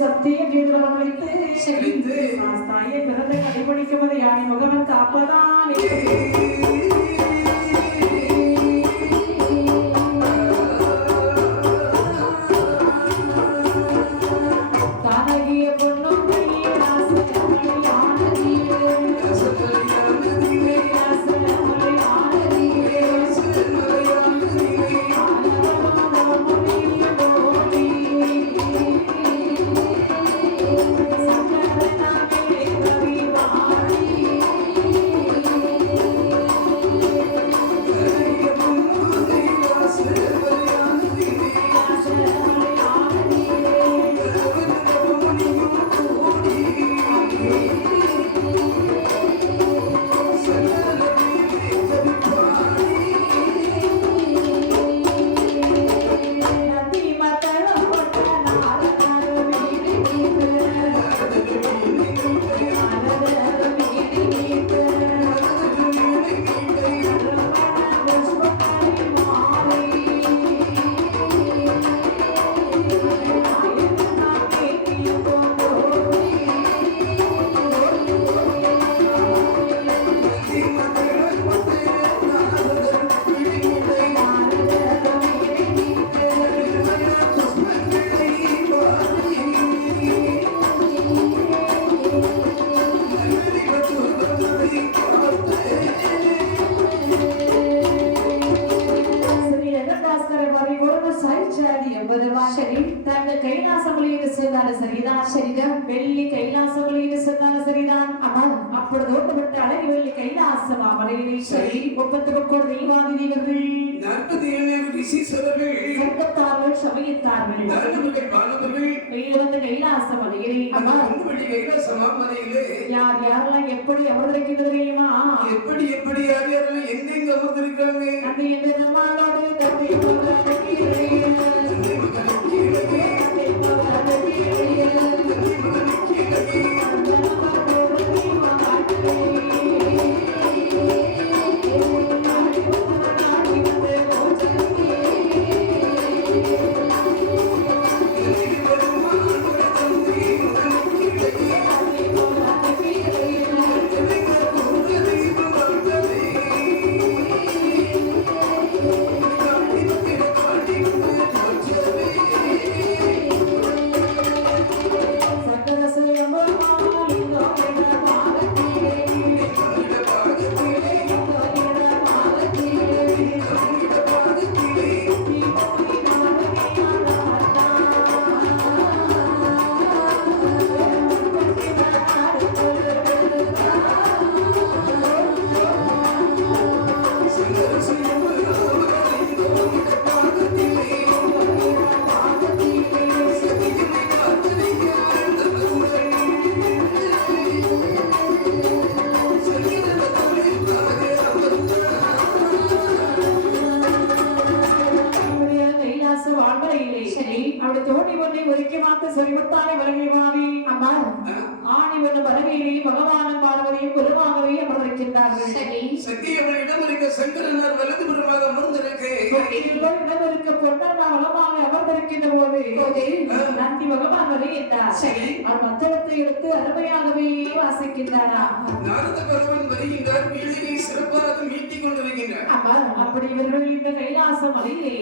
சத்தியம் ஜீவனமளித்து சாஸ்தாயை பிறந்த கடைபிடிக்குவது யானை முகவன் காப்பதான் வெள்ளி கைலாசமலையில் சென்றாலும் சரிதான். அப்பொழுது ஓட்டப்பட்ட அழகி வெள்ளி கைலாசமா மலையிலே சரி 31 தெய்வாதி தேவர்கள் 47 ரிஷீஸ்வரர்கள் சங்கத்தார்கள் சமயத்தார்கள் வெளியில் வந்து கைலாச மலையிலே யார் யாரெல்லாம் எப்படி அமர்ந்திருக்கிறது தெரியுமா? எப்படி எப்படி யார் யாரெல்லாம் எங்கெங்க அமர்ந்திருக்காங்க? அந்த எந்த நம்மளோட நந்தி பகவான் வருகின்றார். அவர் மத்தளத்தை எடுத்து அருமையாகவே வாசிக்கின்றாரா? நாரத பகவான் வருகின்றார். வீழினை சிறப்பாக மீட்டிக் கொண்டிருக்கின்றார். அப்படி இவர்கள் இந்த கைலாச மலையிலே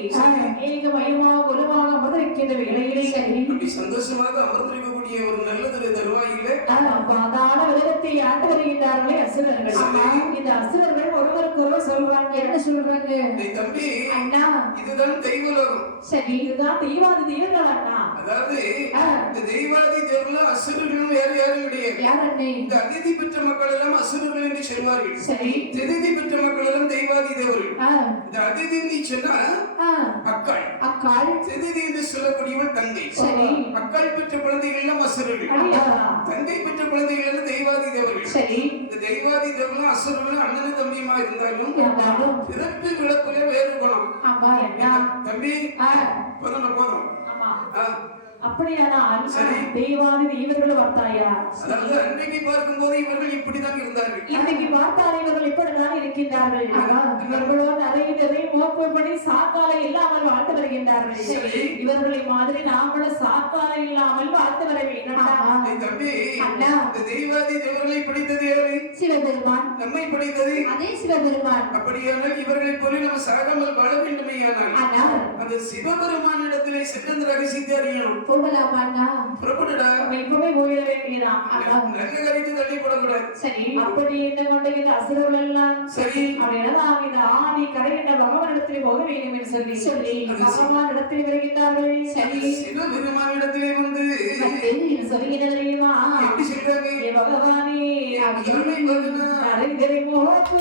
ஏகமயமாக உலமாக அமர்ந்திருக்கின்ற வேளையிலே அப்படி சந்தோஷமாக அமர்ந்திருக்கக்கூடிய ஒரு நல்லதொரு தருவாயிலே பாதாள உலகத்தை ஆண்டு வருகின்றார்களே அசுரர்கள். இந்த அசுரர்கள் ஒருவருக்கு ஒருவர் சொல்றாங்க. என்ன சொல்றாங்க? தம்பி அண்ணா இதுதான் தெய்வலோகம். சரி இதுதான் தெய்வாதி தெய்வங்கள் அண்ணா. அதாவது இந்த தெய்வாதி தேவர்கள் அசுரர்களும் வேற யாரும் கிடையாது. யார் அண்ணே? இந்த அதிதி பெற்ற மக்கள் எல்லாம் அசுரர்கள் என்று சொல்வார்கள். சரி திதி பெற்ற மக்கள் எல்லாம் தெய்வாதி தேவர்கள். இந்த அதிதி நீ சொன்னா அக்காள். அக்காள் திதி என்று சொல்லக்கூடியவள் தங்கை. சரி அக்காள் பெற்ற குழந்தைகள் எல்லாம் அசுரர்கள். தங்கை பெற்ற குழந்தைகள் எல்லாம் தெய்வாதி தேவர்கள். சரி இந்த தெய்வாதி தேவர்களும் அசுரர்களும் அண்ணனும் தம்பியுமா இருந்தாலும் பிறப்பு விளக்குல வேறு குணம். ஆமா தம்பி போதும் போதும். அப்ப அப்படியானால் சரி. தெய்வாதி இவர்கள் வந்தாயா? அதாவது அன்னைக்கு பார்க்கும்போது இவர்கள் இப்படிதான் இருந்தார்கள். இன்னைக்கு பார்த்தால் இவர்கள் இப்படிதான் இருக்கின்றார்கள். இவர்களோ நிறைய மோப்படி சாக்காலை இல்லாமல் வாழ்த்து வருகின்றார்கள். சரி. இவர்களை மாதிரி நாமளும் சாக்காலை இல்லாமல் வாழ்த்து வர வேண்டும். தம்பி, அண்ணா. இந்த தெய்வாதி தேவர்களை படைத்தது யாரு? சிவபெருமான். நம்மை படைத்தது அதே சிவபெருமான். அப்படியானால் இவர்களை போல நம்ம சாகாமல் வாழ வேண்டுமேயானால் அண்ணா அந்த சிவபெருமானிடத்திலே சென்ற ரகசியத்தை அறியணும். போகலாமா அண்ணா? புறப்படுடா. நம்ம இப்பவே போயிட வேண்டியதான். நல்ல காரியத்தை தள்ளி போடக்கூடாது. சரி. அப்படி என்ன கொண்ட இந்த அசுரர்கள் எல்லாம் சரி. அப்படின்னா இந்த ஆதி கரையிட்ட பகவானிடத்திலே போக வேண்டும் என்று சொல்லி பகவான் இடத்தில் வருகின்றார்கள். சரி. சிவபெருமானிடத்திலே வந்து சொல்லுகிறது தெரியுமா? எப்படி சொல்றாங்க? ஏ பகவானே யாரை பகவானா? அறிந்தரை மோப்பு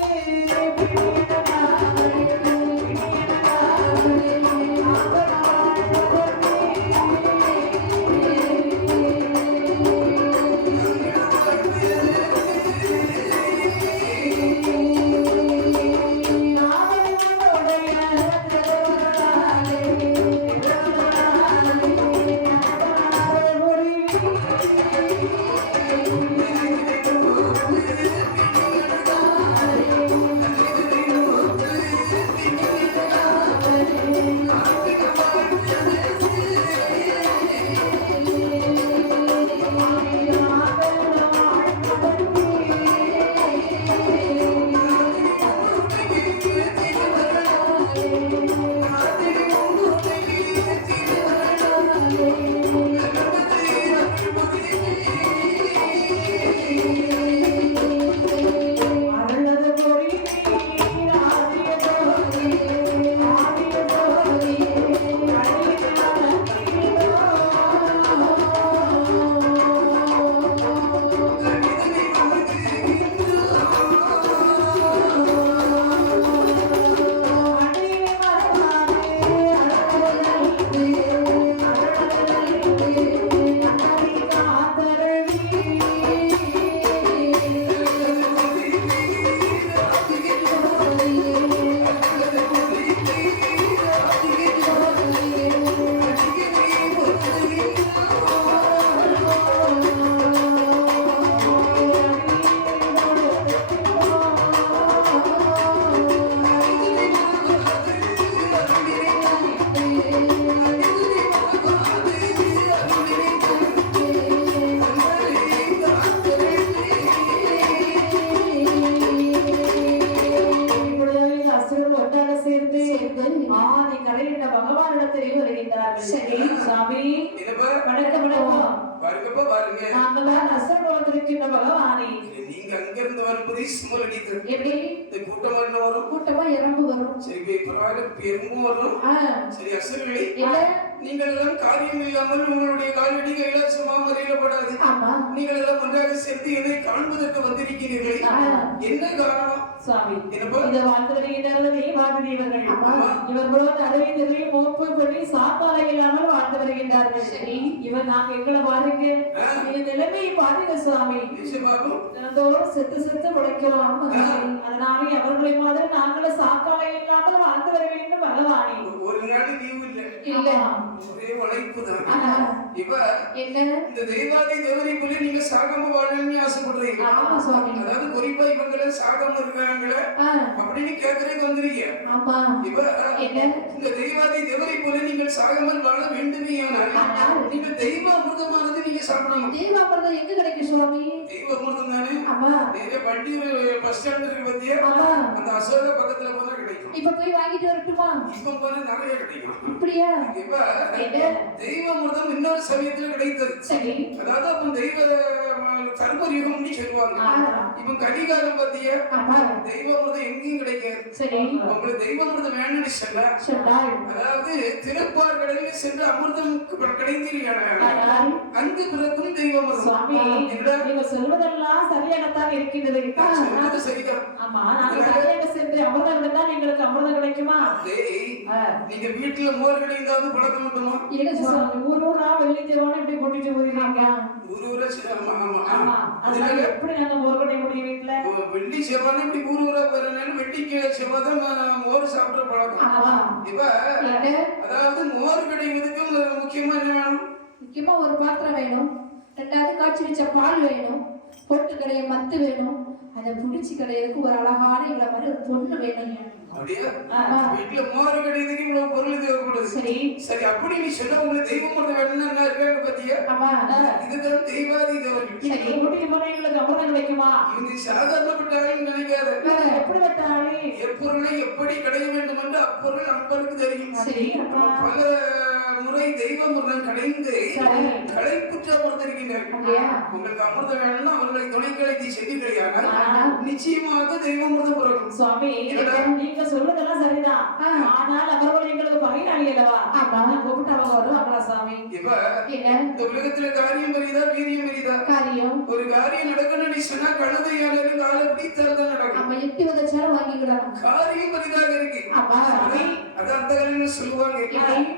சாமி வணக்கம் பாருங்கப்பா பாருங்க. நாங்க அசர்வத்திருக்கின்ற பகவானே. நீங்க அங்கிருந்து வரும்போது ஸ்மெல் அடிக்குது. எப்படி? இந்த கூட்டமா என்ன வரும்? கூட்டமா எறும்பு வரும். சரி பரவாயில்ல, எறும்பும் வரும். சரி அசுரர்களே, இல்ல நீங்கள் எல்லாம் காரியம் இல்லாமல் உங்களுடைய காலடி கைலாசமாக முறையிடப்படாது. நீங்கள் எல்லாம் ஒன்றாக சேர்த்து என்னை காண்பதற்கு வந்திருக்கிறீர்கள். என்ன காரணம்? சுவாமி என்னப்பா? இந்த வாழ்ந்து வருகின்ற தெய்வாதி தேவர்கள் இவர்களோடு அறிவித்ததை மோப்பு பண்ணி சாப்பாடு இல்லாமல் வாழ்ந்து வருகின்றார்கள். சரி, இவர் நாங்க எங்களை பாருங்க, இந்த நிலைமையை பாருங்க சுவாமி. தினந்தோறும் செத்து செத்து உழைக்கிறோம். அதனால அவர்களை மாதிரி நாங்களும் சாப்பாடு இல்லாமல் வாழ்ந்து வர வேண்டும் பகவானே. ஒரு நாள் லீவு இல்ல. இல்ல, ஒரே உழைப்பு தான். இப்ப இந்த தெய்வாதி தேவரை போல நீங்க சாகாம வாழணும்னு ஆசைப்படுறீங்க. ஆமா சுவாமி. அதாவது குறிப்பா இவங்கள சாகாம இருக்காங்களே அப்படின்னு கேட்கறதுக்கு வந்துருக்கீங்க. ஆமா. இப்ப இந்த தெய்வாதி தேவரை போல நீங்கள் சாகாமல் வாழ வேண்டுமேயானால் நீங்க தெய்வ அமிர்தமானது நீங்க சாப்பிடணும். தெய்வ அமிர்தம் எங்க கிடைக்கும் சுவாமி? தெய்வ அமிர்தம் தானே. ஆமா. நிறைய வண்டி பஸ் ஸ்டாண்ட் இருக்கு பத்தியா? அந்த அசோக பக்கத்துல போனா கிடைக்கும். இப்ப போய் வாங்கிட்டு வரட்டுமா? இப்ப போனா நிறைய கிடைக்கும். அப்படியா? இப்ப தெய்வ அமிர்தம் இன்னொரு சமயத்துல கிடைத்தது. சரி. அதாவது அப்ப தெய்வ கர்மயுகம்னு சொல்லுவாங்க. இப்ப கலிகாலம் பத்தியா? தெய்வ அமிர்தம் எங்கேயும் கிடைக்காது. சரி. உங்களுக்கு தெய்வ அமிர்தம் வேணும்னு சொன்னார். அதாவது திருப்பார் கடலில் சென்று அமிர்தம் கிடைத்தீர்கள். அங்கு பிறக்கும் தெய்வ அமிர்தம். நீங்க சொல்வதெல்லாம் சரியாகத்தான் இருக்கின்றது. சரிதான். ஆமா, நாங்க சரியாக சென்று அமிர்தம் இருந்தால் எங்களுக்கு அமிர்தம் கிடைக்குமா? நீங்க வீட்டுல மோர் கிடைக்காது பழக்கம் மட்டுமா? இல்ல சுவாமி, ஊரூரா வெள்ளி தேவான இப்படி கூட்டிட்டு போயிருக்காங்க. ஊரூரா ஆமா. அதனால எப்படி நாங்க மோர் கடை முடியும் வீட்டுல? வெள்ளி செவ்வாய் இப்படி ஊரூரா போறதுனால வெள்ளிக்கு செவ்வாய் மோர் சாப்பிடுற பழக்கம். இப்ப அதாவது மோர் கிடைக்கிறதுக்கு முக்கியமா என்ன வேணும்? முக்கியமா ஒரு பாத்திரம் வேணும், ரெண்டாவது காய்ச்சி வச்ச பால் வேணும், பொட்டு கடைய மத்து வேணும், அதை புடிச்சு கடையிறதுக்கு ஒரு அழகான இவ்வளவு மாதிரி ஒரு பொண்ணு வேணும். அப்படியா? வீட்டுல மோர் கிடையாதுக்கு இவ்வளவு பொருள் தேவைப்படுது. சரி சரி, அப்படி நீ சொன்ன உங்களுக்கு தெய்வம் ஒண்ணு வேணும்னா என்ன இருக்காங்க பாத்தியா? இதுதான் தெய்வாதி தேவர்கள். சரி கூட்டிட்டு போனவங்களுக்கு அமிர்தம் கிடைக்குமா? இவங்க சாதாரணப்பட்ட ஆளுன்னு நினைக்காத. எப்படிப்பட்ட ஆளு? எப்பொருளை எப்படி கடைய வேண்டும் என்று அப்பொருள் அன்பருக்கு தெரியும். சரி பல முறை தெய்வ முருகன் கடைந்து களைப்புற்று அமர்ந்திருக்கின்றனர். உங்களுக்கு அமிர்தம் வேணும்னா அவர்களை துணை கலைத்து செல்லுகையாக நிச்சயமாக தெய்வ முருகன் பிறக்கும். சுவாமி நீங்க சொல்றதெல்லாம் சரிதான், ஆனால் அவர்கள் எங்களுக்கு பகையாளி அல்லவா? கூப்பிட்டு அவங்க வருவாங்களா சாமி? இப்ப இந்த உலகத்துல காரியம் பெரியதா வீரியம் பெரியதா? காரியம். ஒரு காரியம் நடக்கணும்னு நீ சொன்னா கழுதையாளரு காலை பிடித்தால் தான் நடக்கும். நம்ம எட்டி வச்சாலும் வாங்கிக்கலாம். காரியம் பெரிதாக இருக்கு. அது அந்த காரியங்கள் சொல்லுவாங்க,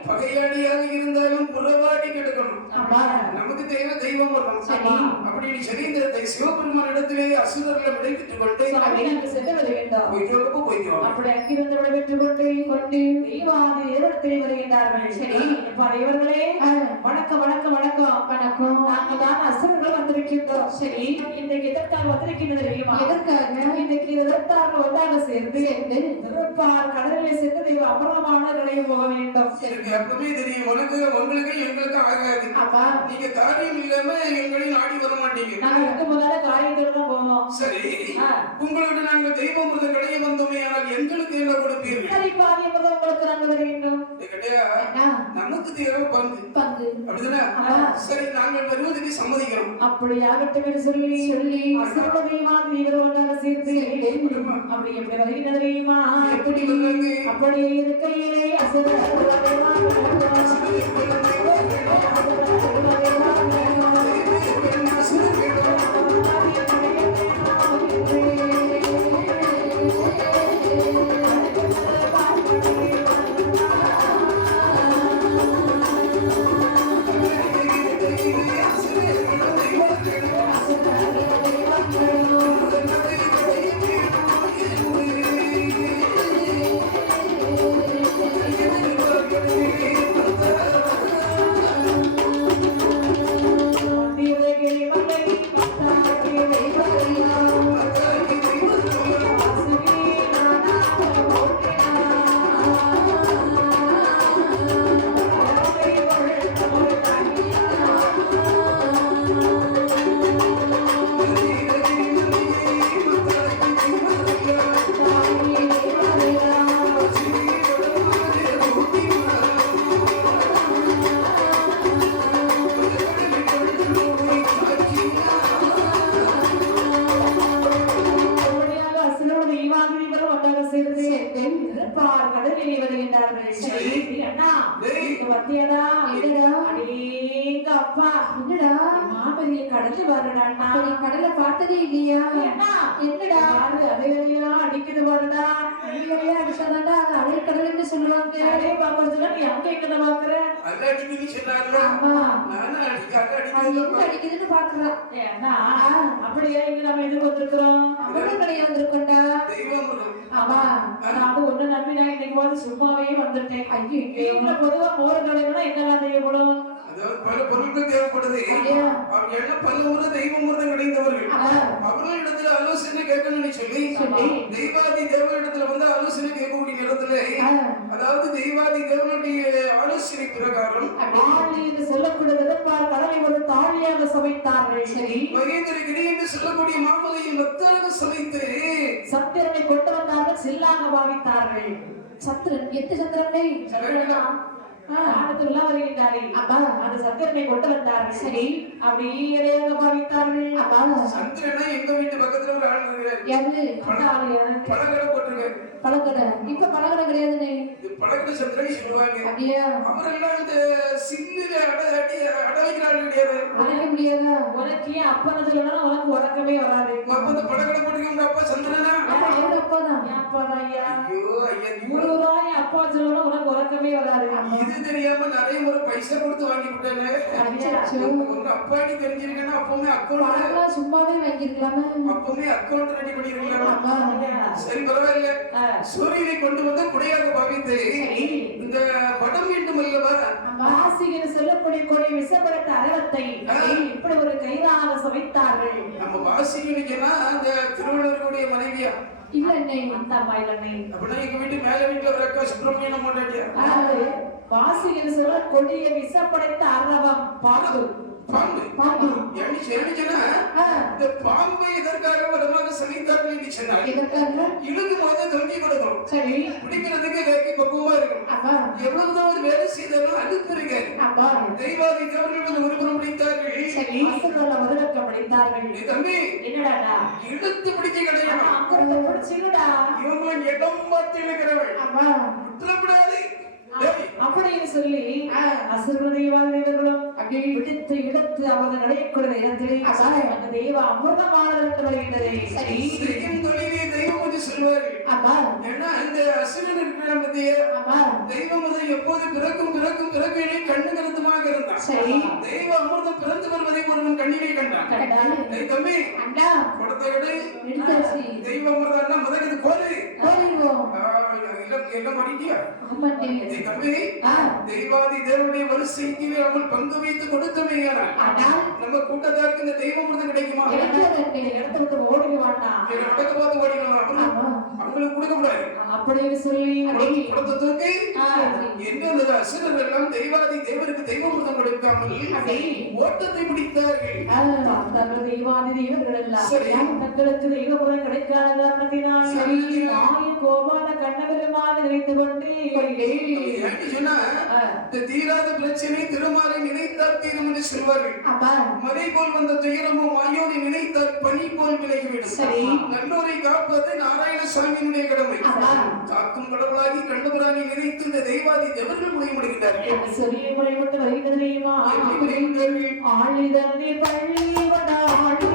பகையாளியாக இருந்தாலும் புறவாடி கிடக்கணும். நமக்கு தேவை தெய்வம் வரணும். அப்படின்னு சொல்லி இந்த சிவபெருமான் இடத்திலே அசுரர்களை விடைபெற்றுக் கொண்டு சென்று வருகின்றோம். போய்க்கிறோம். அப்படி அங்கிருந்து விடைபெற்றுக் கொண்டு தெய்வாதி இடத்திலே வருகின்றார்கள். சரி இவர்களே வணக்கம் வணக்கம் வணக்கம் வணக்கம். நாங்கள் தான் அசுரர்கள் வந்திருக்கின்றோம். சரி இன்றைக்கு எதற்காக வந்திருக்கின்றது தெரியுமா? எதற்காக? இன்றைக்கு எதற்காக ஒன்றாக சேர்ந்து திருப்பார் கடலிலே சேர்ந்து தெய்வ அபூர்வமான கடையை போக வேண்டும். எனக்கு எப்பவுமே தெரியும், உங்களுக்கு எங்களுக்கு ஆகாது. நீங்க காரியம் இல்லாம எங்களை நாடி வர மாட்டீங்க. நாங்க முதல்ல காரியத்தோட தான் போவோம். சரி உங்களோட நாங்கள் தெய்வம் முருக கடையை வந்தோமே, ஆனால் எங்களுக்கு என்ன கொடுப்பீர்கள்? சரி காரியம் உங்களுக்கு நாங்கள் வருகின்றோம். நமக்கு தேவை பங்கு. அப்படிதானே? சரி நாங்கள் வருவதற்கு சம்மதிக்கிறோம். அப்படியாகட்டும் என்று சொல்லி அசுர தெய்வாதி இவரோட சேர்த்து அப்படி எப்படி வருகிறது தெரியுமா? எப்படி வந்தாங்க? அப்படி இருக்கையிலே அசுர கடலிலே வருகின்றார்கள். அப்பா என்னடா மாபெரிய கடல் வருடா. நீ கடலை பார்த்ததே இல்லையா? என்னடா அலையா அடிக்குது வருடா. அலையா அடிச்சாடா, அது அலை கடல்னு சொல்லுவாங்க. அலையை பார்க்கறதுல நீ அங்க எங்க பாக்குற? அலை அடிக்குது சொன்னாங்க. நானும் எங்க அடிக்குதுன்னு பாக்குறேன். அப்படியே இங்க நம்ம எதுக்கு வந்திருக்கிறோம்? அமிர்தம் கடைய வந்திருக்கோம்டா. தெய்வம் ஆமா நான் ஒண்ணு நம்பி நான் இன்னைக்கு வந்து சும்மாவே வந்துட்டேன். ஐயோ பொதுவா போற கடைனா என்னெல்லாம் தேவைப்படும்? அதாவது பல பொருட்கள் தேவைப்படுது. அவங்க எல்லாம் பல முறை தெய்வ முறை கிடைந்தவர்கள். அவர்களிடத்துல ஆலோசனை கேட்கணும்னு சொல்லி தெய்வாதி தேவனிடத்துல வந்து ஆலோசனை கேட்கக்கூடிய இடத்துல, அதாவது தெய்வாதி தேவனுடைய ஆலோசனை பிரகாரம் சொல்லக்கூடிய கடலை ஒரு தாலியாக சமைத்தார்கள். சரி மகேந்திரகிரி என்று சொல்லக்கூடிய மாமலையை மத்தாக சமைத்து சத்திரனை கொண்டு வந்தார்கள், செல்லாக பாவித்தார்கள். சத்திரன் எட்டு சந்திரனை வருகின்றார்கள். அப்பா அந்த சத்திரனை கொண்டு வந்தார்கள். சரி அப்படி இடையாக பாவித்தார்கள். அப்பா சந்திரனா எங்க வீட்டு பக்கத்துல ஒரு ஆள் இருக்கிறாரு. பழக்கடை போட்டிருக்காரு. பழக்கடை இப்ப பழக்கடை கிடையாதுன்னு பழக்கடை சந்திரனை சொல்லுவாங்க. அப்படியா? அவரெல்லாம் இந்த சில்லுல அட வைக்கிற ஆள் கிடையாது. அடைக்க முடியாதா? உனக்கு அப்பன்னு சொல்லலாம், உனக்கு உறக்கமே வராது. அப்ப இந்த பழக்கடை போட்டிருக்க உங்க அப்பா சந்திரனா? எங்க அப்பா தான். அப்பா தான் ஐயா. ஐயோ ஐயா, ரூபாய் அப்பா சொல்லணும், உனக்கு உறக்கமே வராது. இது தெரியாம நிறைய முறை பைசா கொடுத்து வாங்கி விட்டேன்னு. உங்க அப்பாடி தெரிஞ்சிருக்கேன்னா அப்பவுமே அக்கௌண்ட் சும்மாவே வாங்கிருக்கலாமே. அப்பவுமே அக்கௌண்ட் ரெடி பண்ணிருக்கலாம். சரி பரவாயில்ல. சூரியனை கொண்டு வந்து குடையாக பாவித்து இந்த படம் வேண்டும் அல்லவா? வாசி என்று சொல்லக்கூடிய கொடி விஷப்படைத்த அரவத்தை இப்படி ஒரு கைதாக சமைத்தார்கள். நம்ம வாசிக்கணும்னா அந்த திருவள்ளுவருடைய மனைவியா இல்ல அண்ணே, அந்த அம்மா இல்ல அண்ணே. அப்படின்னா எங்க வீட்டு மேல வீட்டுல ஒரு அக்கா சுப்பிரமணியன் மாட்டாட்டியா? அதாவது வாசி என்று சொல்ல கொடிய விஷப்படைத்த அரவம் பாம்பு. பாம்பு பாம்பு எழுச்சுன்னா இந்த பாம்பு எதற்காக வடமாக சமைத்தார்கள் என்று சொன்னார். எதற்காக? இழுக்கும் போது தொங்கி கொடுக்கும், சரி பிடிக்கிறதுக்கு கைக்கு பக்குவமா இருக்கும். எவ்வளவுதான் ஒரு வேலை செய்தாலும் அழுப்பு இருக்காது. தெய்வாதி தேவர்கள் வந்து ஒருபுறம் பிடித்தார்கள். சரி அசுரர்களை முதலக்க படித்தார்கள். தம்பி என்னடா இழுத்து பிடிச்சு கிடையாது, அங்க பிடிச்சிங்கடா இவங்க இடம் பார்த்து இழுக்கிறவள் விட்டுறப்படாது அப்படின்னு சொல்லி அசுரர்கள் தெய்வாதிகளும் பிடித்து எடுத்து அவர்கள் நடையக்கூடிய நேரத்திலே அந்த தெய்வ அமிர்தமானதற்கு வருகின்றது. சரி செய்யும் தொழிலே தெய்வம் என்று சொல்வார்கள். ஏன்னா இந்த அசுரன் இருக்கிற மத்திய தெய்வம் அதை எப்போது பிறக்கும் பிறக்கும் பிறகு கண்ணு கருத்துமாக இருந்தான். சரி தெய்வ அமிர்தம் பிறந்து வருவதை ஒருவன் கண்ணிலே கண்டான். தம்பி கொடுத்த கடை தெய்வ அமிர்தம் முதல் கோரு எல்லாம் பண்ணிட்டியா? தம்பி தெய்வாதி தேவனுடைய வரிசைக்கு அவள் பங்கு வைத்து கொடுத்தவையானால் நம்ம கூட்டத்தாருக்கு இந்த தெய்வ அமிர்தம் கிடைக்குமா? இடத்துல ஓடிடுவாண்டா நடக்க பார்த்து ஓடிக்கலாம், அவங்களுக்கு கொடுக்க கூடாது அப்படின்னு சொல்லி கொடுத்த தூக்கி எந்த அசுரர்கள் எல்லாம் தெய்வாதி தேவருக்கு தெய்வ அமிர்தம் கொடுக்காமல் ஓட்டத்தை பிடித்தார்கள். தெய்வாதி தெய்வங்கள் எல்லாம் தங்களுக்கு தெய்வ அமிர்தம் கிடைக்காத காரணத்தினால் கோபால கண்ணபெருமான நினைத்து கொண்டு சொன்னா தீராத பிரச்சனை திருமாலை நினைத்தால் தீரும் என்று சொல்வார்கள். மலை போல் வந்த துயரமும் மாயோனை நினைத்தால் பனி போல் விலகிவிடும். நல்லோரை காப்பது நாராயணசாமியினுடைய கடமை. காக்கும் கடவுளாகி கண்ணபுரானை நினைத்து இந்த தெய்வாதி தேவர்கள் முறைமுடிகிறார்கள். சொல்லிய முறைப்பட்டு வருகிறது தெரியுமா? ஆழிதந்தி பள்ளி வடாடி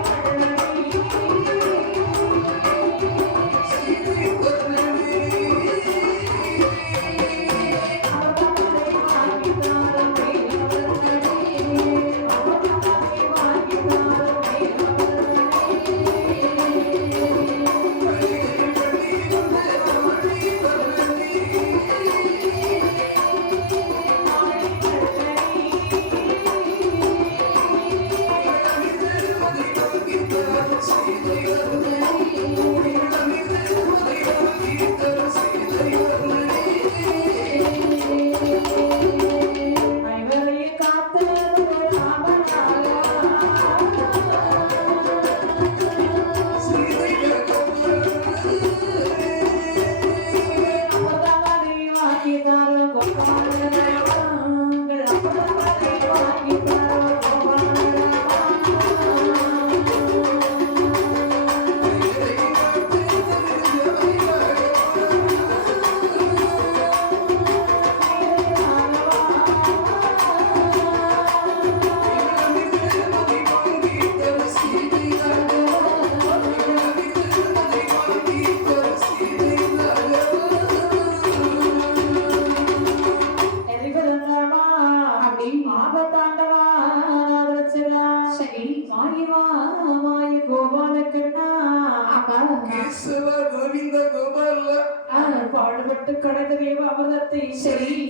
பாடுபட்டு கடந்த தேவ அமிர்தத்தை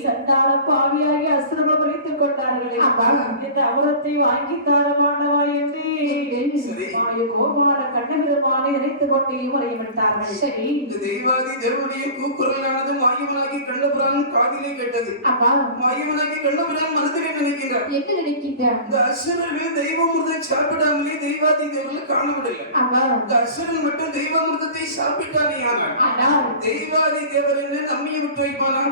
சண்டாள பாவியாகி அசுரர்கள் வலித்துக் கொண்டார்களே இந்த அமிர்தத்தை வாங்கி தாரமானவா என்று கோபால கண்ணபெருமானை நினைத்துக் கொண்டே முறையிட்டார்கள். சரி தெய்வாதி தேவனுடைய கூக்குரலானது மாயவனாகி கண்ணபுரான் காதிலே கேட்டது. மாயவனாகி கண்ணபுரான் மனதிலே நினைக்கிறார். என்ன நினைக்கிறார்? இந்த அசுரர்கள் தெய்வமுருதை சாப்பிடாமலே தெய்வாதி தேவர்கள் காணவில்லை. இந்த அசுரன் மட்டும் தெய்வமுருதத்தை சாப்பிட்டானே ஆனால் தெய்வாதி தேவர் என்று நம்மையை விட்டு வைப்பானா?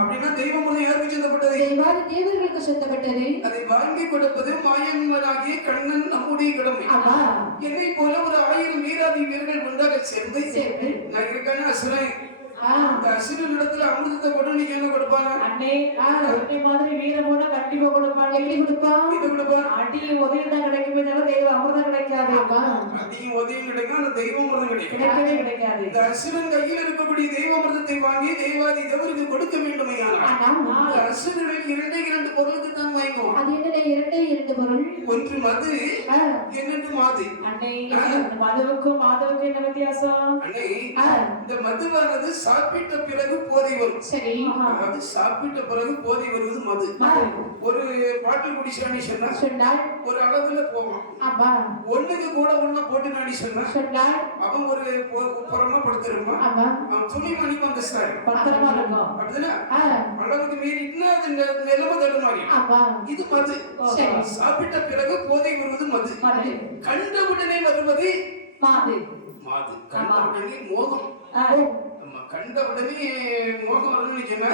அப்படின்னா தெய்வமுருதை யாருக்கு சொந்தப்பட்டது? தெய்வாதி தேவர்களுக்கு சொந்தப்பட்டது. அதை வாங்கி கொடுப்பது மாயவனாகிய கண்ணன் நம்முடைய கடமை. என்னை போல ஒரு 1000 வீராதி வீரர்கள் ஒன்றாக சேர்ந்து நான் இருக்கான அசுரன் அசுரனிடத்துல அமிர்தத்தை கொண்டு நீங்க என்ன கொடுப்பானா? அண்ணே மாதிரி வீரமோட கண்டிப்பா கொடுப்பான். எப்படி கொடுப்பான்? இது கொடுப்பான். அடியும் உதயம் தான் கிடைக்குமே தவிர தெய்வ அமிர்தம் கிடைக்காது. அடியும் உதயம் கிடைக்கும், அந்த தெய்வ அமிர்தம் கிடைக்கவே கிடைக்காது. இந்த அசுரன் கையில் இருக்கக்கூடிய தெய்வ அமிர்தத்தை வாங்கி தெய்வாதி தேவருக்கு கொடுக்க வேண்டுமையானால் அசுரர்கள் 2 பொருளுக்கு தான் வாங்குவோம். அது என்ன 2 பொருள் ஒன்று மது என்னென்று மாது. அன்னை மதுவுக்கும் மாதவுக்கும் என்ன வித்தியாசம்? அன்னை இந்த மதுவானது சாப்பிட்ட பிறகு போதை வரும். சரி அது சாப்பிட்ட பிறகு போதை வருவது மது. ஒரு பாட்டில் குடிச்சானி சொன்னா சொன்னால் ஒரு அளவுல போவான். அப்பா ஒண்ணுக்கு கூட ஒண்ணு போட்டு நாடி சொன்னா சொன்னால் அவன் ஒரு புறமா படுத்திருப்பான். அப்பா அவன் துணி மணிக்கு அந்த சார் பத்திரமா இருக்கும். அப்படின்னா அளவுக்கு மீறி இன்னும் அது நிலைமை தடுமாறி. அப்பா இது மது. சரி சாப்பிட்ட பிறகு போதை வருவது மது. மது. கண்டவுடனே வருவது மாது. மாது. கண்டவுடனே மோகம். நம்ம கண்டவுடனே மோகம் வரணும்னு சொன்னா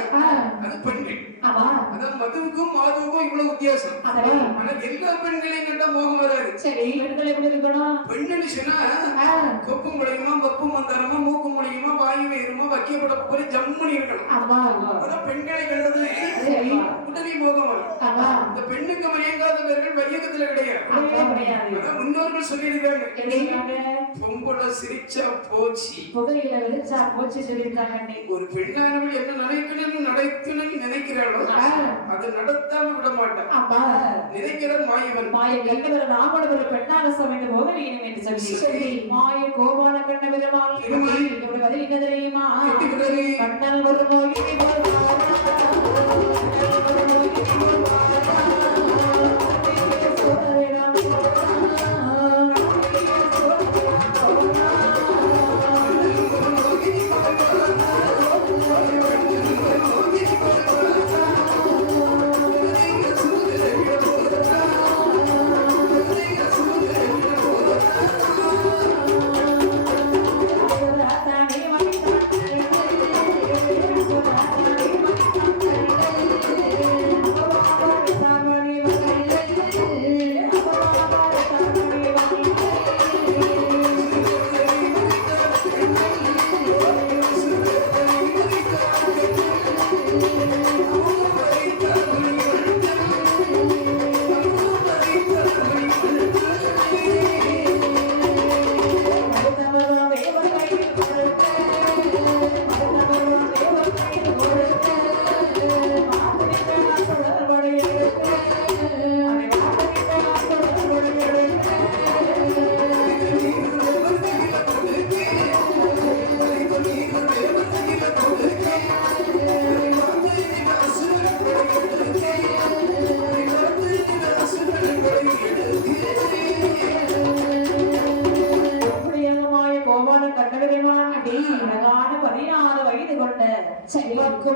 அது பெண்கள். அதான் மதுவுக்கும் மாதுவுக்கும் இவ்வளவு வித்தியாசம். ஆனா எல்லா பெண்களையும் கண்டா மோகம் வராது. சரி பெண்கள் எப்படி இருக்கணும்? பெண்ணுன்னு சொன்னா கொப்பும் முளையுமா வப்பும் வந்தாரமா மூக்கும் முளையுமா வாயு வேறுமா வைக்கப்பட போய் ஜம்முனி இருக்கணும். அதான் பெண்களை கண்டது உடனே மோகம் வரும். இந்த பெண்ணுக்கு மயங்காதவர்கள் வையகத்துல கிடையாது. அதான் முன்னோர்கள் சொல்லியிருக்காங்க, பொம்பளை சிரிச்சா போச்சு, புகையில வெளிச்சா போச்சு சொல்லியிருக்காங்க. ஒரு பெண்ணானவள் என்ன நடக்கணும்னு நினைக்கிறாளோ அதை நடத்தாம விட மாட்டான். நினைக்கிறார் மாயவன். மாய நாமோட ஒரு பெண்ணாக சமைந்து போக வேண்டும் என்று சொல்லி மாய கோபால கண்ண பெருமாள் இப்படி வருகிறது தெரியுமா? கண்ணன் ஒரு மோகினி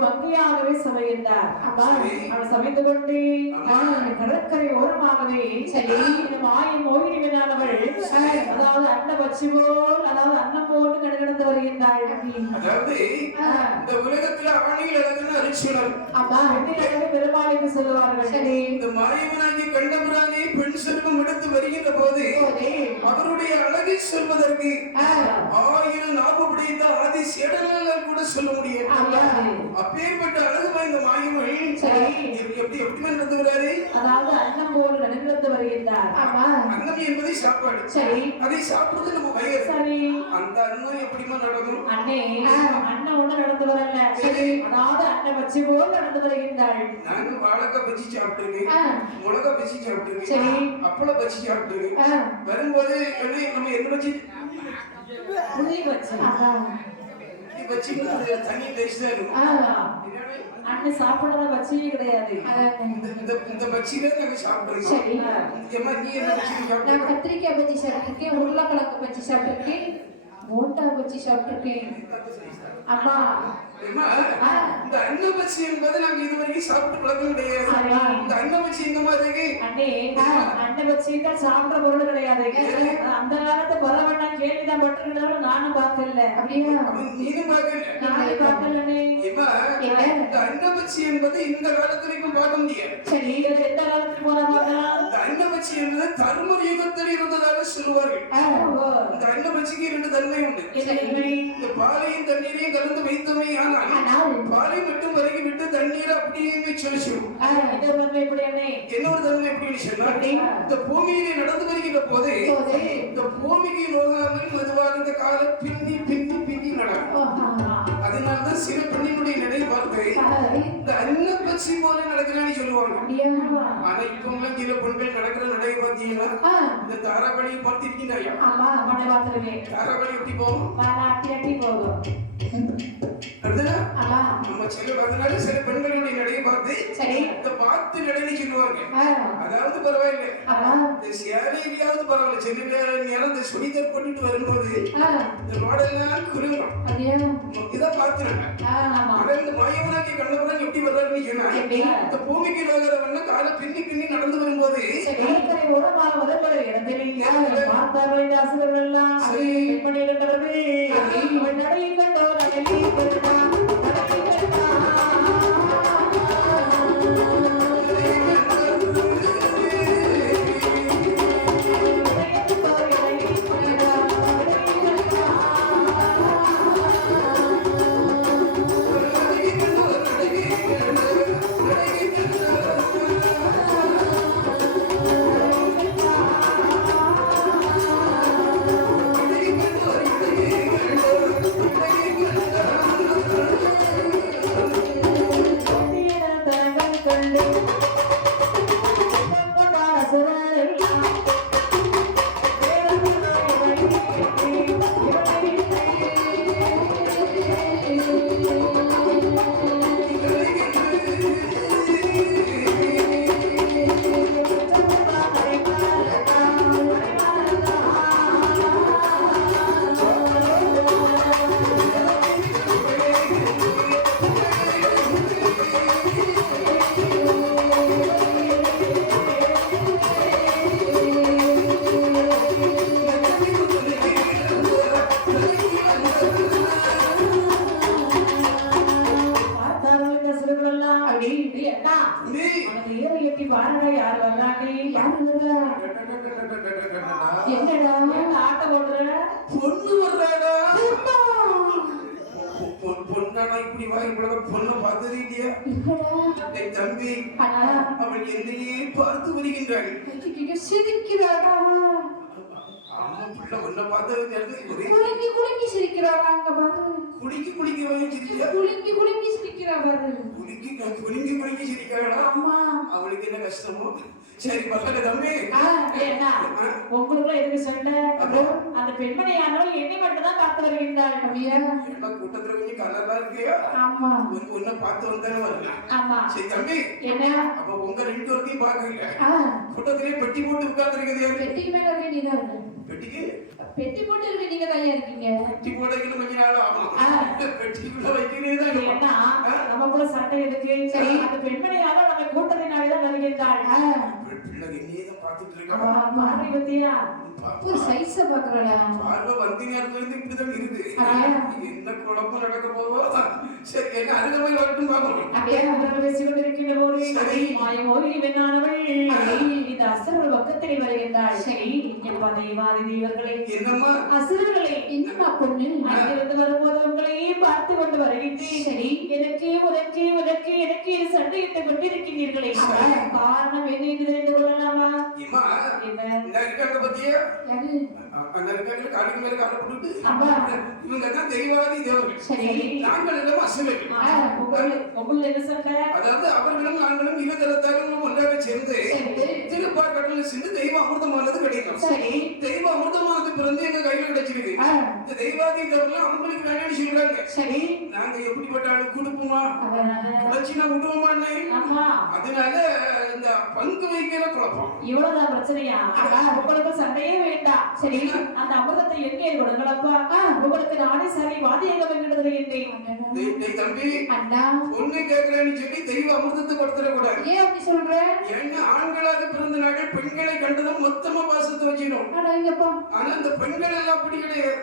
மங்கையாகவே சமைந்தார். அவன் சமைத்து கொண்டு கடற்கரை ஓரமாகவே மாய மோகினி வினானவள் அதாவது அன்னம் வச்சு போல் அதாவது அன்னம் போட்டு கிடந்து வருகின்றாள். அதாவது இந்த உலகத்துல ஆணியில் அழகுன்னு அரிசியனர் பெருமாளுக்கு சொல்லுவார்கள். இந்த மாயவனாகி கண்டபுரானே பெண் செல்வம் எடுத்து வருகின்ற போது அவருடைய அழகை சொல்வதற்கு 1000 நாவு பிடித்த ஆதி சேடல்கள் கூட சொல்ல முடியும். அப்பேற்பட்ட அழகு வாய்ந்த மாயவன் எப்படி நடந்து வராரு? அதாவது அன்னம் போல் நடந்து வருகின்றார். அன்னம் என்பது சாப்பாடு. அதை சாப்பிடுறது நம்ம வயிறு. சரி, அந்த அன்னம் எப்படிமா நடக்கும்? அண்ணே அண்ணன் ஒண்ணு நடந்து வரல. அதாவது அண்ணன் வச்சு போல் நடந்து வருகின்றாள். நாங்க வாழைக்காய் பச்சி சாப்பிட்டுருக்கேன், மிளகா பச்சி சாப்பிட்டுருக்கேன், அப்பளம் பச்சி சாப்பிட்டுருக்கேன். வரும்போது நம்ம என்ன பச்சி வச்சு தண்ணி டேஸ்ட் அண்ணன் சாப்பிடுறத பச்சியே கிடையாது. இந்த பச்சியில நாங்க சாப்பிட்டுருக்கோம். நீ என்ன பச்சி சாப்பிட்டு? நான் கத்திரிக்காய் பச்சி சாப்பிட்டுருக்கேன், உருளைக்கிழங்கு பச்சி சாப்பிட்டுருக்கேன், மோட்டா பச்சி சாப்பிட்டுருக்கேன். அம்மா இந்த அன்னபச்சி என்பது நாங்க இதுவரைக்கும் சாப்பிட்டு பழக்கம் கிடையாது. இந்த அன்னபச்சி எங்க மாதிரி அன்னபச்சி தான் சாப்பிட்ட பொருள் கிடையாது. அந்த காலத்து பரவண்ணா கேள்விதான் பட்டிருந்தாலும் நானும் பார்க்கல. அப்படியா? நீனும் பார்க்கல? நானும் பார்க்கலனே. இந்த அன்னபச்சி என்பது இந்த காலத்துல இப்ப பார்க்க முடியாது. சரி, எந்த காலத்துக்கு போறாங்க? இந்த அன்னபச்சி என்பது தர்ம யுகத்தில் இருந்ததாக சொல்லுவார்கள். இந்த அன்னபச்சிக்கு 2 தன்மை உண்டு. இந்த பாலையும் தண்ணீரையும் கலந்து வைத்தமை பாலை மட்டும் வரைக்கும் விட்டு தண்ணீரை அப்படியே சொல்லிச்சிடும். இன்னொரு தன்மை எப்படின்னு சொன்னா, இந்த பூமியிலே நடந்து வருகின்ற போது இந்த பூமிக்கு நோகாமல் மெதுவாக இந்த காலை பின்னி பின்னி பின்னி நடக்கும். அதனாலதான் சில பெண்ணினுடைய நடை பார்த்து இந்த அன்னப்பச்சி போல நடக்கிறான்னு சொல்லுவாங்க. ஆனா இப்ப சில பெண்கள் நடக்கிற பாத்தீங்கன்னா இந்த தாராபலியை பார்த்திருக்கீங்க. ஆமா மண்ணை பார்த்துருக்கேன். தாராபலி எப்படி போகும்? அட்டி அட்டி போகும். நம்ம சில அதனால சில பெண்களுடைய நடையை பார்த்து இந்த பார்த்து நடையை சொல்லுவாங்க. அதாவது பரவாயில்லை, இந்த சேலையாவது பரவாயில்ல, சில நேரம் இந்த சுடிதார் பண்ணிட்டு வரும்போது இந்த மாடல்லாம் குறும்பம் இதான் பார்த்துறாங்க. இந்த மாயவனாக்கி கண்ணபுரம் எப்படி வர்றாருன்னு சொன்னா, இந்த பூமிக்கு நோகிறவன காலை பின்னி பின்னி நடந்து வரும்போது தம்பி அவள் என்னையே பார்த்து வருகின்றாள். உன்னை பார்த்து குலுங்கி சிரிக்கிறாளா? குலுங்கி சிரிக்கிறாளா? அவளுக்கு என்ன கஷ்டமோ? சரி பக்கத்துல தம்பி உங்களுக்குள்ள எதுக்கு சொன்ன? அந்த பெண்மணியானவள் என்னை மட்டும் தான் பார்த்து வருகின்றாள். கூட்டத்துல கொஞ்சம் கலரா இருக்கியா? உன்னை பார்த்து வந்தானே வரல. சரி தம்பி என்ன அப்ப உங்க ரெண்டு பேரையும் பார்க்கல, கூட்டத்திலே பெட்டி போட்டு உட்கார்ந்து இருக்குது. பெட்டிக்கு மேல நீதான் பெட்டிக்கு பெட்டி போட்டு இருக்க நீங்க தான் இருக்கீங்க. பெட்டி போடக்கு கொஞ்ச நாள் ஆகும். பெட்டிக்குள்ள வைக்கிறீங்க ஏன்னா நமக்குள்ள சட்டை இருக்கு. சரி அந்த பெண்மணியால நம்ம கூட்டத்தினால தான் வருகின்றாள். பிள்ளை என்னையதான் பார்த்துட்டு இருக்கா. மாறி பத்தியா ஒரு சைஸ பாக்குறடா. பார்வை வந்த நேரத்துல இருந்து இப்படிதான் இருக்கு. என்ன குழப்பம் நடக்க போவோ? சரி என்ன அருகமை வரட்டும் பாக்கணும். அப்படியே அவர்கள் பேசிக்கொண்டு இருக்கின்ற போது மாயமோகி பெண்ணானவள் இந்த அசுரர்கள் பக்கத்தில் வருகின்றாள். சரி என்பா தெய்வாதி தேவர்களே, என்னம்மா அசுரர்களே, என்னமா பொண்ணு அங்கிருந்து வரும்போது உங்களையே பார்த்து கொண்டு வருகின்றேன். சரி எனக்கு உனக்கு உனக்கு எனக்கு சண்டையிட்டுக் கொண்டிருக்கின்றீர்களே, காரணம் என்ன என்று தெரிந்து கொள்ளலாமா? இவங்கதான் தெய்வாதி தேவர்கள், நாங்கள் எல்லாம் அசுரர்கள். அதாவது அவர்களும் நாங்களும் இருதரத்தாரும் ஒன்றாக சேர்ந்து திருப்பாற்கடலில் சென்று தெய்வ அமிர்தமானது கிடைக்கும். தெய்வ அமிர்தமானது பிறந்து எங்க கையில கிடைச்சிருக்கு. இந்த தெய்வாதி தேவர்கள் அவங்களுக்கு வேணும்னு சொல்றாங்க. நாங்க எப்படிப்பட்ட ஆளு கொடுப்போமா? கிடைச்சினா விடுவோமா? அதனால இந்த பங்கு வைக்கிற குழப்பம். இவ்வளவுதான் பிரச்சனையா? உங்களுக்கு சண்டையே வேண்டாம். சரி அந்த அமிர்தத்தை எங்கே கொடுங்களப்பா? உங்களுக்கு நானே சரி வாதியாக தம்பி பொண்ணு கேட்கிறேன்னு சொல்லி தெய்வ அமிர்தத்தை கொடுத்துட கூடாது. ஏன் அப்படி சொல்ற? ஏன்னா ஆண்களாக பிறந்த நாங்கள் பெண்களை கண்டதும் மொத்தமா பாசத்தை வச்சிடும். ஆனா இந்த பெண்கள் எல்லாம் அப்படி கிடையாது.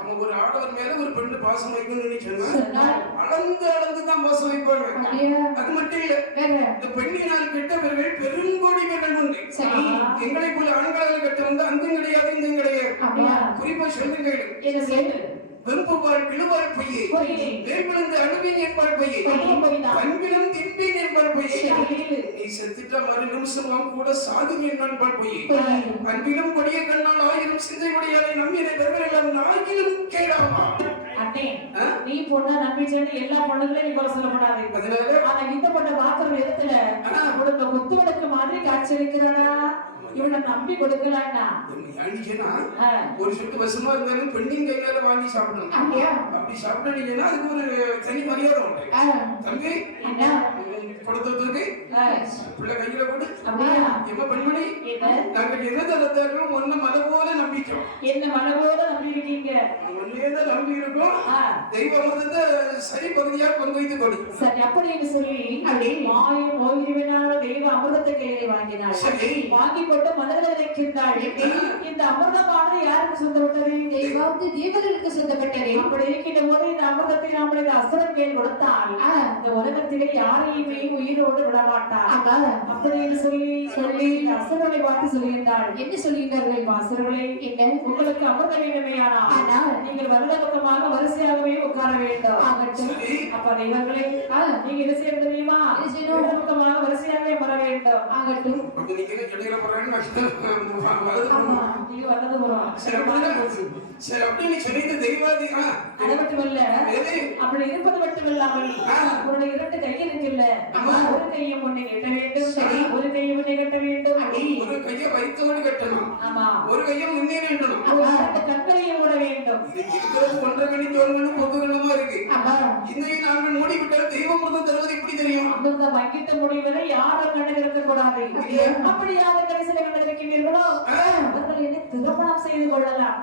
அவங்க ஒரு ஆடவர் மேல ஒரு பெண்ணு பாசம் வைக்கணும்னு சொன்னா அளந்து அளந்துதான் பாசம் வைப்பாங்க. அது மட்டும் இல்ல, இந்த பெண்ணினால் கெட்டவர்கள் பெருங்கொடிவர்கள் உண்டு. எங்களை போல ஆண்களாக கெட்ட வந்து அங்கும் கிடையாது இங்கும் கிடையாது. குறிப்பா சொல்லுங்க, வெறுப்புபால் விழுவால் பொய்யே, வேர்விழுந்து அணுவின் என்பால் பொய்யே, பண்பிலும் திம்பின் என்பால் பொய்யே, நீ செத்துட்ட மறு நிமிஷம் கூட சாதும் என்பால் பொய்யே, அன்பிலும் கொடிய கண்ணால் ஆயிரம் சிந்தை உடையாதை நம்பினை எல்லாம் நாயிலும் கேடாமா. நீ பொண்ணா நம்பி சேர்ந்து எல்லா பொண்ணுகளையும் நீ குறை சொல்லப்படாது. ஆனா இந்த பொண்ணை பாக்குற இடத்துல குத்து விளக்கு மாதிரி காட்சி இருக்கிறானா? இவனை நம்பி கொடுக்கலான்னா ஏன்னா ஒரு சொட்டு வசமா இருந்தாலும் பெண்ணின் கையால வாங்கி சாப்பிடணும். அப்படி சாப்பிட்டீங்கன்னா அதுக்கு ஒரு தனி மரியாதை உண்டு. தம்பி கொடுத்ததுக்கு பிள்ளை கையில கொடு. எம்ம பெண்மணி நாங்கள் என்ன தரத்தார்களும் ஒன்ன மலை போல நம்பிட்டோம். என்ன மலை போல நம்பிருக்கீங்க? ஒன்னேதான் நம்பி இருக்கோம். தெய்வம் சரி பகுதியா கொண்டு வைத்து கொடு. சரி அப்படின்னு சொல்லி மாயம் மோகிரிவினால தெய்வ அமிர்தத்தை கையிலே வாங்கினாள். வாங்கி கொண்டு மனதில் நினைக்கின்றாள், இந்த அமிர்தமானது யாருக்கு சொந்தப்பட்டது? தெய்வாவது தேவர்களுக்கு சொந்தப்பட்டது. அப்படி இருக்கின்ற போது இந்த அமிர்தத்தை நம்மளுக்கு அசுரன் மேல் கொடுத்தால் இந்த உலகத்திலே யாரையுமே உயிரோடு விடமாட்டார் அப்படின்னு சொல்லி அசுரனை பார்த்து சொல்லுகின்றாள். என்ன சொல்லுகின்றார்கள்? அசுரர்களே, என்ன உங்களுக்கு அமிர்தம் வேண்டுமேயானால் நீங்கள் வருட பக்கமாக வரிசையாகவே உட்கார வேண்டும். அப்ப தெய்வங்களே, நீங்க என்ன செய்ய தெரியுமா? பக்கமாக வரிசையாகவே வர வேண்டும். ஆகட்டும். நீங்க வர்றது போறோம். சரி, அப்படின்னு சொல்லிட்டு தெய்வாதி அது மட்டுமல்ல, அப்படி இருப்பது மட்டுமில்லாமல் உன்னுடைய இரண்டு கையில் இருக்குல்ல, ஒரு கையை முன்னே கட்ட வேண்டும், ஒரு கையை முன்னே கட்ட வேண்டும். ஒரு கையை வைத்தோடு கட்டணும். ஆமா, ஒரு கையை முன்னே நின்றணும். கற்களையும் மூட வேண்டும். இருக்கிறது 1.5 கண்ணி 4 கண்ணு 10 கண்ணுமா இருக்கு. இன்னைக்கு நாங்கள் மூடிவிட்டால் தெய்வம் மட்டும் தருவது எப்படி தெரியும்? அந்த வங்கிட்ட முடிவதை யாரும் கண்ணு இருக்க கூடாது. அப்படி யாரும் கடைசியில கண்ணு இருக்கின்றீர்களோ அவர்கள் என்ன திருமணம் செய்து கொள்ளலாம்.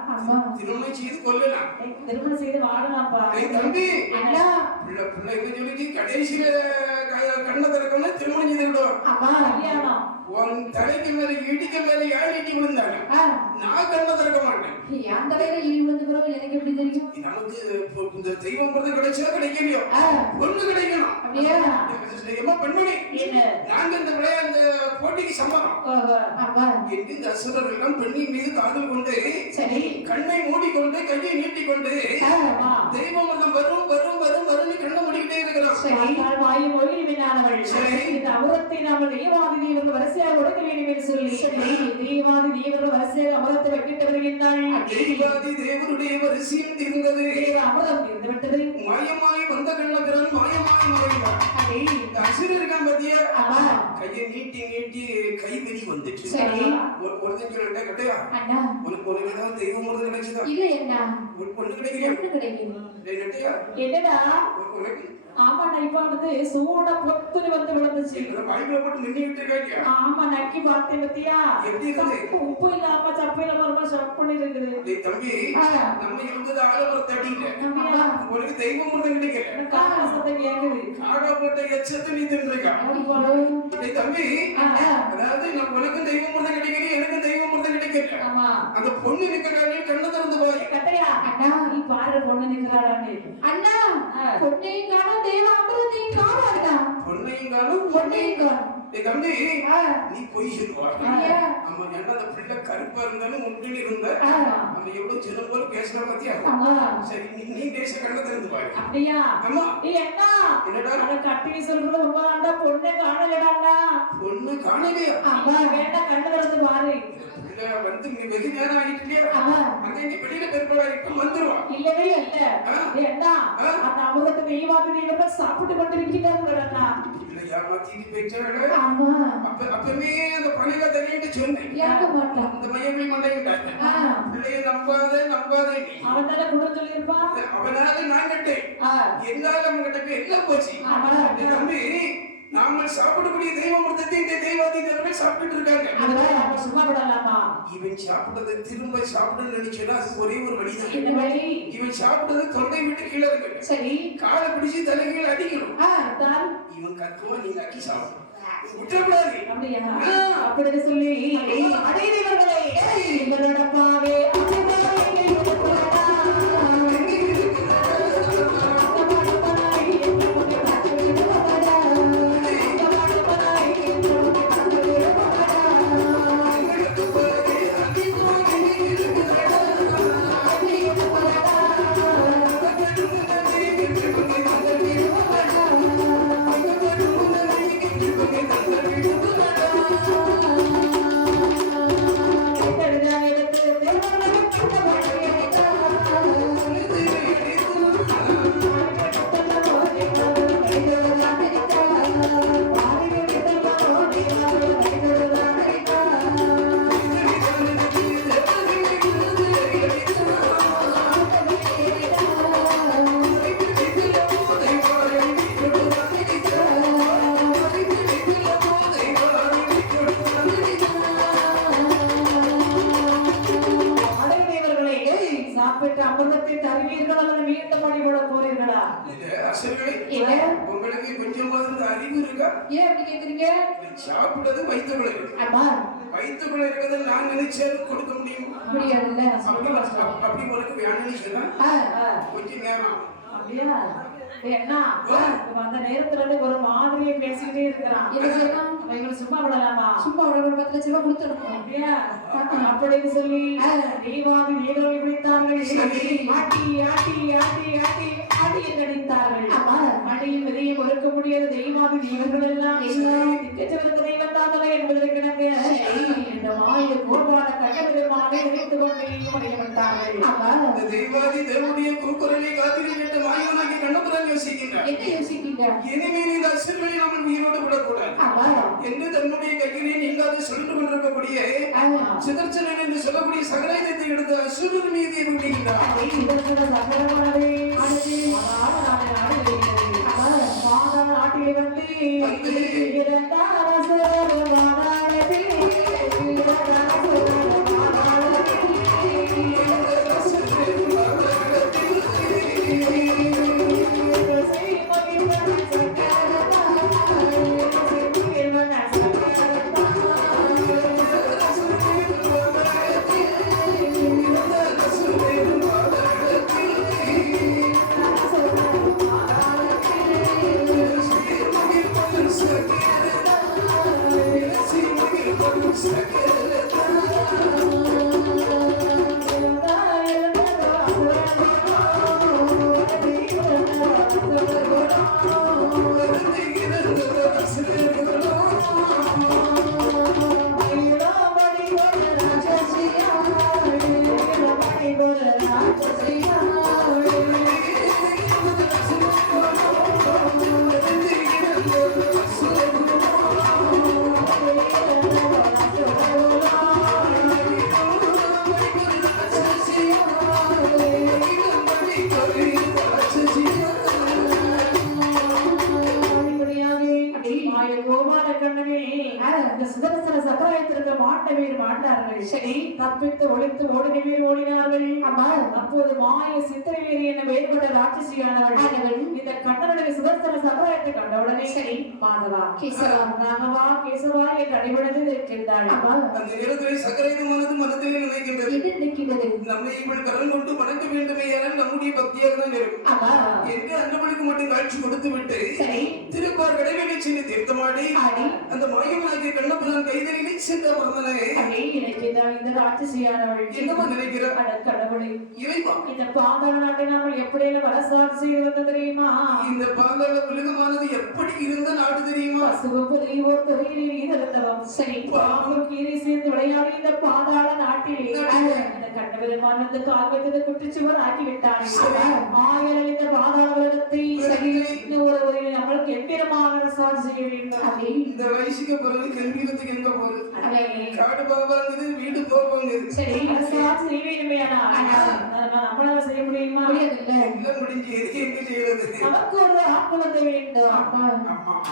திருமணம் செய்து கொள்ளலாம், திருமணம் செய்து வாழலாம்ப்பா. தம்பி அண்ணா பிள்ளை என்ன சொல்லி கடைசியில கண்ணை திறக்கணும், திருமணம் செய்து விடும். கல்யாணம் உன் தலைக்கு மேல இடிக்கு மேல ஏழு இடி விழுந்தாங்க, நான் கண்ணை திறக்க மாட்டேன். அந்த வேலை இடி விழுந்து பிறகு எனக்கு எப்படி தெரியும்? நமக்கு இந்த தெய்வம் பிறகு கிடைச்சா கிடைக்கலையோ ஒண்ணு கிடைக்கணும். எம்மா பெண்மணி, நாங்க இந்த இந்த போட்டிக்கு சம்மதம். இந்த அசுரர் எல்லாம் பெண்ணின் மீது காதல் கொண்டு கண்ணை மூடிக்கொண்டு கையை நீட்டிக்கொண்டு தெய்வம் எல்லாம் வரும் வரும் வரும் வரும் கண்ணை மூடிக்கிட்டே இருக்கிறோம். வாயு மொழி வினானவள் இந்த அமிர்தத்தை நாம தெய்வாதி தேவர்கள் வரிசையாக கொடுக்க வேண்டும் என்று சொல்லி தெய்வாதி தேவர்கள் வரிசையாக அமிர்தத்தை வைக்கிட்டு வருகின்றாள். தெய்வாதி தேவருடைய வரிசையும் தீர்ந்தது, அமிர்தம் தீர்ந்து விட்டது. மாயமாய் வந்த கண்ணபிரான் மாயமாய் மறைவார். அசுரர்கள் மத்திய கையை நீட்டி நீட்டி கைவிரி வந்துச்சு. ஒருத்தன் சொல்லிட்டா கட்டையா உனக்கு ஒரு ஏதாவது தெய்வம் ஒரு கிடைச்சதா? இல்ல என்ன ஒரு பொண்ணு கிடைக்கிறேன் என்னடா? ஆமா, நான் இப்ப வந்து சூட பொத்துன்னு வந்து விழுந்துச்சு. வாய்க்குள்ள போட்டு நின்னுட்டு இருக்காங்க. ஆமா, நக்கி பார்த்தேன் பத்தியா? உப்பு இல்லாம சப்பு இல்லாம சப்புன்னு இருக்குது. டேய் தம்பி, நம்ம இருந்தது ஆலமரத்து அடியில. உனக்கு தெய்வம் ஒண்ணு கிடைக்கல. காக்கா சத்தம் கேக்குது. காக்கா போட்ட எச்சத்தை நீ தின்னுருக்க. டேய் தம்பி, அதாவது நம்ம உனக்கு தெய்வம் ஒண்ணு கிடைக்கல, எனக்கு தெய்வம் ஒண்ணு கிடைக்கல. ஆமா, அந்த பொண்ணு நிக்கறானே கண்ணு திறந்து பாரு. கட்டையா அண்ணா, நீ பாரு பொண்ணு நிக்கறானே. அண்ணா, பொண்ணையும் காணோம், தெய்வ அமிர்தத்தையும் காணோம். அண்ணா, பொண்ணையும் காணோம், பொண்ணையும் காணோம். டேய் தம்பி, நீ போய் சொல்லுவா. ஆமா, என்ன அந்த பிள்ளை கருப்பா இருந்தாலும் முன்னில் இருந்த நம்ம எவ்வளவு சின்ன போல பேசுற பாத்தியா? சரி, நீ பேச கண்ணை திறந்து பாரு. அப்படியா? ஆமா. ஏய் அண்ணா, என்னடா அத கட்டி சொல்றது உண்மைதான்டா, பொண்ணே காணலடாண்ணா. பொண்ணு காணலையா? ஆமா, வேண்டா கண்ணை திறந்து பாரு. பிள்ளை வந்து வெகு நேரம் ஆயிட்டு இல்லையா? அங்க நீ வெளியில பெருப்பா இப்ப வந்துருவா. இல்லவே இல்ல. ஏய் அண்ணா, அந்த அமிர்தத்தை தெய்வாதி தேவர்கள் சாப்பிட்டு கொண்டிருக்கிறார்கள் அண்ணா. இல்ல, ஏமாத்திட்டு போயிட்டாங்க. ஆமா, அப்பவே அந்த பணியில தனியிட்டு சொன்னேன், ஏற்க மாட்டான். இந்த மையப்படி மண்டையிட்டாங்க. பிள்ளைய நம்பாத நம்பாத. அவனால கூட சொல்லிருப்பா. அவனால நான் கட்டேன், என்னால அவங்க கிட்ட எல்லாம் போச்சு. தம்பி, நாங்கள் சாப்பிடக்கூடிய தெய்வம் இந்த தெய்வாதி தேவர்கள் சாப்பிட்டு இருக்காங்க. அதனால சும்மா விடலாமா? இவன் சாப்பிட்டதை திரும்ப சாப்பிடணும்னு நினைச்சா அது ஒரே ஒரு வழிதான். என்ன வழி? இவன் சாப்பிட்டது தொண்டை விட்டு கீழே இருக்கு. சரி, காலை பிடிச்சி தலைகீழ அடிக்கணும். இவன் கத்துவா, நீங்க அக்கி சாப்பிடணும். அப்படி சொல்லி அடைவர்களே எங்களோட பாவே வைத்து அறிவீர்கள் அல்லது மீண்டும் பணிபட போறீர்களா? அசுரர்களே, ஏங்க உங்களுக்கு கொஞ்சமாவது அறிவு இருக்கா? ஏன் அப்படி கேக்குறீங்க? சாப்பிட்டது வயிற்றுக்குள்ள இருக்கு. அம்மா வயிற்றுக்குள்ள இருக்கிறத நான் நினைச்சேன் கொடுக்க முடியும். முடியாதுல்ல. அப்படி உனக்கு வேணும்னு சொன்னா கொஞ்சம் நேரம் அப்படியா? என்ன அந்த நேரத்துல இருந்து ஒரு மாதிரியை பேசிக்கிட்டே இருக்கிறான். என்ன செய்யலாம்? அவங்களை சும்மா விடலாமா? சும்மா ஒரு 10 லட்சம் ரூபாய் கொடுத்துடணும். அப்படியா? அப்படின்னு சொல்லி தெய்வாதி தேவர்கள் இப்படித்தார்கள். ஆட்டி ஆட்டி ஆட்டி ஆட்டி ஆட்டி நடித்தார்கள். அடியும் இதையும் ஒழுக்க முடியாத தெய்வாதி தேவர்கள் எல்லாம் திக்கச்சவருக்கு தெய்வம் தாங்களே என்பதை கிடக்கு இந்த மாய கோபால கட்டவிதமாக நினைத்துக் கொண்டே படையப்பட்டார்கள். தெய்வாதி தேவனுடைய கூக்குரலை காத்திரி கேட்டு மாயவனாகி கண்ணபுரம் யோசிக்கின்றார். என்ன யோசிக்கீங்க? இனிமேல் இந்த அசுரர்களை நாம் உயிரோடு விடக்கூடாது என்று தன்னுடைய கையிலே நீங்காது சொல்லிக் கொண்டிருக்கக்கூடிய சிதர்ச்சனன் என்று சொல்லக்கூடிய சகராயுதத்தை எடுத்து அசுரர் மீது விட்டுகின்றார். நாட்டிலே வந்து தப்பித்து ஒளித்து ஓடினவீர் ஓடினார்கள். அப்போது மாய சித்திரவேரி என வேறுபட்ட ராட்சசியானவள் இந்த கண்ணனுடைய சுதர்சன சமுதாயத்தை கண்டவுடனே சரி மாதவா கேசவா ராகவா கேசவா என்று அடிபடுத்து இருக்கின்றாள். அந்த நேரத்தில் சக்கரையுமானது மனதிலே நினைக்கின்றது. நம்மை இவள் கடன் கொண்டு வணங்க வேண்டுமே என நம்முடைய பக்தியாக தான் இருக்கும் என்று அன்றவளுக்கு மட்டும் காட்சி கொடுத்து விட்டு திருப்பார் கடைவேலை சென்று தீர்த்தமாடி அந்த மாயவனாகிய கண்ணபுரம் கைதலிலே சென்ற மறந்தனே இந்த ராட்சசியானவள் என்னமா நினைக்கிறார்? கடவுளை இறைவா, இந்த பாதாள நாட்டை நாம எப்படியெல்லாம் வரசாட்சி செய்வது தெரியுமா? இந்த பாதாள உலகமானது எப்படி இருந்த நாடு தெரியுமா? சிவபுரி ஓர் துறையில் இருந்தவம் சரி பாம்பும் கீரை சேர்ந்து விளையாடி இந்த பாதாள நாட்டிலே இந்த கண்டவிதமான வந்து கால் வைத்தது குட்டிச்சுவர் ஆக்கி விட்டார்கள். ஆயல் இந்த பாதாள உலகத்தை சரி ஒரு நம்மளுக்கு எம்பிரமாக சாட்சி செய்ய வேண்டும். இந்த வயசுக்கு பிறகு கல்வியத்துக்கு எங்க போகுது? காடு பாவாங்குது, வீடு போவாங்க. சரி சாட்சி செய்ய வேண்டுமையானா நம்மளால செய்ய முடியுமா? இல்ல முடிஞ்சு எதுக்கு எங்க செய்யறது? நமக்கு ஒரு ஆக்குழந்தை வேண்டும்.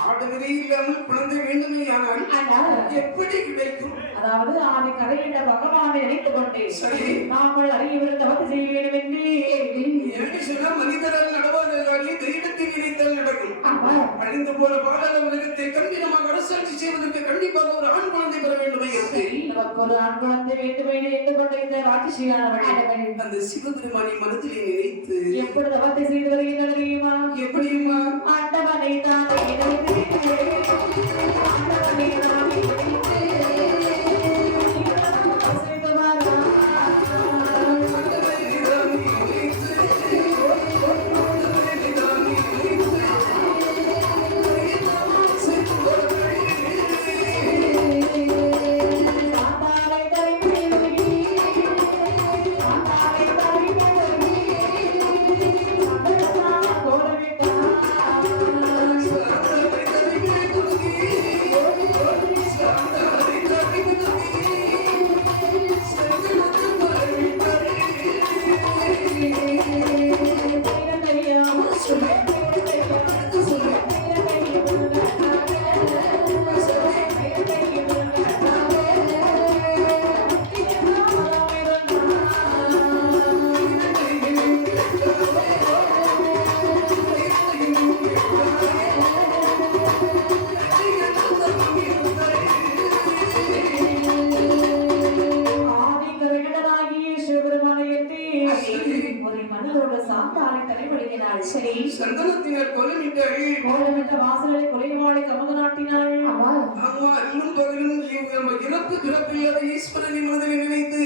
ஆடுவதே இல்லாமல் குழந்தை வேண்டுமே ஆனால் எப்படி கிடைக்கும்? அதாவது ஆதி கதையிட்ட பகவானை நினைத்துக் கொண்டேன். சரி நாங்கள் அறியவிருந்த தவறு செய்ய வேண்டும் என்று சொன்னா மனிதரால் நடவாத காரியம் தெய்வத்தை நினைத்தால் நடக்கும். அழிந்து போன பாதாள உலகத்தை கண்டினமாக அரசாட்சி செய்வதற்கு கண்டிப்பாக ஒரு ஆண் குழந்தை பெற வேண்டுமே என்று நமக்கு ஒரு ஆண் குழந்தை வேண்டுமே என்று கொண்ட இந்த ராட்சசியானவள் அந்த சிவபெருமானை மனதிலே நினைத்து எப்படி தவத்தை செய்து வருகின்ற தெரியுமா? எப்படியுமா? ஆண்டவனை தானே ஆண்டவனை தானே சந்தனத்தினால் கோலமிட்டாள். கோலமிட்ட வாசல்களை குறைவாளை கமக நாட்டினாள். ஆமா ஆமா, அல்லும் பகலும் நம்ம இறப்பு பிறப்பில்லாத ஈஸ்வரனின் மனதில் நினைத்து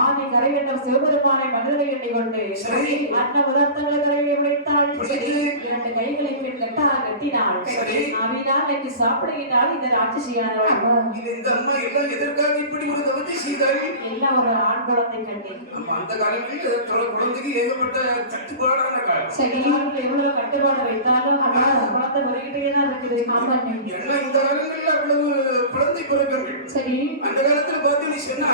ஆனை கரை கண்ட சிவபெருமானை மனதில் எண்ணி கொண்டு சரி. அன்ன உதர்த்தங்களை கரையிலே உடைத்தாள். சரி. இரண்டு கைகளை கட்டாக கட்டினாள். சரி. அவினால் இன்னைக்கு சாப்பிடுகிறாள் இந்த ராட்சசியானவள். இது இந்த அம்மா எல்லாம் எதற்காக இப்படி ஒரு தவத்தை செய்தாள்? எல்லாம் ஒரு ஆண் குழந்தை கட்டி. நம்ம அந்த காலங்களில் குழந்தைக்கு ஏகப்பட்ட தட்டுப்பாடான காலம். சரி, எவ்வளவு கட்டுப்பாடு வைத்தாலும் குழந்தை வருகிட்டே தான் இருக்குது. ஏன்னா இந்த காலங்களில் அவ்வளவு குழந்தை பிறக்கங்கள். சரி அந்த காலத்துல பாத்தீங்கன்னு சொன்னா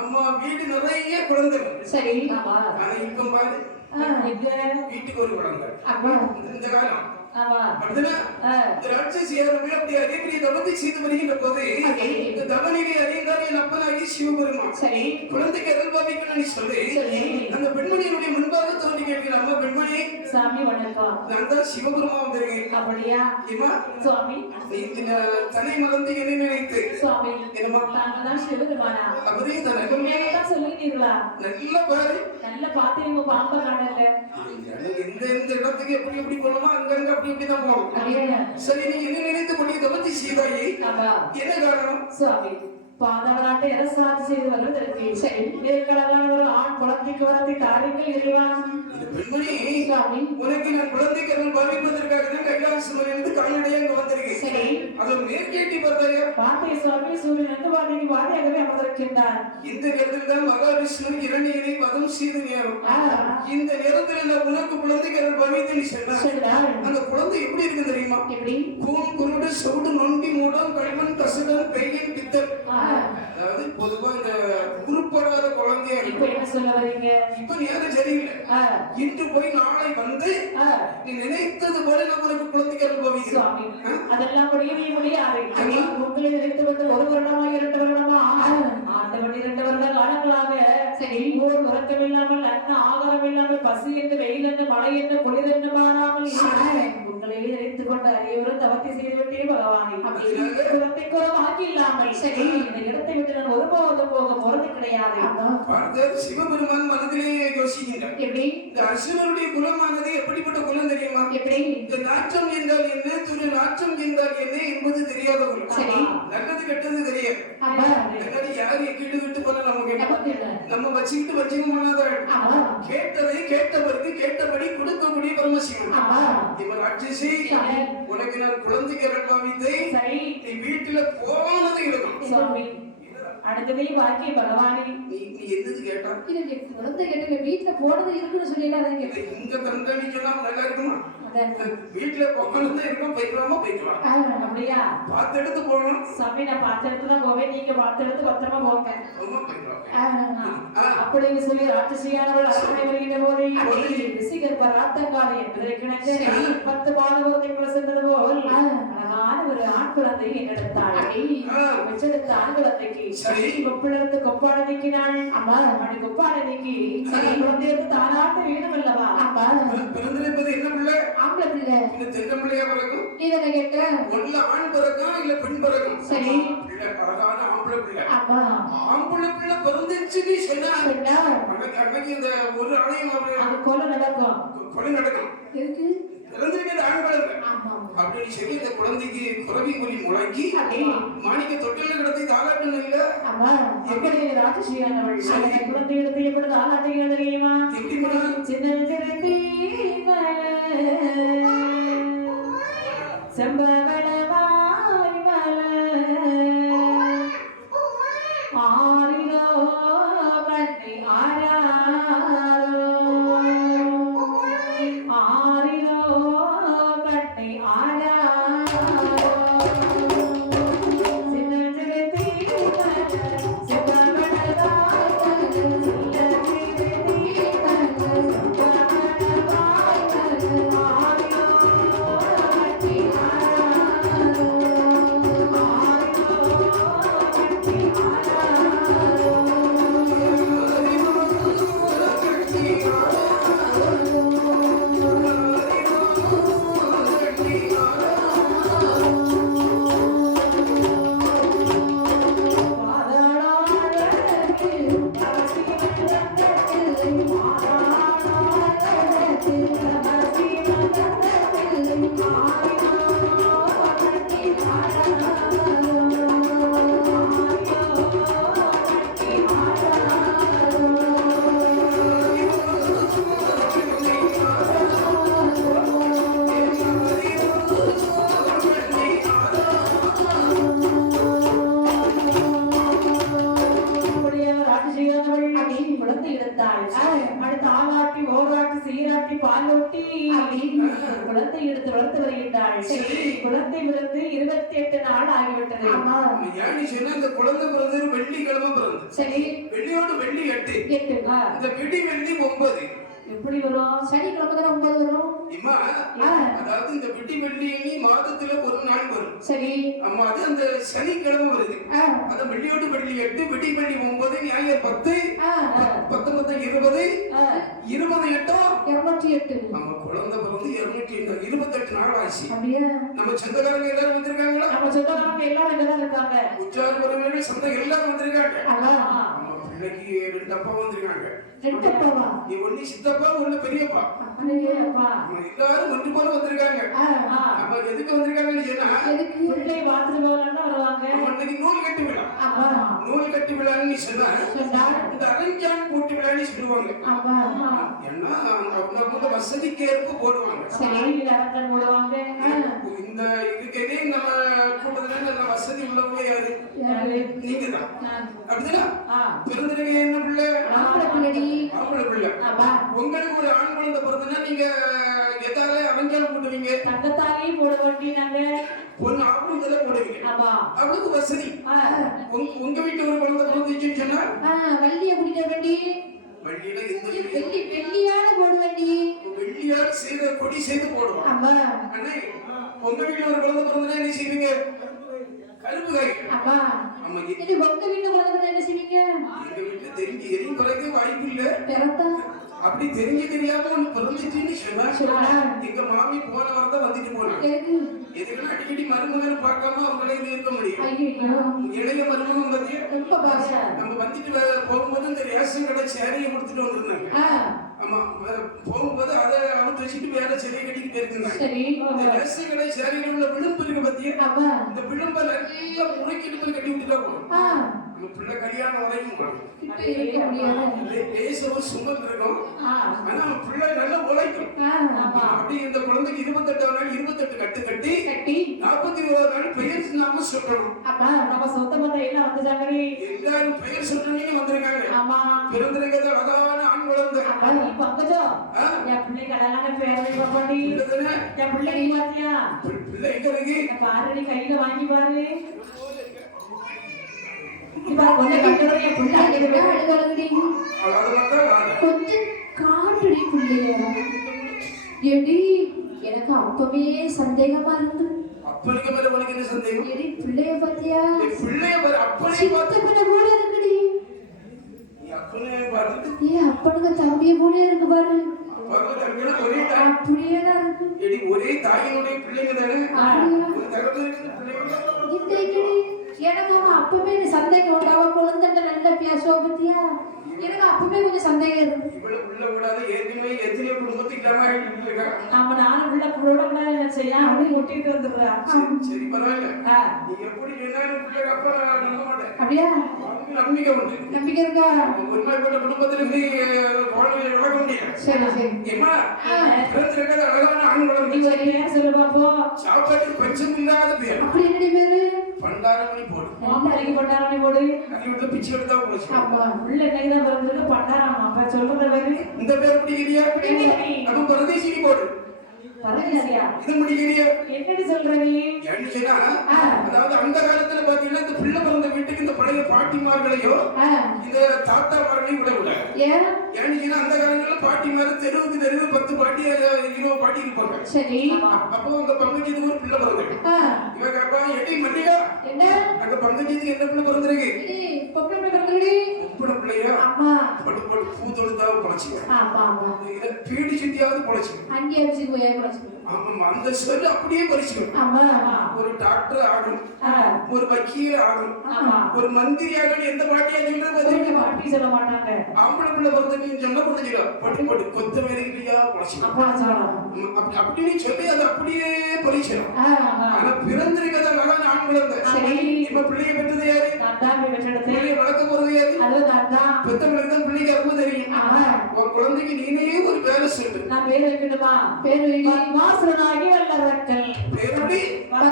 அம்மா வீடு நிறைய குழந்தை. சரி ஆனா இப்ப பாரு, வீட்டுக்கு ஒரு குழந்தை. இந்த காலம் அப்படின்னா இந்த ராட்சசியானவர்கள் அப்படி அதே தவத்தை செய்து வருகின்ற போது இந்த தவநிலை அறிந்தால் என் அப்பனாகி சிவபெருமான் குழந்தைக்கு அருள் பாவிக்கணும்னு சொல்லி அந்த பெண்மணியினுடைய முன்பாக தோன்றி கேட்கிறேன், அம்மா பெண்மணி சாமி வணக்கம், நான் தான் சிவபெருமான் வந்திருக்கேன். அப்படியா சுவாமி தன்னை மறந்து என்னை நினைத்து சுவாமி என்னமா நாங்க தான் சிவபெருமானா அப்படியே தானே தான் சொல்லிட்டீங்களா? நல்ல பாரு, நல்ல பாத்தீங்க பாம்ப காணல. எந்த எந்த இடத்துக்கு எப்படி எப்படி போனோமோ அங்கங்க அப்படி இப்படிதான் போகணும். சரி, நீ என்ன நினைத்து கொண்டு தவத்தை செய்தாயே, என்ன காரணம்? சுவாமி பாதவராட்டை அரசாட்சி செய்து வருவதற்கு சரி ஏற்கனவே ஒரு ஆண் குழந்தைக்கு வரத்தை தாருங்கள் இறைவான். பெண்மணி சுவாமி, உனக்கு நான் குழந்தைக்கு அருள் பாவிப்பதற்காக தான் கைலாசமலையிலிருந்து கால்நடையா இங்க வந்திருக்கேன். சரி, அதை மேற்கேட்டி பார்த்தாயா? பார்த்தே சுவாமி, சூரியன் வந்து வாதிக்கு வாதியாகவே அமர்ந்திருக்கின்றார். இந்த நேரத்தில் தான் மகாவிஷ்ணு இரண்யனை வதம் செய்த நேரம். இந்த நேரத்தில் நான் உனக்கு குழந்தைக்கு அருள் பாவித்தேன்னு சொன்னார். அந்த குழந்தை எப்படி இருக்கு தெரியுமா? எப்படி? கூன் குருடு சவுடு நொண்டி மூடம் களிமண் கசுடன் பெய்யன் பித்தர். அதாவது பொதுவா இந்த உருப்படாத குழந்தையா இப்ப என்ன சொல்ல வரீங்க? இப்ப நீ அது சரியில்லை. இன்று போய் நாளை வந்து நீ நினைத்தது போல நம்மளுக்கு குழந்தைக்கு அனுபவிக்கிறோம். அதெல்லாம் முடியவே முடியாது. உங்களை நினைத்து விட்டு ஒரு வருடமா 2 வருடமா ஆண்டவன் 2 வருட காலங்களாக சரி ஓர் உறக்கம் இல்லாமல் அன்ன ஆகாரம் இல்லாமல் பசி என்று வெயில் என்று மழை என்று குளிர் என்று மாறாமல் உங்களை நினைத்துக் கொண்டு அறியவரும் தவத்தை செய்துவிட்டே பகவானே குலத்தைக்கு ஆக்கி இல்லாமல் சரி இந்த இடத்தை விட்டு நான் ஒருபோதும் போக போறது கிடையாது. சிவபெருமான் மனதிலேயே யோசிக்கின்றார். எப்படி? இந்த அசுரனுடைய குலமானது எப்படிப்பட்ட குலம் தெரியுமா? எப்படி? இந்த நாற்றம் என்றால் என்ன, துரு நாற்றம் என்றால் என்ன என்பது தெரியாத குலம். சரி, நல்லது கெட்டது தெரியாது. யாரு எக்கிட்டு விட்டு போன நமக்கு நம்ம வச்சுக்கிட்டு வச்சுக்கோதான். கேட்டதை கேட்டவருக்கு கேட்டபடி கொடுக்கக்கூடிய பரமசிவன். இவன் ராட்சசி, உனக்கு நான் குழந்தைக்கு அருள் பாவித்தேன். நீ வீட்டுல போனது இருக்கும். அடுத்ததே பாக்கி பகவானே, நீ எது கேட்டா? இது குழந்தை கேட்டு வீட்டுல போனது இருக்குன்னு சொல்லிடலாம். இங்க தந்தனி சொன்னா நல்லா இருக்குமா? வீட்டுல போகணும் இருக்கும், போய்க்கலாமா போய்க்கலாம். அப்படியா? பார்த்து எடுத்து போகணும். சாமி, நான் பார்த்து எடுத்து தான் போவேன், நீங்க பார்த்து எடுத்து பத்திரமா போங்க. அப்படின்னு சொல்லி ராட்சசியானவள் அரண்மனை வருகின்ற போது ரிஷிகர் பராத்தங்காலை என்பதை கிணந்து 10 பாதகோதைக்குள்ள சென்றது போல் அழகான ஒரு ஆண் குழந்தை என்றெடுத்தாள். வச்செடுத்த ஆண் குழந்தைக்கு கொப்பிழந்து கொப்பாட நீக்கினாள். அம்மா அப்படி கொப்பாட நீக்கி குழந்தை எடுத்து தானாட்ட வேணும் அல்லவா? பிறந்திருப்பது என்ன பிள்ளை? ஆம்பளை பிள்ளை. இந்த தென்ன பிள்ளையா பிறக்கும்? நீ என்ன கேட்ட? ஒண்ணு ஆண் பிறக்கும் இல்ல பெண் பிறக்கும். சரி, அழகான ஆம்பளை பிள்ளை. ஆம்பளை பிள்ளை பிறந்துச்சுன்னு சொன்னா அன்னைக்கு இந்த ஒரு ஆணையம் கொலை நடக்கும். கொலை நடக்கும். எதுக்கு? பிறந்திருக்கிறது ஆண் குழந்தை அப்படின்னு சொல்லி இந்த குழந்தைக்கு குறவி மொழி முழங்கி மாணிக்க தொட்டில கிடத்தி தாளாட்டணும் இல்ல. எப்படி ராட்சசியானவள் குழந்தை எடுத்து எப்படி தாளாட்டுகிறது தெரியுமா? சின்ன செம்பவளவாய் ஆரிரோ கண்ணை ஆராரோ ஆரிரோ கண்ணை ஆராரோ சின்னஞ்சிறுத்தி செம்பவளவாய் எடுத்தாள் அடுத்து ஆளாட்டி ஓராட்டி சீராட்டி பாலூட்டி ஒரு குழந்தை எடுத்து வளர்த்து வருகின்றாள் குழந்தை பிறந்து 28 நாள் ஆகிவிட்டது ஏன்னு சொன்னா இந்த குழந்தை பிறந்தது வெள்ளிக்கிழமை பிறந்து சரி வெள்ளியோடு வெள்ளி 8 இந்த வெள்ளி 9 எப்படி வரும் சனிக்கிழமை தானே 9 வரும் இம்மா அதாவது இந்த வெள்ளி மாதத்துல ஒரு நாள் வரும் சரி அம்மா அது அந்த சனிக்கிழமை வருது அது வெள்ளியோடு வெள்ளி 8 வெள்ளி 9 ஞாயிறு 10 19 20 28 நம்ம குழந்தை பிறந்து 228 நாள் ஆச்சு அப்படியே நம்ம சொந்தக்காரங்க எல்லாரும் வந்திருக்காங்களா நம்ம சொந்தக்காரங்க எல்லாரும் இங்கதான் இருக்காங்க உச்சார் பரவாயில்லை சொந்த எல்லாரும் வந்திருக்காங்க அதான் பிள்ளைக்கு 2 அப்பா வந்திருக்காங்க 2 அப்பாவா நீ ஒண்ணு சித்தப்பா ஒண்ணு பெரியப்பா அப்படியே அப்பா எல்லாரும் ஒன்று போல வந்திருக்காங்க நம்ம எதுக்கு வந்திருக்காங்கன்னு சொன்னா எதுக்கு பிள்ளை வாத்துருவாங்க வருவாங்க இன்னைக்கு நூல் கட்டு விழா அப்பா நூல் கட்டு விழான்னு சொன்னா இந்த அரஞ்சான் போட்டு விழான்னு சொல்லுவாங்க அப்பா ஏன்னா அவங்க வசதிக்கு ஏற்ப போடுவாங்க சாலையில் அரங்கன் போடுவாங்க இந்த இதுக்கே நம்ம கூட்டத்துல நல்ல வசதி உள்ளவங்க யாரு நீங்க தான் அப்படிதான் பிறந்திருக்க என்ன பிள்ளை ஆம்பளை பிள்ளை உங்களுக்கு ஒரு ஆண் குழந்தை பிறந்தனா நீங்க எதால அரஞ்சான் போடுவீங்க தங்கத்தாலே போட வேண்டி நாங்க பொண்ணு ஆம்பளை போடுவீங்க அவளுக்கு வசதி உங்க வீட்டுல ஒரு குழந்தை பிறந்துச்சுன்னு சொன்னா வள்ளிய குடிக்க வேண்டி வள்ளியில இந்த வெள்ளியான போட வேண்டி வெள்ளியால் செய்த கொடி செய்து போடுவோம் அண்ணே உங்க வீட்டுல ஒரு குழந்தை பிறந்தனா என்ன செய்வீங்க கருப்பு காய் அப்பா ஆமா இது உங்க வீட்டுல குழந்தை என்ன செய்வீங்க எங்க வீட்டுல தெரிஞ்சு எரியும் குறைக்க வாய்ப்பு இல்ல பிறந்தா அப்படி தெரிஞ்சு தெரியாம ஒண்ணு பிறந்துச்சுன்னு சொன்னா எங்க மாமி போன வாரத்தை வந்துட்டு போனாங்க எதுக்குன்னா அடிக்கடி மருமகன் பார்க்காம அவங்களே இருக்க முடியும் இளைய மருமகன் பத்தியா நம்ம வந்துட்டு போகும்போது இந்த ரேஷன் கடை சேரையை கொடுத்துட்டு வந்திருந்தாங்க ஆமா போகும்போது அதை அவுத்து வச்சுட்டு வேற சேரையை கட்டிட்டு போயிருந்தாங்க இந்த ரேஷன் கடை சேரையில் உள்ள விளிம்பு இருக்கு பத்தியா இந்த விளிம்பை நல்லா முறைக்கிட்டு போய் கட்டி விட்டுட்டா போகும் நம்ம பிள்ளை கல்யாணம் வரைக்கும் பேசவும் சுமந்து இருக்கும் ஆனா பிள்ளை நல்லா உழைக்கும் அப்படி இந்த குழந்தைக்கு 28 நாள் 28 கட்டு கட்டி 41 நாள் பெயர் நாம சொல்லணும் நம்ம சொந்த மத்த எல்லாம் வந்துட்டாங்க எல்லாரும் பெயர் சொல்லணும்னு வந்திருக்காங்க பிறந்திருக்கிறது அழகான ஆண் குழந்தை பங்கஜம் என் பிள்ளைக்கு அழகான பேரை பாப்பாடி என் பிள்ளை நீ பாத்தியா பிள்ளை எங்க இருக்கு பாரு கையில வாங்கி பாரு கொஞ்சம் கட்டுடைய கொஞ்சம் காட்டுடி பிள்ளைய எடி எனக்கு அப்பவே சந்தேகமா இருந்து அப்பனுக்கு மேல உனக்கு என்ன சந்தேகம் எடி பிள்ளைய பத்தியா பிள்ளைய அப்பனை சித்தப்பன கூட இருக்குடி அப்பனை பார்த்துட்டு அப்பனுக்கு தம்பிய கூட இருக்கு பாரு அப்படியே இருக்கு ஒரே தாயினுடைய பிள்ளைங்க தானே எனக்கு அப்பவே சந்தேகம் உண்டாவ குழந்தை நல்ல பேசுவ பத்தியா எனக்கு அப்பவே கொஞ்சம் சந்தேகம் இருக்கு இவ்வளவு உள்ள கூடாது ஏற்கனவே எத்தனை குடும்பத்துக்கு இல்லாம இருக்கா ஆமா நானும் உள்ள கூட கூட செய்யா அப்படி ஒட்டிட்டு வந்துடுறா சரி பரவாயில்ல நீ எப்படி என்ன பிள்ளைங்க அப்ப நம்ப மாட்டேன் அப்படியா நம்பிக்கை உண்டு நம்பிக்கை இருக்கா உண்மைப்பட்ட குடும்பத்துல இருந்து குழந்தைய வளர்க்க முடியும் சரி சரி ஏமா பிறந்திருக்கிறது அழகான ஆண் குழந்தை நீ ஒரு பேர் சொல்லு பாப்போம் சாப்பாட்டுக்கு பஞ்சம் இல்லாத பேர் அப்படி என்னடி பேரு பண்டாரமணி போடு மாப்பிள்ளைக்கு பண்டாரமணி போடு அங்க விட்டு பிச்சை எடுத்தா போச்சு ஆமா உள்ள என்னைக்குதான் பிறந்திருக்கு பண்டாரம் அப்ப சொல்றது வேறு இந்த பேர் பிடிக்கிறியா அப்ப பரதேசினி போடு பரதேசியா இது முடிக்கிறியா என்னடி சொல்ற நீ என்ன சொன்னா அதாவது அந்த காலத்துல பாத்தீங்கன்னா இந்த பிள்ளை பிறந்த வீட்டுக்கு இந்த பழைய பாட்டிமார்களையோ இந்த தாத்தாமார்களையும் விட விட ஏன்னு அந்த காலங்கள்ல பாட்டிமாரு தெருவுக்கு தெருவு 10 பாட்டி 20 பாட்டி இருப்பாங்க சரி அப்போ அந்த பங்கஜத்துக்கு ஒரு பிள்ளை பிறந்தது இவங்க அப்பா எட்டி மல்லிகா என்ன அங்க பங்கஜத்துக்கு என்ன பிள்ளை பிறந்திருக்கு பொம்பளை பிறந்தடி பொம்பளை பிள்ளையா ஆமா பட்டு பட்டு பூ தொழுத்தாவது பொழைச்சிங்க ஆமா ஆமா இத பீடி சுத்தியாவது பொழைச்சிங்க அண்டி அடிச்சு போய் பொழைச்சிங்க ஆமா அந்த சொல் அப்படியே பொழைச்சிங்க ஆமா ஒரு டாக்டர் ஆகும் ஒரு வக்கீல் ஆகும் ஒரு மந்திரி ஆகும் எந்த பாட்டியா சொல்றது பாட்டி சொல்ல மாட்டாங்க ஆம்பளை பிள்ளை பிறந்த நீ சொல்ல முடிஞ்சிட பட்டு பட்டு கொத்த வேலையா பொழைச்சிங்க அப்படின்னு சொல்லி அது அப்படியே பொழைச்சிடும் ஆனா பிறந்திருக்கிறத அழகான ஆண் குழந்தை இப்ப பிள்ளைய பெற்றது யாரு பிள்ளைய வளர்க்க போறது யாரு பெத்தவங்களுக்கு தான் பிள்ளைக்கு அறுப்பு தெரியும் உன் குழந்தைக்கு நீனே ஒரு பேரை சொல்லு நான் பேர் வைக்கணுமா பேர் மாசுரனாகி வல்லரக்கன் பேருடி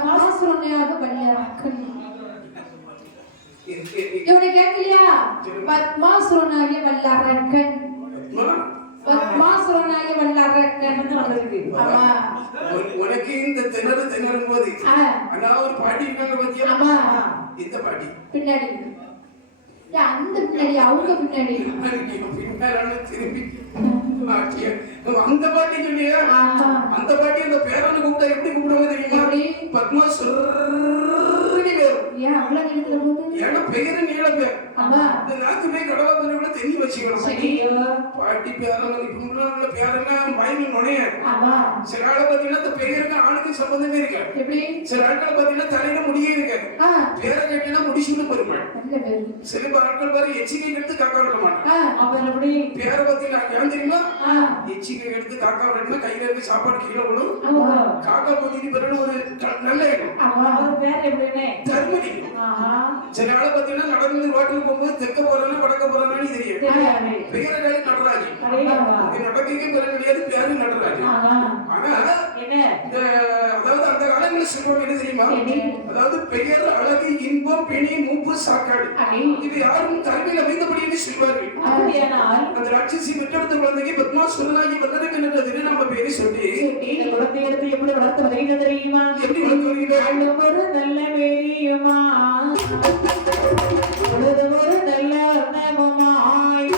மாசுரனாக வல்லரக்கன் இவனை கேட்கலையா பத்மாசுரனாகிய வல்லரக்கன் மாசுரனாய வல்லரக்கன் வந்திருக்கு. ஆமா உனக்கு இந்த திணறும் போது ஆனா ஒரு பாட்டி இருக்காங்க பாத்தியா? ஆமா இந்த பாட்டி பின்னாடி அந்த பின்னாடி அவங்க பின்னாடி பின்னாடி திரும்பி பாட்டியா அந்த பாட்டி சொல்லியா? அந்த பாட்டி அந்த பேரனை கூப்பிட்டா எப்படி கூப்பிடுவாங்க தெரியுமா? பத்மா சொல்றி பேரும். ஏன் அவ்வளவு நேரத்துல போகுது? ஏன்னா பெயரு நீள பேர். ஆமா இந்த நாக்குமே கடவா பேருக்குள்ள தென்னி வச்சுக்கணும். பாட்டி பேரன் இப்ப பேரன்னா மயங்கி நுழைய. ஆமா சில ஆளை பாத்தீங்கன்னா இந்த பெயருக்கு ஆணுக்கு சம்பந்தமே இருக்காது. எப்படி? சில ஆட்களை பாத்தீங்கன்னா தலையில முடியே இருக்காது. பேரை கேட்டீங்கன்னா முடிச்சுட்டு பெருமாள். நல்ல பேரு. சில ஆட்கள் பாரு எச்சிக்கை எடுத்து காக்கா விட மாட்டாங்க. அவர் எப்படி பேரை பாத்தீங்கன்னா ஏன் தெரியுமா? எச்சிக்கை எடுத்து காக்கா விடணும்னா கையில இருந்து சாப்பாடு கீழே விடும். காக்கா போத்திட்டு பிறகு ஒரு நல்ல இடம். அவர் பேர் எப்படின்னு தர்மடி. சில ஆளை பாத்தீங்கன்னா நடந்து ரோட்டில் போகும்போது தெற்க போறாங்க வடக்க போறாங்கன்னு தெரியும். பெயரை கேட்டு நடராஜன். நடக்கைக்கு பிறகு கிடையாது பேரு நடராஜன். ஆனா இந்த அதாவது அந்த காலங்களில் சொல்றோம் என்ன தெரியுமா? அதாவது பெயர் அழகு இன்பம் பிணி மூப்பு சாக்காடு இது யாரும் தலைமையில் அமைந்தபடி என்று சொல்வார்கள். அந்த ராட்சசி பெற்றெடுத்த குழந்தைக்கு பத்மா சுரனாகி வல்லரக்கன் என்ற தினம் நம்ம பேரை சொல்லி குழந்தை எடுத்து எப்படி வளர்த்து வருகிறது தெரியுமா? எப்படி வளர்த்து வருகிறார்கள்? ஒரு நல்ல வேலியுமா ஒரு நல்ல உணவுமாய்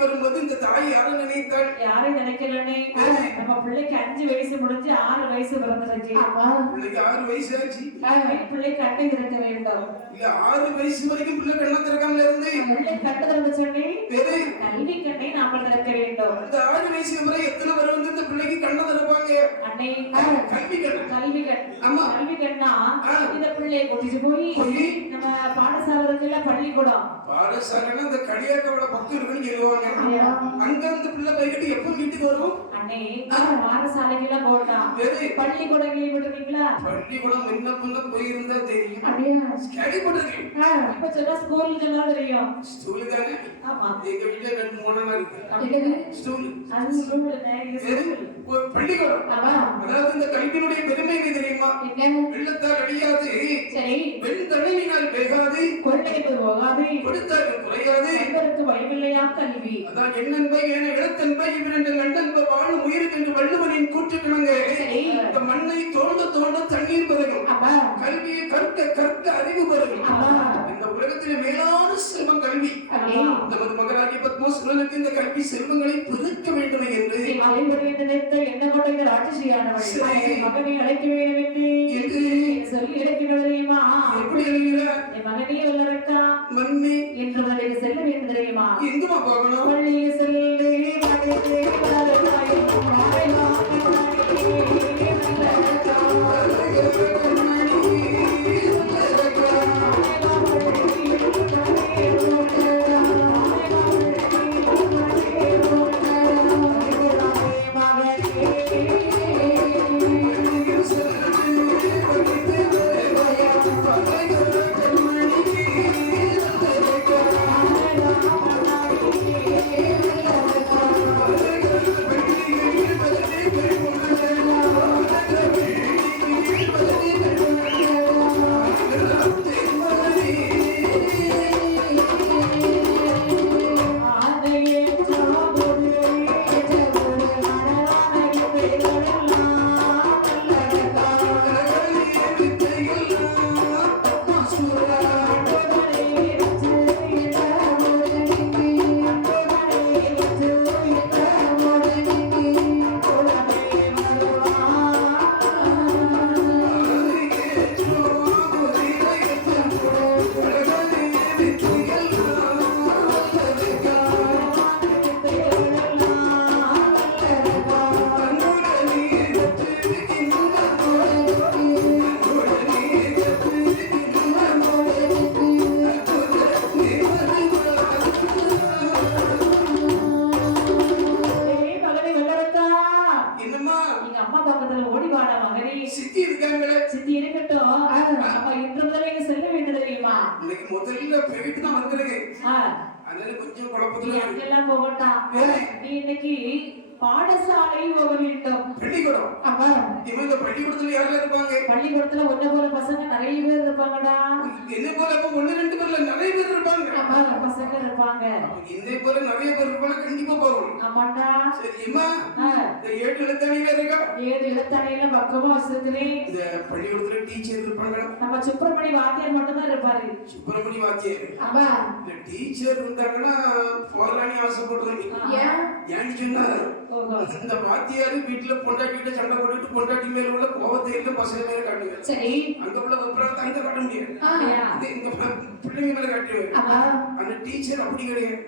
வரும்போது இந்த தாய் யாரை நினைத்தாள்? யாரை நினைக்கலனே நம்ம பிள்ளைக்கு 5 வயசு முடிஞ்சு 6 வயசு பிறந்துருச்சு. பிள்ளைக்கு 6 வயசு ஆச்சு. பிள்ளை கண்ணை திறக்க வேண்டும். இல்ல 6 வயசு வரைக்கும் பிள்ளை கண்ணை திறக்காமல இருந்து பிள்ளை கண்ணை திறந்துச்சோனே கல்வி கண்ணை நாம திறக்க வேண்டும். இந்த 6 வயசு வரை எத்தனை வரை வந்து இந்த பிள்ளைக்கு கண்ணை திறப்பாங்க? அன்னை கல்வி கண். கல்வி கண். ஆமா கல்வி கண்ணா இந்த பிள்ளையை கூட்டிட்டு போய் நம்ம பாடசாலை இருக்குல்ல பள்ளிக்கூடம். பாடசாலைன்னா அந்த கடியாக்கோட பக்கம் இருக்குன்னு சொல்லுவாங்க. அங்க அந்த பிள்ளை போய்கிட்டு எப்ப வீட்டுக்கு வரும்? அன்னை பாடசாலைக்கெல்லாம் போட்டான். பள்ளிக்கூடம் கேள்விப்பட்டிருக்கீங்களா? பள்ளிக்கூடம் என்ன பண்ண போயிருந்தா தெரியும். கேள்விப்பட்டிருக்கேன். இப்ப சொன்னா ஸ்கூல் சொன்னா தெரியும். ஸ்கூல் தானே? ஆமா. எங்க வீட்டுல 2 3 இருக்கு. ஸ்கூல். அது ஸ்கூல்ல பள்ளிக்கூடம். அதாவது இந்த கல்வியினுடைய பெருமை என்ன தெரியுமா? வெள்ளத்தால் அழியாது. சரி. வெண்தணியினால் வேகாது. கொள்ளைக்கு போகாது. கொடுத்தால் குறையாது. இவருக்கு பயமில்லையா கல்வி. அதான் எண்ணன்பை என இளத்தன்பை இவரண்டு கண்டன்பை வாழும் உயிருக்கு என்று வள்ளுவரின் கூற்றுக்கிணங்க இந்த மண்ணை தோண்ட தோண்ட தண்ணீர் பெருகும். கல்வியை கற்க கற்க அறிவு பெருகும். இந்த உலகத்தில் மேலான செல்வம் கல்வி. நமது மகராஜி பத்மா சுரனுக்கு இந்த கல்வி செல்வங்களை பெருக்க வேண்டும் என்று என்ன கொண்ட ராட்சசியானவள் மகனை அழைக்க வேண்டும் என்று சொல்லி இறக்கிறது தெரியுமா? எப்படி எழுதுகிறார்? என் மகனே வல்லரக்கா மன்னி என்று வரையில் செல்ல வேண்டும் தெரியுமா? எங்குமா போகணும்? வழியில் செல்லே இன்னைக்கு முதல்ல போயிட்டு தான் வந்திருக்கேன். ஆ, அதனால கொஞ்சம் நீ குழப்பத்துல அங்கெல்லாம் போகட்டாம். ஏய். நீ இன்னைக்கு பாடசாலை போக வேண்டும். பள்ளிக்கூடம். அப்பா இவன் இந்த பள்ளிக்கூடத்துல யாரெல்லாம் இருப்பாங்க? பள்ளிக்கூடத்துல ஒன்ன போல பசங்க நிறைய பேர் இருப்பாங்கடா. என்ன போல அப்ப ஒண்ணு ரெண்டு பேர்ல நிறைய பேர் இருப்பாங்க. அப்பா பசங்க இருப்பாங்க. அப்ப என்னை போல நிறைய பேர் இருப்பாங்க, கண்டிப்பா போகணும். ஆமாண்டா. சரி அம்மா, ஆ, இந்த 7 எழுத்தாணியில இருக்கா? 7 எழுத்தாணையில பக்கமா வச்சிருக்கிறேன். இந்த பள்ளிக்கூடத்துல டீச்சர் இருப்பாங்களா? நம்ம சுப்பிரமணி வாத்தியார் மட்டும் தான் இருப்பாரு. சுப்பிரமணி வாத்தியார். அப்பா இந்த டீச்சர் இருந்தாங்கன்னா போகலான்னு ஆசைப்படுறேன். ஏன் ஏன்னு சொன்னா ஓஹோ. இந்த வாத்தியாரு வீட்டுல பொண்டாட்டிகிட்ட சண்டை போட்டுட்டு பொண்டாட்டி மேல உள்ள கோபத்தை எல்லாம் பசங்க மேல காட்டுவாரு. சரி அங்க உள்ள அப்புறம் அங்க காட்ட முடியாது. அப்படியா? இது இங்க பிள்ளைங்க மேல காட்டுவாரு. அப்பா அந்த டீச்சர் அப்படி கிடையாது.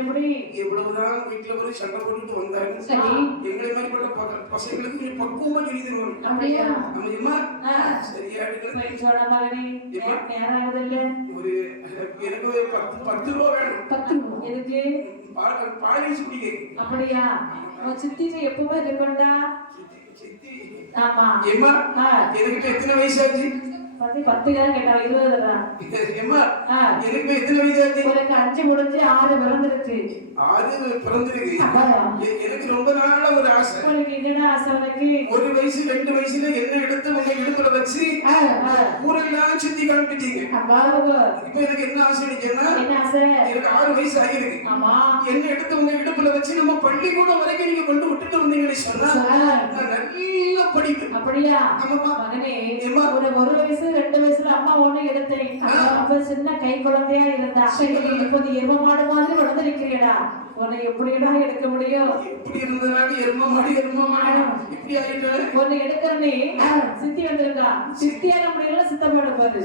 எப்படி? எவ்வளவுதான் வீட்டுல போய் சண்டை போட்டுட்டு வந்தாரு, சரி எங்களை மாதிரிப்பட்ட பசங்களுக்கு கொஞ்சம் பக்குவமா சொல்லி தருவாங்க. அப்படியா நம்ம எம்மா ஆ, சரியா எடுக்கல. போய் சொல்ல மகனே. நேரம் ஆகுது இல்ல? ஒரு எனக்கு ஒரு 10 ரூபா வேணும். 10 எதுக்கு? பாலிஷ் குடிக்க. அப்படியா? உன் சித்திக்கு எப்பவுமே இருக்கண்டா. சித்தி ஆமா. எம்மா, ஆ, எனக்கு எத்தனை வயசாச்சு? 10 கேட்டா 20 தான். எம்மா, ஆ, எனக்கு எத்தனை வயசாச்சு? உனக்கு 5 முடிஞ்சு 6 பிறந்திருக்கு. 6 பிறந்திருக்கு. அப்பா எனக்கு ரொம்ப நாளா ஒரு ஆசை. உனக்கு என்னடா ஆசை உனக்கு? 1 வயசு 2 வயசுல என்ன எடுத்து உங்க இடுப்புல வச்சு ஆ ஆ, ஊரெல்லாம் சுத்தி காமிச்சிட்டீங்க. அப்பா இப்ப எனக்கு என்ன ஆசைன்னா, என்ன ஆசை? எனக்கு 6 வயசு ஆகிருக்கு. ஆமா. என்ன எடுத்து உங்க இடுப்புல வச்சு நம்ம பள்ளிக்கூடம் வரைக்கும் நீங்க கொண்டு விட்டுட்டு வந்தீங்கன்னு சொன்னா நான் நல்லா படிப்பேன். அப்படியா? ஆமாம்மா. மகனே, ஏம்மா? உனக்கு 1 வயசு 2 வயசுல அம்மா ஒண்ணு எடுத்தேன். அப்ப சின்ன கை குழந்தையா இருந்தா. இப்போது எரும மாடு மாதிரி வளர்ந்திருக்கிறீடா. உன்னை எப்படிடா எடுக்க முடியும்? எப்படி இருந்தனால எரும மாடி இப்படி ஆயிட்டாரு. உன்னை எடுக்கிறனே சித்தி வந்திருக்கா. சித்தியான முடியல, சித்தப்பா எடுப்பாரு.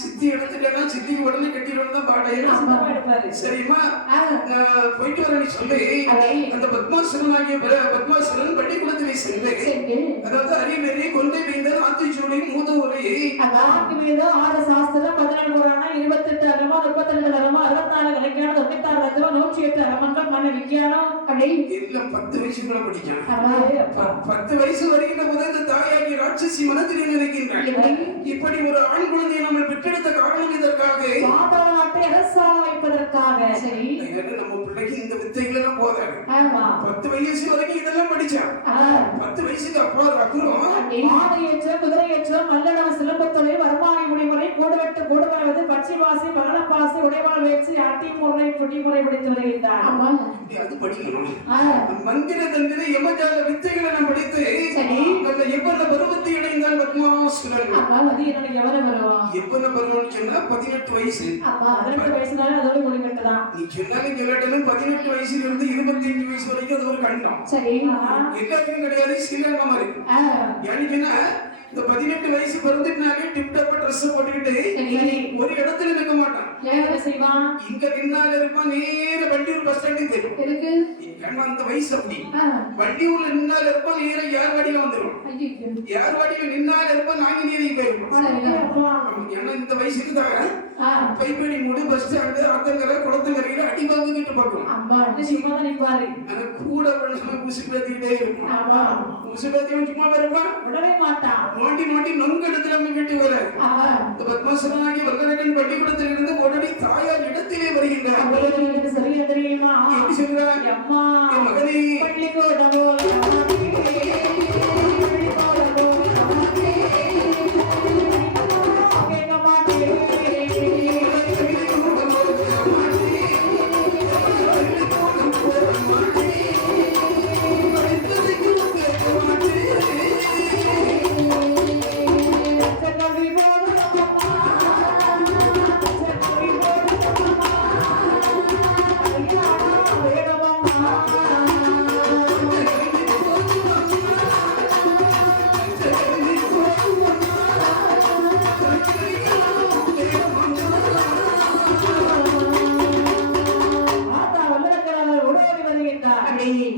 சித்தி எடுத்துட்டேன்னா சித்திக்கு உடனே கட்டிடுவோம் தான் பாடையில. சித்தப்பா எடுப்பாரு. சரிம்மா, ஆ நான் போயிட்டு வரேன்னு சொல்லி அதை அந்த பத்மாசுரன் ஆகிய பத்மாசுரன் பள்ளிக்கூடத்திலே சென்று, சரி அதாவது அறிவெறி கொண்டை வைந்தன் ஆத்திச்சூடி மூதுவரை அப்பா 4 வேதம் 6 சாஸ்திரம் 14 புராணம் 28 அகமம் 32 அகமம் 64 இலக்கியானம் 96 தத்துவம் 108 அகமங்கள் மன விஞ்ஞானம். அப்படி எல்லாம் 10 வயசுக்குள்ள படிச்சான். அப்பா 10 வயசு வரைக்கும் முதல் இந்த தாயாகி ராட்சசி மனத்திலே நினைக்கின்றான். இப்படி ஒரு ஆண் குழந்தையை நம்ம பெற்றெடுத்த காரணம் இதற்காக, பாதாள நாட்டை அரசாண வைப்பதற்காக. சரி நம்ம பிள்ளைக்கு இந்த வித்தைகள் எல்லாம் போதாது. ஆமா 10 வயசு வரைக்கும் இதெல்லாம் படிச்சான். 10 வயசுக்கு அப்புறம் ஆணையற்ற குதிரையற்ற மல்லடம் சிலம்பத்தொலை வருமானி முடிமுறை கூடுவெட்டு கூடுவரவது பச்சை வாசி பகலப்பாசி உடைவாள் வேச்சு அட்டி முறை புடி முறை படித்து வருகின்றார். ஆமா அது படிக்கணும். ஆ மந்திர தந்திர யமஜால வித்தைகளை நான் படித்து சரி நல்ல எவ்வளவு பருவத்தை அடைந்தால் பத்மாசுரன். அப்பா அது என்னோட எவரம் வரும்? எவ்வளவு பருவம்னு சொன்னா 18 வயசு. அப்பா 18 வயசுனால அதோட முடிக்கட்டலாம். நீ சொன்னாலும் சொல்லட்டாலும் 18 வயசுல இருந்து 25 வயசு வரைக்கும் அது ஒரு கண்டம். சரி எல்லாருக்கும் கிடையாது, சில மாதிரி. ஆ ஏன்னா இந்த 18 வயசு பிறந்துட்டாலே டிப்டாப்பா ட்ரெஸ் போட்டுக்கிட்டு சரி ஒரு இடத்துல நிற்க மாட்டான். என்ன செய்வான்? இங்க நின்னால இருப்பான், நேர வண்டியூர் பஸ் ஸ்டாண்டுக்கு தெரியும். இருக்கு ஏன்னா அந்த வயசு அப்படி. ஆ வண்டியூர்ல நின்னால இருப்பான், நேர யார் வாடியில வந்துடும். ஐயோ யார் வாடியில நின்னால இருப்பான், நாங்க நீரையும் போயிருப்போம். அப்பா, ஏன்னா இந்த வயசுக்கு தான் ஆ பைப்படி மூடு பஸ் ஸ்டாண்டு ஆத்தங்கரை குளத்தங்கரையில அடி வாங்கிட்டு போட்டோம். அம்மா சும்மா தான் நிப்பாரு. ஆனா கூட உசுப்பேத்திக்கிட்டே இருக்கும். ஆமா உசுப்பேத்தி சும்மா வருவான், விடவே மாட்டான். நோண்டி நோண்டி நொங்கு இடத்துல நம்ம வீட்டுக்கு வர. ஆ இந்த பத்மாசுரனாகி வல்லரகன் பள்ளிக்கூடத்தில் இருந்து உடனே தாயார் இடத்திலே வருகின்றார். அவர்களுக்கு சரியா தெரியுமா? எப்படி சொல்றார்? அம்மா என் மகனே, பள்ளிக்கூடமோ கேட்க மாட்டேன்.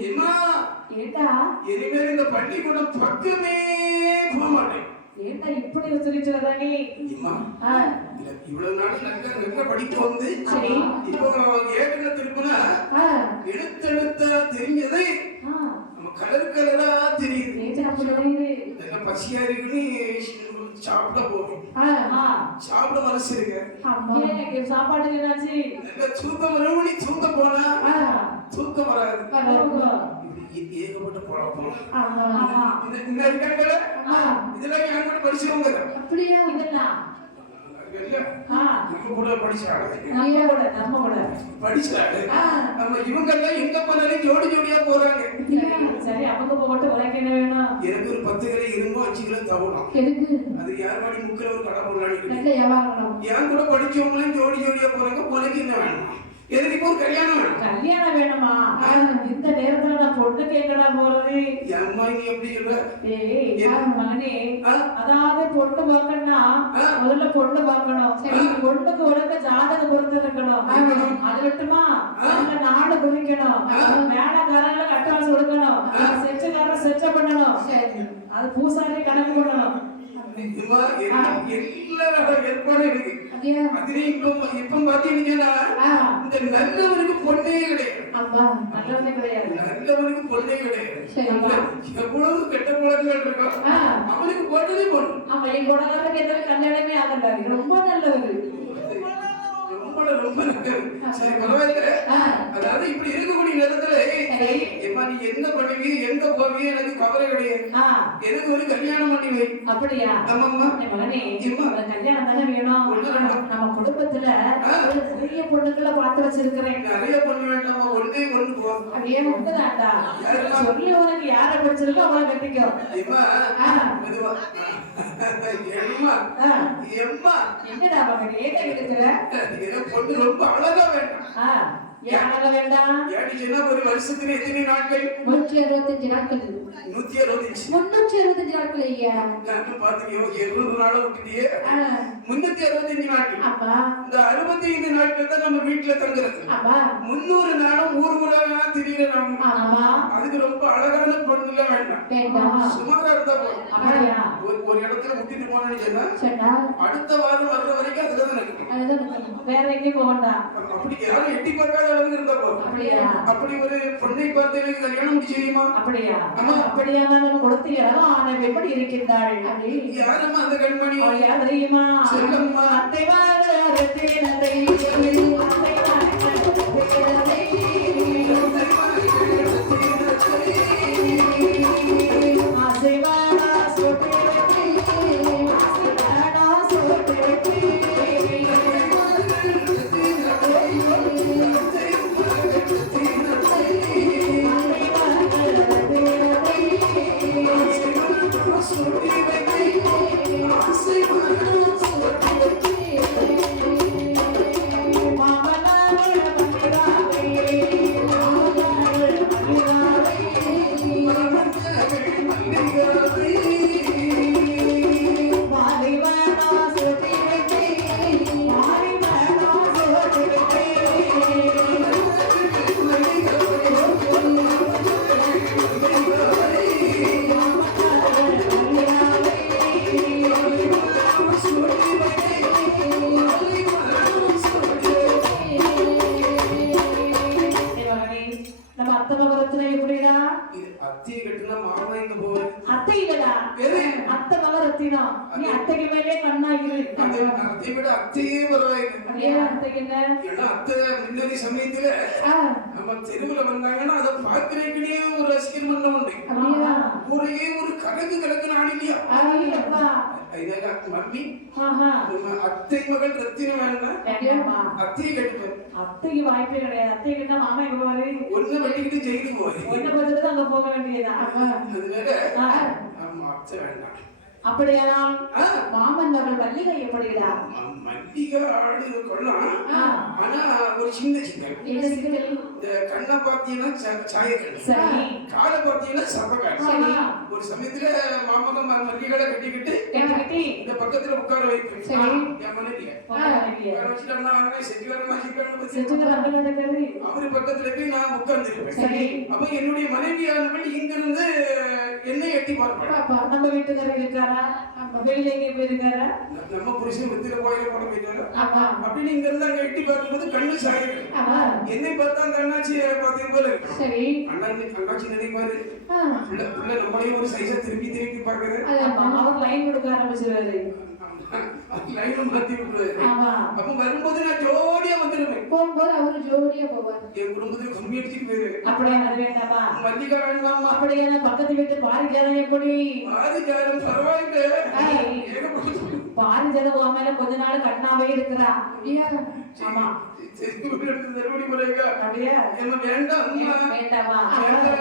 எம்மா, இனிமேல் இந்த பள்ளிக்கூடம் பக்கமே போக மாட்டேன். ஏண்டா இப்படி உச்சரிச்சு வர்றானே? எம்மா, ஆ, இவ்வளவு நாள் நல்லா படித்து வந்து சரி. இப்போ ஏடுல திருப்பினா ஆ எழுத்தெழுத்தா தெரிஞ்சதை நம்ம கலர் கலரா தெரியுது. ஏண்டா அப்படி வருது? நல்ல பசியா இருக்குன்னு சாப்பிட போகும் ஆ. சாப்பிட மனசு இருக்கு ஆமா ஏன் சாப்பாட்டுக்கு என்னாச்சு? நல்ல தூக்கம் மறுபடி தூக்கம் போனா ஆ. தூக்கம் வராது வரும். இப்படி ஏகப்பட்ட குழப்பம் ஆமா ஆமா. இந்த இருக்காங்கல்ல ஆ. இதெல்லாம் என் கூட படிச்சவங்க அப்படியா இதெல்லாம் இல்ல ஆ. இவங்க கூட படிச்சாங்க நம்ம கூட படிச்சாங்க ஆ. நம்ம இவங்க எல்லாம் எங்க போனாலும் ஜோடி ஜோடியா போறாங்க சரி அவங்க போட்டு உனக்கு என்ன வேணும்? எனக்கு ஒரு 10 கிலோ இரும்பும் 5 கிலோ தவணும் எதுக்கு அது யார் வாடி முக்கில ஒரு கடை போடலான்னு நல்ல வியாபாரம் என் கூட படிச்சவங்களும் ஜோடி ஜோடியா போறாங்க உனக்கு என்ன வேணும் எதுக்கு இப்போ ஒரு கல்யாணம் வேணும் கல்யாணம் வேணுமா? இந்த நேரத்துல நான் பொண்ணு கேட்கடா போறது? என் அம்மா நீ எப்படி சொல்ற ஏய் மகனே, ஆ? அதாவது பொண்ணு பார்க்கணும்னா ஆ? முதல்ல பொண்ணு பார்க்கணும். சரி, பொண்ணுக்கு உனக்கு ஜாதகம் பொறுத்து இருக்கணும். அது விட்டுமா நல்ல நாடு குறிக்கணும், மேலக்காரங்களை கட்டாசு கொடுக்கணும், செச்சுக்காரன் செச்ச பண்ணணும், அது பூசாரி கணக்கு பண்ணணும். இதுமா எல்லா ஏற்பாடும் இருக்கு அப்படியா அதுல இப்ப பாத்தீங்கன்னா இந்த நல்லவனுக்கு பொண்ணே கிடையாது அப்பா நல்லவனே கிடையாது. நல்லவனுக்கு பொண்ணே கிடையாது சரி எவ்வளவு கெட்ட பழக்கங்கள் இருக்கும் அவனுக்கு பொண்ணே பொண்ணு அவன் என் கூடக்காரருக்கு எதாவது கல்யாணமே ஆகல, ரொம்ப நல்லவரு. ரொம்ப ரொம்ப நல்லது. சரி பரவாயில்ல அதாவது இப்படி இருக்கக்கூடிய நேரத்துல ஏமா நீ என்ன பண்ணுவீ எங்க போவீ எனக்கு கவலை கிடையாது எனக்கு ஒரு கல்யாணம் பண்ணி வை அப்படியா? ஆமாம்மா என் மகனே, ஏம்மா? உனக்கு கல்யாணம் தானே வேணும். ஒண்ணு வேண்டாம். நம்ம குடும்பத்துல ஒரு நிறைய பொண்ணுக்களை பார்த்து வச்சிருக்கிறேன். நிறைய பொண்ணு வேண்டாமா ஒன்றே ஒண்ணு போதும் அப்படியே உண்மைதான்டா. சொல்லி உனக்கு யாரை பிடிச்சிருக்கோ அவளை கட்டிக்கோ. ஏம்மா மெதுவா ஏம்மா ஏம்மா என்னடா மகனே ஏன் இருக்கிற? எனக்கு பொண்ணு ரொம்ப அழகா வேண்டாம் ஏன் அழக வேண்டாம்? ஏடிச்சுன்னா ஒரு வருஷத்துல எத்தனை நாட்கள் 165 நாட்கள் 165 365 நாட்கள் ஐயா நான் பாத்துக்கியோ 200 நாளை விட்டுட்டியே 365 நாட்கள் அப்பா இந்த 65 நாட்கள் தான் நம்ம வீட்டுல தங்குறது அப்பா 300 நாளும் ஊர் ஊரா திரியற நம்ம ஆமா அதுக்கு ரொம்ப அழகான பொண்ணுல வேண்டாம் வேண்டாம் சுமாரா இருந்தா போதும் அப்படியா? ஒரு இடத்துல விட்டுட்டு போனேன்னு சொன்னா சொன்னா அடுத்த வாரம் வர்ற வரைக்கும் அதுலதான் இருக்கும் அதுதான் வேற எங்கேயும் போக வேண்டாம். அப்படி யாரும் எட்டி பார்க்காத அளவுக்கு இருந்தா போதும் அப்படியா? அப்படி ஒரு பொண்ணை பார்த்து எனக்கு கல்யாணம் முடிச்சு தெரியுமா அப்படியா? ஆமா. அப்படியா? நம்ம கொடுத்தீங்களா? ஆனால் எப்படி இருக்கின்றாள்? யாரம்மா அந்த கண்மணி அவள் யார் தெரியுமா? சொல்லம்மா. அத்தை வாரத்தை நத்தை அத்தை வாரத்தை ஆசைவாடா சோட்டே ஆசைவாடா சோட்டே அத்தியை கட்டுனா மாமா எங்க போவாரு அத்தை இல்லடா, அத்தை மகரத்தினம். நீ அத்தைக்கு மேலே கண்ணா இரு. அதை விட அத்தையே பரவாயில்லை ஏன் அத்தைக்கு என்ன? ஏன்னா அத்தை முன்னாடி சமயத்துல நம்ம தெருவுல வந்தாங்கன்னா அதை பார்க்கறதுக்குனே ஒரு ரசிகர் மன்றம் உண்டு அப்படியா? ஊரையே ஒரு கலக்கு ஆடினியா ஐயப்பா. மம்மி ஆஹா. அத்தை மகள் ரத்தினம் வேணும்னா வேண்டாமா? அத்தையை கட்டுவேன் அத்தைக்கு வாய்ப்பே கிடையாது. அத்தை கிட்ட மாமா எங்க போவாரு? ஒண்ணு வட்டிக்கிட்டு ஜெயிலுக்கு போவேன் ஒன்ன பார்த்துட்டு அங்க போக வேண்டியதுதான். அதனால ஆமா அத்தை வேண்டாம் அப்படியானால் மாமன் மகள் மல்லிகை எப்படிடா? மல்லிகை ஆடு கொள்ளலாம் ஆனா ஒரு சின்ன என்ன சிக்கல்? இந்த கண்ணை பார்த்தீங்கன்னா சாயக்கண்ணு சரி. காலை பார்த்தீங்கன்னா சப்பக்காடு சரி. ஒரு சமயத்துல மாமகம் மல்லிகளை கட்டிக்கிட்டு கட்டிக்கிட்டு இந்த பக்கத்துல உட்கார வைப்பேன் சரி. என் மனைவிய இல்லையா உட்கார வச்சுட்டாருன்னா அவனே செட்டிக்காரன் ஆகிருக்கான்னு பத்தி செஞ்சுக்கிற அங்க நடக்கிறது அவரு பக்கத்துல போய் நான் உட்கார்ந்துருப்பேன். சரி அப்ப என்னுடைய மனைவியானவள் இங்கிருந்து என்னை எட்டி பார்ப்பாள். பாப்பா நம்ம வீட்டுக்காரர் இருக்காரா வெளியில எங்க போயிருக்காரா நம்ம புருஷன் வித்திர கோயில போட போயிட்டாரு ஆமா அப்படின்னு இங்க இருந்து அங்க எட்டி பார்க்கும்போது கண்ணு சாயிருக்கு. ஆமா என்னை பார்த்தா அந்த அண்ணாச்சியை பார்த்தது போல இருக்கு. சரி அண்ணாச்சி நினைப்பாரு ஆ உள்ள நம்மளையும் ஒரு சைஸா திருப்பி திருப்பி பாக்குறது. அதான் அவர் லைன் கொடுக்க ஆரம்பிச்சிருவாரு லைனும் மாத்தி விட்டுருவாரு. ஆமா அப்ப வரும்போது நான் ஜோடியா வந்துருவேன். போகும்போது அவரு ஜோடியா போவார் என் குடும்பத்துக்கு கும்மி அடிச்சுட்டு போயிரு. அப்படியே அது வேண்டாமா மல்லிகை வேண்டாமா? அப்படியே பக்கத்து வீட்டு பாரிஜாதம் எப்படி ஆதிகாரம் பரவாயில்லை. ஏய், ஏகப்பட்ட பாரிஜாதம் உன் மேல கொஞ்ச நாள் கண்ணாவே இருக்கிறா அப்படியா ஆமா தருமடி முறையா அப்படியே என்ன வேண்டாம் வேண்டாமா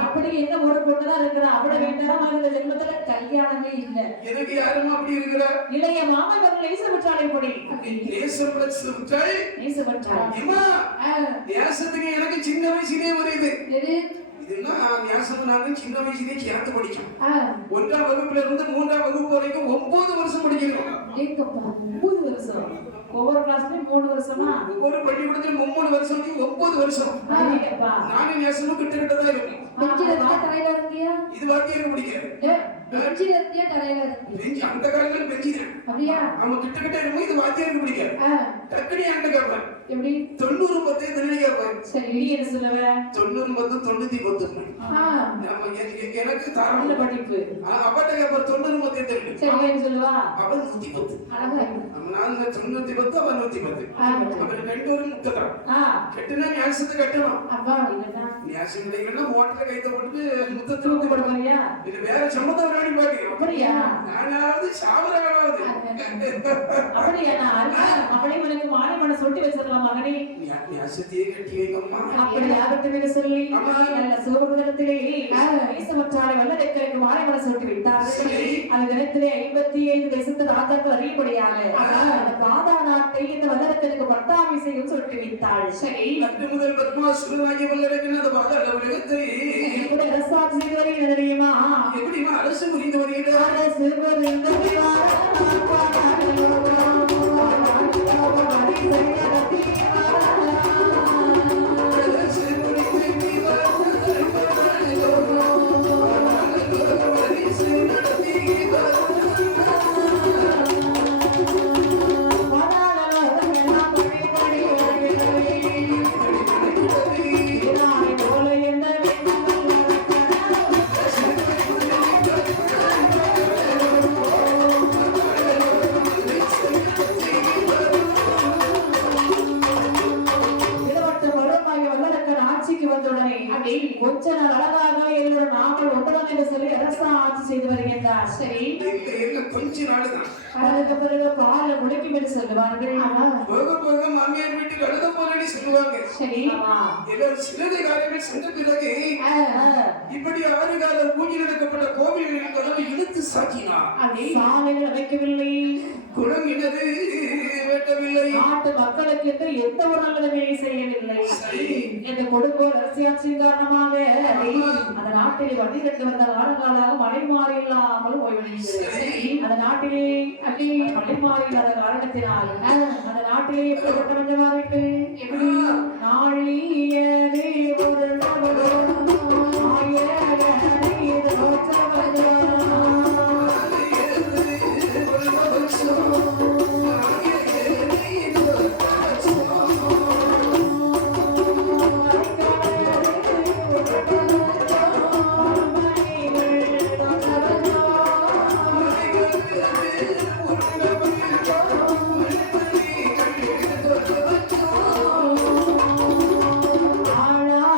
அப்படி என்ன ஒரு பொண்ணுதான் இருக்கிறா அப்படி வேண்டாமா இந்த ஜென்மத்துல கல்யாணமே இல்ல எனக்கு யாரும் அப்படி இருக்கிறா? இளைய மாமா இவர்கள் நேசப்பட்டாள் எப்படி நேசப்பட்டாய் நேசப்பட்டாள் இம்மா நேசத்துக்கு எனக்கு சின்ன வயசுலயே வருது. எது இதெல்லாம் நேசம் நாங்க சின்ன வயசுலயே சேர்த்து படிச்சோம். ஆ 1ஆம் வகுப்புல இருந்து 3ஆம் வகுப்பு வரைக்கும் 9 வருஷம் படிக்கிறோம். ஏங்கப்பா 3 வருஷம் ஒவ்வொரு கிளாஸ்லயும் 3 வருஷமா ஒவ்வொரு பள்ளிக்கூடத்திலும் 3 வருஷம் 9 வருஷம். அப்படியேப்பா நானும் நேசமும் கிட்ட தான் இருக்கும். பெஞ்சில இருக்கியா தரையில இருக்கியா இது வாத்தியாருக்கு பிடிக்காது. பெஞ்சில இருக்கியா தரையில இருக்கியா பெஞ்சு அந்த காலத்துல பெஞ்சுதான். அப்படியா அவன் கிட்ட இருக்கும். இது வாத்தியாருக்கு பிடிக்காது. ஆ டக்குனு என்கிட்ட கேட்பான் எப்படி 90 10 திருடி கேட்பான். சரி நீ என்ன சொல்லுவ 90 10 90 ஆ எனக்கு நல்ல தாராள படிப்பு அப்பாட்ட கேட்பார் 90 10 திருடி சரி என்ன சொல்லுவா அவன் 110. அழகா இருக்கு நான் 90 10 அவன் 110. ஆ அவன் ரெண்டு பேரும் முக்கதான் ஆ கெட்டுனா நியாசத்தை கட்டணும். அப்பா இல்லன்னா நியாசம் இல்லைன்னா மோட்டரை கைத்த போட்டு முத்தத்தை தூக்கு போடுவாரியா இது வேற சம்மதம் விளையாடி பாக்கு. அப்படியா நானாவது சாவராவது அப்படியா நான் அப்படியே உனக்கு மாலை மன சொட்டி வச்சிடலாம் மகனே நியாசத்தையே கட்டி வைக்கணுமா? அப்படி ஆகட்டும் சொல்லி நல்ல சோபகுதத்திலே நேசமற்றாலை வல்லடைக்கலுக்கு மாலை மன சொட்டி விட்டார்கள் அந்த தினத்திலே 55 தேசத்து ராஜாக்கள் அறியப்படியாக அந்த பாதா நாட்டை இந்த வல்லடத்திற்கு பட்டாபிஷேகம் சொட்டி வைத்தாள் சரி அன்று முதல் பத்மாசுரனாகி வல்லடைக்கின அந்த பாதாள உலகத்தை எப்படி அரசாட்சி செய்து வருகிறது தெரியுமா எப்படிமா அரசு புரிந்து வருகிறது? அரசு புரிந்து கொஞ்ச நாள் அழகாகவே எல்லோரும் நாங்கள் ஒன்றுதான் என்று சொல்லி அரசா ஆட்சி செய்து வருகின்றார் சரி கொஞ்ச நாளுதான் அதுக்கு பிறகு பால குளிக்கும் என்று சொல்லுவார்கள் போக போக மாமியார் வீட்டுக்கு அழுத போலன்னு சொல்லுவாங்க. சரி எல்லாரும் சிலதை காலங்கள் சென்ற பிறகு இப்படி 6 கால பூஜை நடக்கப்பட்ட கோவில்களில் கதவை இழுத்து சாத்தினார். சாலைகள் அமைக்கவில்லை குளம் இனது வெட்டவில்லை. நாட்டு மக்களுக்கு என்று எந்த ஒரு நல்லதுமே செய்யவில்லை இந்த கொடுங்கோல் அரசியாட்சியின் காரணமாக அந்த நாட்டிலே 12 வருட காலங்களாக மழை மாறி இல்லாமல் போய்விடுகிறது. அந்த நாட்டிலே மழை மாறி இல்லாத காரணத்தினால் அந்த நாட்டிலே எப்படிப்பட்ட வந்து மாறிட்டு எப்படி நாளியதே ஒரு ஆளா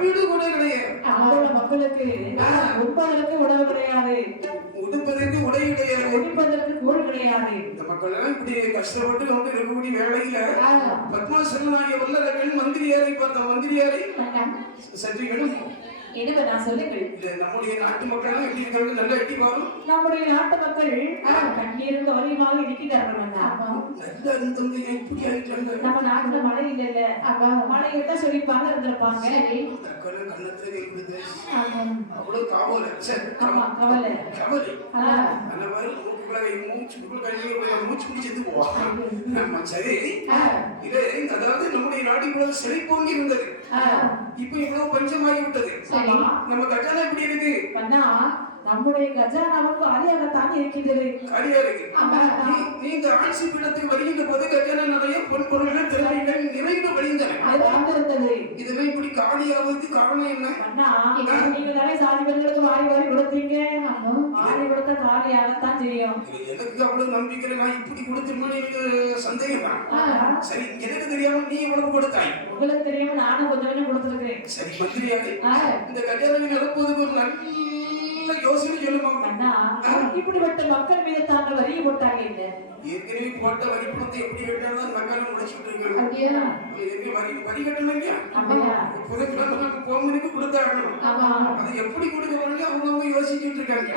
வீடு கூட கிடையாது. அங்குள்ள மக்களுக்கு உட்பதற்கு உணவு கிடையாது, உடுப்பதற்கு உடை கிடையாது, உடுப்பதற்கு கூழ் கிடையாது. இந்த மக்கள் எல்லாம் இப்படி கஷ்டப்பட்டு வந்து இருக்கக்கூடிய வேளையில பத்மாசனாகிய வல்லரகன் மந்திரியாரை பார்த்த மந்திரியாரை சற்று எழும். எனவே நான் சொல்லுங்கள், நம்முடைய நாட்டு மக்கள் எல்லாம் எப்படி இருக்காங்க? நல்லா எட்டி பாரும். நம்முடைய நாட்டு மக்கள் கண்ணீருக்கு வலிமாக இருக்கிறார்கள். நல்ல அந்த எப்படி ஆயிட்டாங்க? நம்ம நாட்டுல மழை இல்ல, மழை இருந்தா செழிப்பாக இருந்திருப்பாங்க. கண்ணத்துல இருக்குது அவ்வளவு காவல். ஆமா, கவலை கவலை அந்த மாதிரி மூச்சு பிடிச்சது போவாங்க. சரி, இது அதாவது நம்முடைய நாட்டுக்குள்ள செழிப்போங்கி இருந்தது, இப்ப இவ்வளவு பஞ்சமாகி விட்டது. நம்ம கஜானா எப்படி இருக்கு? நம்முடைய கஜானாவுக்கு அரியாகத்தான் இருக்கின்றது. அரியா இருக்கு. நீங்க ஆட்சி பீடத்துக்கு வருகின்ற போது கஜானா நிறைய பொன்பொருள்கள் திறமைகள் நிறைந்து வழிந்தன. இதெல்லாம் இப்படி காலியாவதுக்கு காரணம் என்ன? நீங்க நிறைய சாதி பெண்களுக்கு வாரி வாரி கொடுத்தீங்க, வாரி கொடுத்த காலியாகத்தான் தெரியும். எனக்கு அவ்வளவு நம்பிக்கை, நான் இப்படி கொடுத்துருமேன்னு எனக்கு சந்தேகம் தான். சரி, எனக்கு தெரியாம நீ எவ்வளவு கொடுத்தாய்? உங்களுக்கு தெரியாம நானும் கொஞ்சம் கொஞ்சம் கொடுத்துருக்கேன். சரி, மந்திரியாவே இந்த கஜானாவை நடப்பதுக்கு ஒரு நல்ல யோசனை சொல்லுமா? இப்படிப்பட்ட மக்கள் மீது தாங்கள் வரியை போட்டாங்க. இல்ல ஏற்கனவே போட்ட வரி பணத்தை எப்படி கட்டாதான் மக்கள் முடிச்சுட்டு இருக்காங்க. வரி கட்டணும் இல்லையா? போமனுக்கு கொடுத்தாகணும். அது எப்படி கொடுக்கணும் அவங்க யோசிச்சுட்டு இருக்காங்க.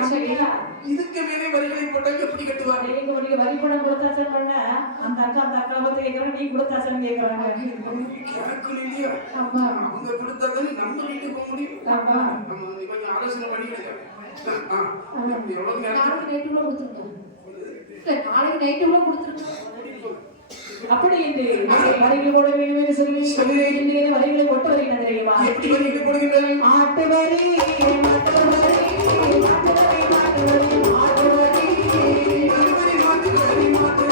இதுக்கு மேலே வரிகளை போட்டாங்க எப்படி கட்டுவாங்க? நீங்க வரி பணம் கொடுத்தாசன் பண்ண அந்த அக்கா பத்தி கேட்கறாங்க, நீ கொடுத்தாசன் கேட்கறாங்க. கேட்கணும் இல்லையா? அவங்க கொடுத்தாதானே நம்ம வீட்டுக்கு போக முடியும். நம்ம கொஞ்சம் ஆலோசனை பண்ணிக்கிறேன். அப்படி என்று வரிகள் போட வேண்டும் என்று சொல்லி வரிகளை ஒட்ட வருகிறது தெரியுமா? எப்படி வரிகள் போடுகின்றன? ஆட்டு வரி, மாட்டு வரி, மாட்டு வரி, மாட்டு வரி, மாட்டு வரி, மாட்டு வரி, மாட்டு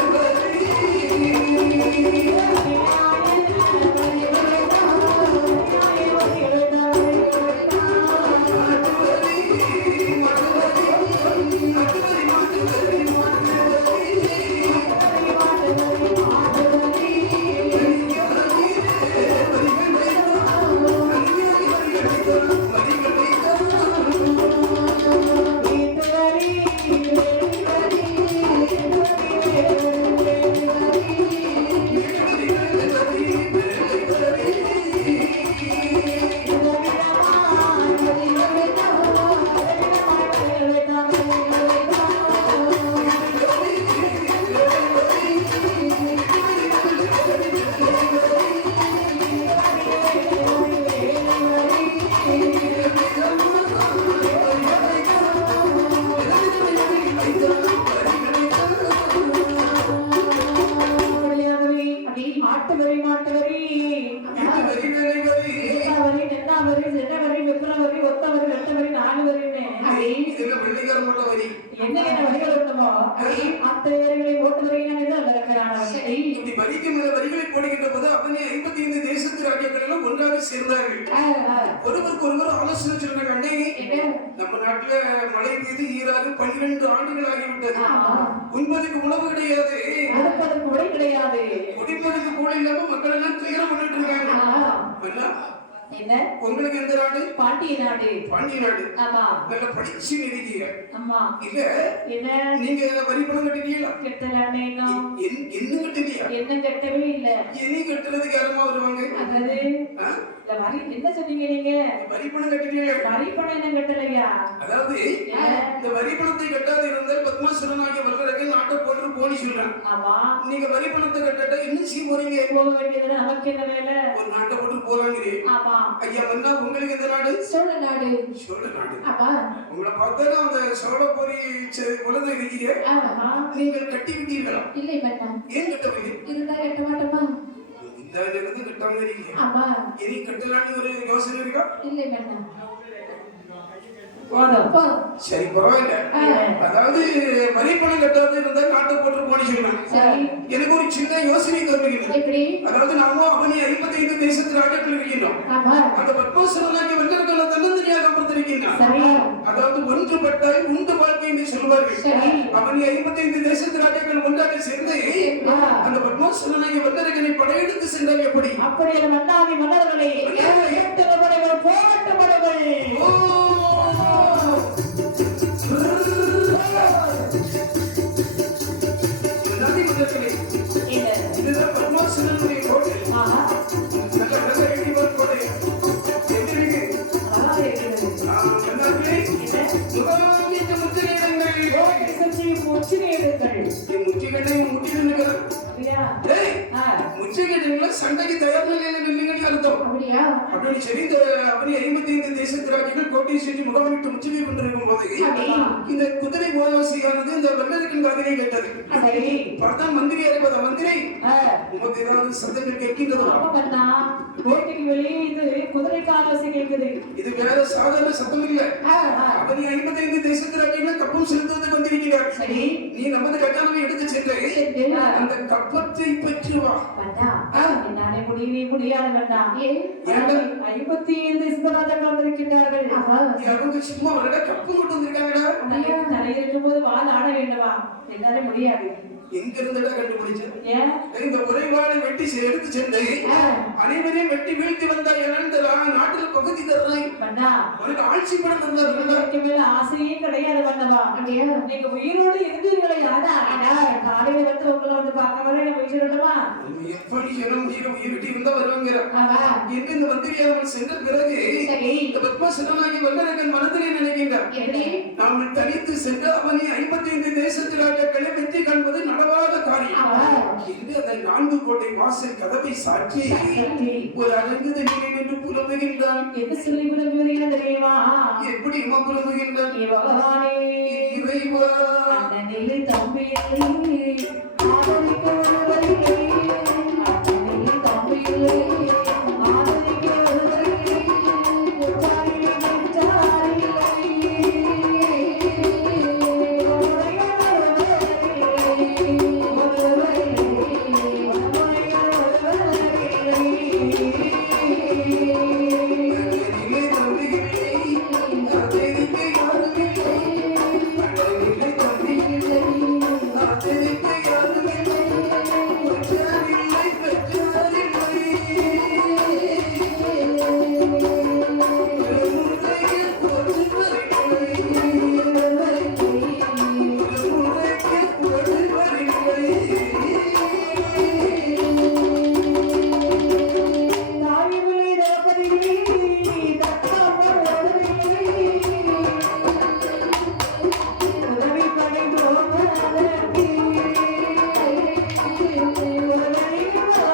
ஒருவருக்கு ஒருவர் ஆலோசனை சொன்னாங்க. நம்ம நாட்டுல மழை பெய்து ஈராது 12 ஆண்டுகள் ஆகிவிட்டது. உண்பதற்கு உணவு கிடையாது, உடை கிடையாது, குடிப்பதற்கு கூட இல்லாம மக்கள் எல்லாம் துயரம் பண்ணிட்டு இருக்காங்க. என்ன உங்களுக்கு எந்த நாடு? பாண்டிய நாடு. பாண்டிய நாடு. ஆமா, நல்ல படிச்சு இருக்கீங்க. ஆமா. இல்ல என்ன நீங்க வரி பணம் கட்டிட்டீங்களா? கட்டலானே. என்ன கட்டிட்டியா? என்ன கட்டவே இல்ல. இனி கட்டுறதுக்கு யாரமா வருவாங்க? அதாவது வரி என்ன சொன்னீங்க நீங்க? வரி பணம் கட்டிட்டீங்க. வரி பணம் என்ன கட்டலையா? அதாவது இந்த வரி பணத்தை கட்டாத இருந்தால் பத்மாசுரனாகிய வல்லரகன் நாட்டை போட்டு போனி சொல்றான். ஆமா, நீங்க வரி பணத்தை கட்டாட்ட இன்னும் செய்ய போறீங்க. போக வேண்டியது நமக்கு என்ன வேலை? ஒரு நாட்டை போட்டு போறாங்க. ஆமா. ஐயா வந்தா உங்களுக்கு எந்த நாடு? சோழ நாடு. சோழ நாடு. ஆமா. உங்களை பார்த்தா அந்த சோழபுரி குலத்தை இருக்கீங்க. ஆமா. நீங்கள் கட்டி விட்டீர்களா? இல்லை மன்னா. ஏன் கட்டவில்லை? இருந்தா கட்ட மாட்டோமா? இந்த இடத்துக்கு கட்டாம இருக்கீங்க. ஆமா. இனி கட்டலான்னு ஒரு யோசனை இருக்கா? இல்லை மன்னா. போதும். போதும். சரி பரவாயில்ல. அதாவது வரி பணம் கட்டாத இருந்தா நாட்டை போட்டு போட சொல்லலாம். சரி. எனக்கு ஒரு சின்ன யோசனை தோன்றுகிறது. எப்படி? அதாவது நாம அவனி 55 தேசத்து ராஜாக்கள் இருக்கின்றோம். ஆமா. அந்த பத்மாசனாகிய வெள்ளர்களை தன்னந்தனியாக அமர்ந்திருக்கின்றான். சரி. அதாவது ஒன்றுபட்டால் உண்டு வாழ்க்கை என்று சொல்வார்கள். சரி. அவனி 55 தேசத்து ராஜாக்கள் ஒன்றாக சேர்ந்து அந்த பத்மாசனாகிய வெள்ளர்களை படையெடுத்து சென்றால் எப்படி? அப்படி அந்த மன்னாதி மன்னர்களே ஏட்டு படைகள் போகட்டு படைகள். இதுதான் பத்மாசனுடைய கோட்டை. ஆஹா. நல்ல நல்ல எடிவர் கோட்டை. எப்படி இருக்கு? நல்லா இருக்குது. நண்பர்களே, முகாமிட்டு முற்றுகையிடுங்கள். கோட்டை சுற்றி முற்றுகையிடுங்கள். முற்றுகையிடையும் முற்றிடுங்கள். அப்படியா? ஏய், முற்றுகையிடுங்களா சண்டைக்கு தயார் நிலையில நில்லுங்கன்னு அர்த்தம். அப்படியா? அப்படின்னு சரி, இந்த அவனி 55 தேசத்து ராஜ்யங்கள் கோட்டையை சுற்றி முகாமிட்டு முற்றுகை கொண்டிருக்கும் போது இந்த குதிரை ஓவாசியானது இந்த வெள்ளரின் காதிலே கேட்டது. சரி. பார்த்தா மந்திரி அறிவதா? மந்திரி ஆ. உங்களுக்கு ஏதாவது சத்தங்கள் கேட்கின்றதா? ஆமா மன்னா. கோட்டைக்கு வெளியே இது குதிரை காலோசை கேட்குது. இது வேற சாதாரண சத்தம் இல்ல. ஆ. அவனி 55 தேசத்து ராஜ்யங்கள் கப்பம் செலுத்துவதற்கு வந்திருக்கிறார். சரி. நீ நமது கட்டானவை எடுத்து சென்று அந்த கப்பத்தை பெற்று வா. மன்னா. என்னாலே முடியவே முடியாது மன்னா. ஏன்? 55 சிவராஜர்கள் வந்திருக்கின்றார்கள். அவங்க சும்மா வரட கப்பு கொண்டு வந்திருக்காங்கடா. தலையில் இருக்கும்போது வால் ஆட வேண்டுமா? என்னாலே முடியாது. எங்க இருந்துடா கண்டுபிடிச்ச? ஏன்? இந்த ஒரே வாளை வெட்டி எடுத்து சென்று அனைவரையும் வெட்டி வீழ்த்தி வந்தாய். என்னன்றா நாட்டில் பகுதி தர்றாய். மன்னா. உனக்கு ஆட்சி படம் தந்தார்கள். எனக்கு மேல ஆசையே கிடையாது மன்னவா. அப்படியா? நீங்க உயிரோடு இருந்தீர்களே ஆனா காலையில வந்து உங்களை வந்து பார்க்க வர எனக்கு உயிரிடமா? எப்படி ஜனம் உயிர் விட்டு இருந்தா வருவாங்க. ஆமா. என்று இந்த மந்திரியாமல் சென்ற பிறகு சரி. இந்த பத்மசனாகி வல்லரகன் மனதிலே நினைக்கின்றார். எப்படி? நாம் தனித்து சென்று அவனை 55 தேசத்து ராஜாக்களை வெற்றி காண்பது நடவாத காரியம் என்று அந்த 4 கோட்டை வாசல் கதவை சாற்றி ஒரு அழகு தண்ணீரை என்று புலம்புகின்றான். என்ன சொல்லி புலம்புகிறீர்கள் தெரியுமா? எப்படி இவன் புலம்புகின்றான்? ஏ பகவானே, இறைவா, அண்ணனிலே தம்பியில்லை, ஆதரிக்க ஒருவரில்லை. அண்ணனிலே தம்பியில்லை, ஆதரிக்க ஒருவரில்லை. உற்றாரில்லை, நெஞ்சாரில்லை. அழகிலே தம்பியில்லை, ஆதரிக்க யாருமில்லை. அழகிலே தம்பியில்லை, ஆதரிக்க யாருமில்லை. உற்றாரில்லை, பெற்றாரில்லை. முறையில் ஒருவரில்லை. முறையில் ஒருவரில்லை. தாயுமில்லை, தகப்பனில்லை, தக்காமல் உதவியில்லை. உதவி படைத்தோமதற்கு உதவியில்லை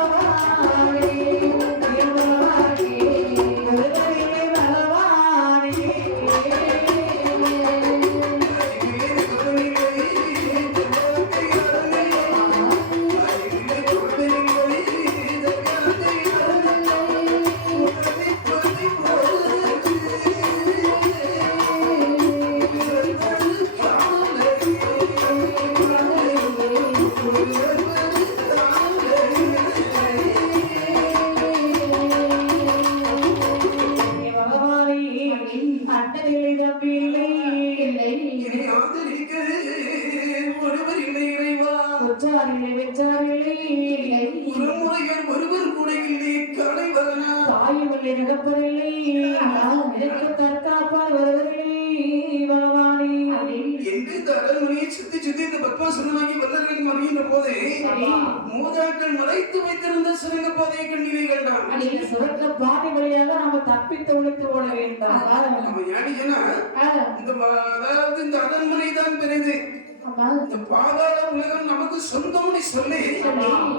பகவானே. திருமணமாகி உதவியில்லை பகவானே. ஏ பகவானே, அண்ணனில்லை, தம்பியில்லை. இனி ஆதரிக்க ஒருவரில்லை இறைவா. உற்றாரில்லை, வெற்றாரில்லை. ஒரு முறையில் ஒருவர் கூட இல்லை. காலை வரனா தாயுமில்லை, தகப்பனில்லை. எனக்கு தற்காப்பால் ஒருவரில்லை பகவானே. என்று இந்த அரண்மனையை சுத்தி சுத்தி இந்த பத்மாசுரனாகி வல்லரகன் மறைகின்ற போதே மூதாக்கள் மறைத்து வைத்திருந்த சுரங்க பாதையை கண்ணீரை கண்டான். நீங்க சுரங்க பாதை வழியாக நாம தப்பித்து ஒழித்து ஓட வேண்டாம். அவன் ஏனிச்சனா இந்த அதாவது இந்த அரண்மனை தான் பெரிது. இந்த பாதாள உலகம் நமக்கு சொந்தம்னு சொல்லி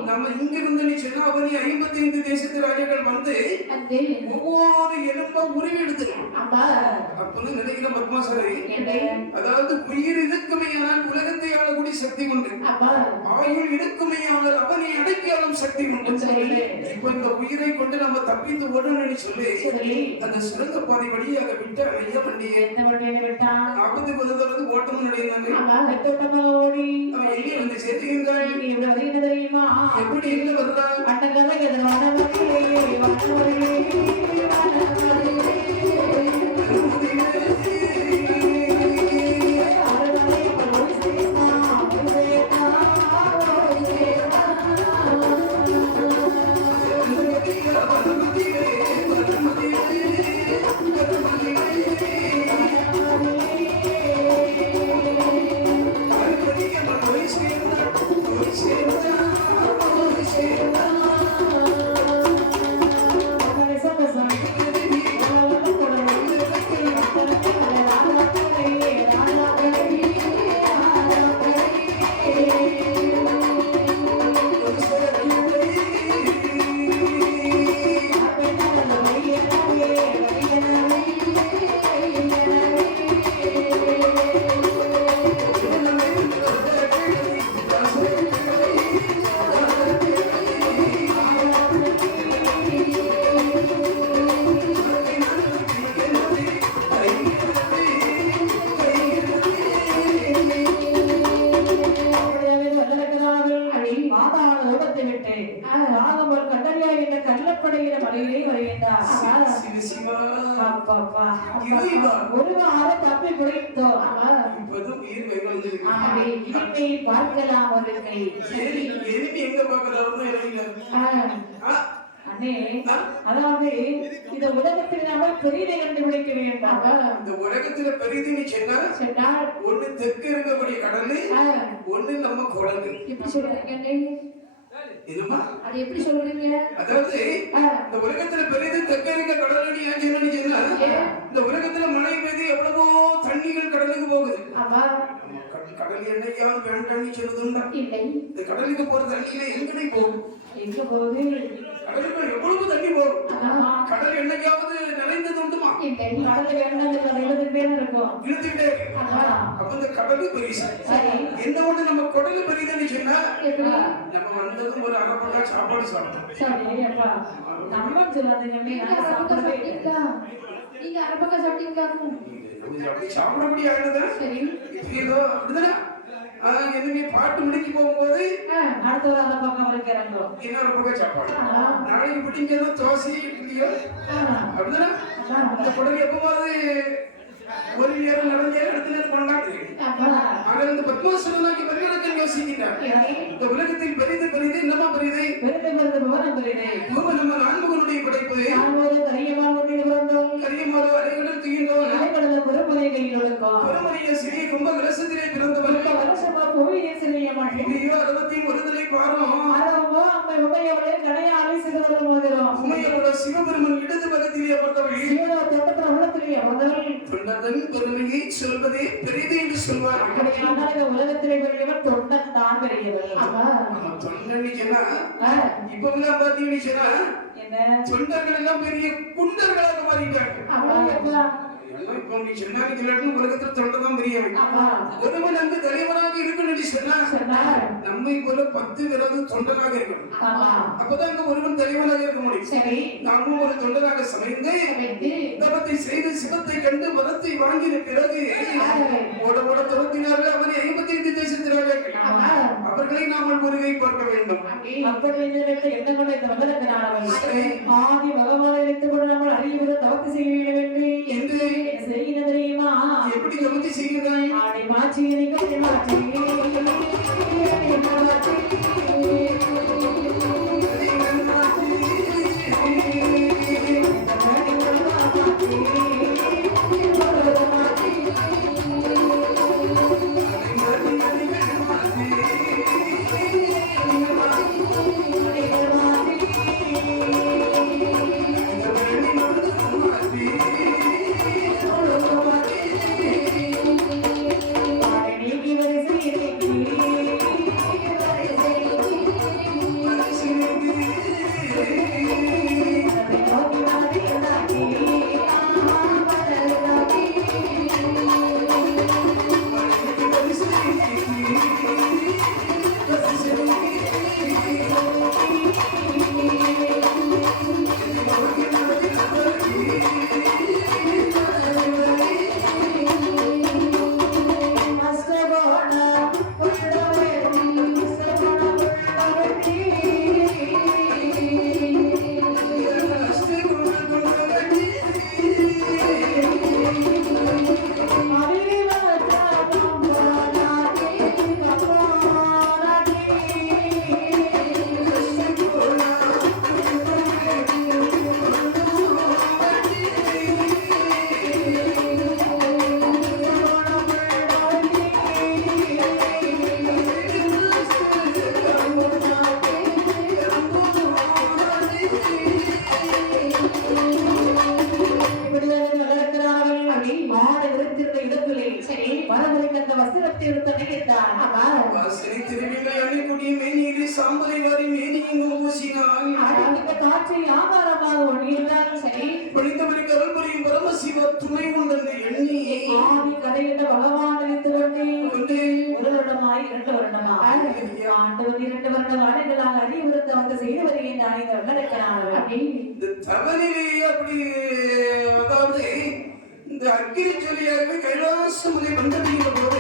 நம்ம இங்க இருந்து நீ சொன்னா அவனி 55 தேசத்து தேவதைகள் வந்து அங்கே ஒவ்வொரு எலும்பா உருவி எடுத்துக்கலாம். ஆமா அப்பன்னு நினைக்கிற பத்மாசரி, என்ன அதாவது உயிர் இருக்குமையானால் உலகத்தை ஆளக்கூடிய சக்தி உண்டு, ஆமா ஆயுள் இருக்குமையானால் அவனை அடக்கியாலும் சக்தி உண்டு. சரி. இப்ப இந்த உயிரை கொண்டு நம்ம தப்பித்து ஓடணும்னு சொல்லி சரி. அந்த சுரங்க பாதை வழியாக விட்டு ஐயா வண்டியை என்ன வண்டியில விட்டான்? ஆபத்துக்கு வந்து ஓட்டம்னு நினைந்தாங்க. ஆமா வெத்தோட்டமாக ஓடி அவன் எங்கே வந்து சேர்த்துகின்றான்? நீ இவ்வளவு வருகிறது தெரியுமா? எப்படி எங்க வர்றான்? அட்டகதை எதிரான வழியிலே, வட்டவழியிலே, அவர்களை போய் சேர்த்தான், போய் சேர்த்தான், போய் சேர்த்தான். பார்க்கலாம் ஒரு கை. எலும்பி எங்க பாக்குறாருன்னு எனக்கு அண்ணே, அதாவது இந்த உலகத்தில் நாம பெரியதை கண்டுபிடிக்க வேண்டாம். இந்த உலகத்துல பெரியதுன்னு சொன்னால் ஒண்ணு தெற்கு இருக்கக்கூடிய கடல், ஒண்ணு நம்ம குடங்கு. எப்படி சொல்றீங்க? என்னமா அது எப்படி சொல்றீங்க? அதாவது இந்த உலகத்துல பெரியது தெற்கு இருக்க கடல் ஏன் சொன்னா, இந்த உலகத்துல மழை பெய்து எவ்வளவோ தண்ணிகள் கடலுக்கு போகுது. ஆமா கடல் என்னையாவது வேண்டாம்னு சொல்லுதுண்டா? இல்லை. இந்த கடலுக்கு போற தண்ணியில எங்கனை போகும்? எங்க போகுது? கடலுக்கு எவ்வளவு தண்ணி போகும்? கடல் என்னையாவது நிறைந்தது உண்டுமா? இல்லை. கடல்ல வேண்டாம் இழுத்துட்டே இருக்கும். இழுத்துக்கிட்டே இருக்கு. அப்ப இந்த கடலு பெருசு. சரி. என்ன ஒண்ணு நம்ம குடலு பெரியதுன்னு சொன்னா, எப்படி? நம்ம வந்ததும் ஒரு அரை பக்கா சாப்பாடு சாப்பிட்டோம். சரி அப்பா, நம்ம சொல்லாதீங்க. நீங்க அரபக்கா சாப்பிட்டீங்களா? நீங்க அரபக்கா சாப்பிட்டீங்களா? அப்படி சாப்பிட முடியாது. சரி. ஏதோ அப்படிதானே என்னமே பாட்டு முடிக்க போகும்போது அடுத்த ஒரு அந்த பக்கம் இருக்கிறாங்க. இன்னொரு பக்கம் சாப்பாடு. நாளைக்கு பிடிங்கிறதோ தோசை இட்லியோ அப்படிதானே. அந்த குடல் எப்பவாது ஒரு நேரம் நடந்த இடத்துல கொண்டாடு. ஆனால் இந்த பத்மாசனாகி பரிவர்த்தனை யோசிக்கிறார். இந்த உலகத்தில் பெரிது பெரிது என்னமா பெரிது? பெரிது பெரிது பவனம் பெரிது. நம்ம நான்முகனுடைய படைப்பு. கரியமாறு அலைகளும் தூங்கினோம். அலைக்கடல பெருமலை கையில் ஒழுங்கும். பெருமலைய சிறிய கும்ப கலசத்திலே பிறந்தவன். வருஷமா புவியை சிறிய மாட்டேன். 61 தலை பாரம். ஆரம்போ அம்மை உமையோட கடையாளி சிறுவரும் முதலும். உமையோட சிவபெருமன் இடது பக்கத்திலே அமர்ந்தவள். சிவனோ தொட்டத்தில் உள்ளத்திலே அமர்ந்தவள். தொண்டதன் பெருமையை சொல்வதே பெரிது என்று சொல்வார். அப்படியானால் இந்த உலகத்திலே பெரியவர் தொண்டன் தான் பெரியவர். தொண்டன்னு சொன்னா இப்ப பாத்தீங்கன்னு சொன்னா என்ன தொண்டர்கள் எல்லாம் பெரிய குண்டர்களாக மாறிட்டாங்க. இப்ப நீ சொன்னா உலகத்துல தொண்டதான் பெரியவன். ஒருவன் அங்கு தலைவராக இருக்கணும்னு சொன்னா நம்மை போல 10 பேராவது தொண்டனாக இருக்கணும். அப்பதான் அங்க ஒருவன் தலைவராக இருக்க முடியும். நாமும் ஒரு தொண்டனாக சமைந்து தவத்தை செய்து சிவத்தை கண்டு வரத்தை வாங்கின பிறகு ஓட ஓட துரத்தினார்கள். அவரை 55 தேசத்தினார்கள். அவர்களை நாமல் ஒருகை பார்க்க வேண்டும். என்ன கொண்ட இந்த வந்தனத்தினால ஆதி பகவானை வைத்துக் கொண்டு நம்ம அறிவுரை தவத்தை செய்ய வேண்டும் என்று செய்ய தெரியுமா? எப்படி தவத்தை செய்கிறாய்? ஆடி மாற்றி மாற்றி வருட காலங்களாக அறிவுறுத்த வந்து செய்து வருகின்றான் இந்த வெள்ளக்கனானவர். இந்த தவறிலேயே அப்படி அதாவது இந்த அக்கினி சொல்லியாகவே கைலாச மலை வந்தடைகிற போது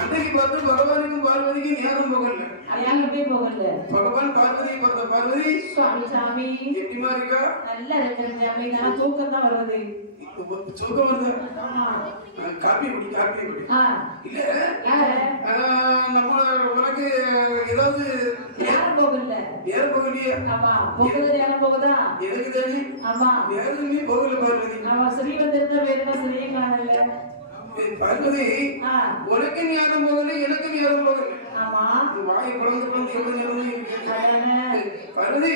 அன்னைக்கு பார்த்து பகவானுக்கும் பார்வதிக்கும் நேரம் போகல. யாருமே போகல. பகவான் பார்வதியை பார்த்த பார்வதி சாமி எப்படிமா இருக்கா? நல்லா இருக்கு. நான் தூக்கம் தான் வருவது. தூக்கம் வருது. காப்பி குடி காப்பி குடி. இல்ல நம்ம உனக்கு ஏதாவது யாரும் போகல. யாரும் போகலையே. ஆமா போகுது. யாரும் போகுதா? எதுக்கு தானே? ஆமா யாருமே போகல பார்வதி. ஆமா ஸ்ரீ வந்திருந்தா வேணுமா ஸ்ரீங்களா? பார்வதி உனக்கு யாரும் போகல எனக்கும் யாரும் போகல. ஆமா வாயை குழந்தை குழந்தை எவ்வளவு நேரம் பார்வதி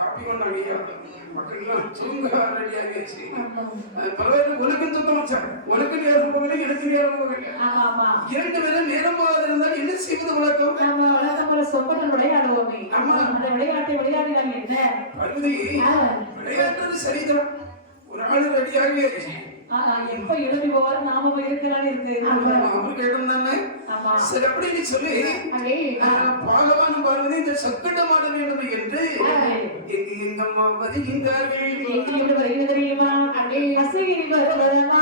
காப்பி கொண்டாடியா மக்கள் எல்லாம் தூங்க ரெடியாகிடுச்சு. பரவாயில்ல உனக்கும் தூக்கம் வச்சான். உனக்கு நேரம் போகல எனக்கு நேரம் போகல. இரண்டு பேரும் நேரம் போகாத இருந்தால் என்ன செய்வது வழக்கம்? சொப்பன விளையாடுவோமே. அந்த விளையாட்டை விளையாடினால் என்ன? பார்வதி விளையாடுறது சரிதான். ஒரு ஆளு ரெடியாகிடுச்சு. எப்ப எழுதி போவாரு நாம இருக்கிறான்னு இருக்கு. அவருக்கு இடம் தானே. சரி அப்படின்னு சொல்லி பாகவான் பார்வதி இந்த சொக்கட்ட மாட வேண்டும் என்று எங்கம்மா வருகின்றார்கள். தெரியுமா? அசைகிரி வருவதமா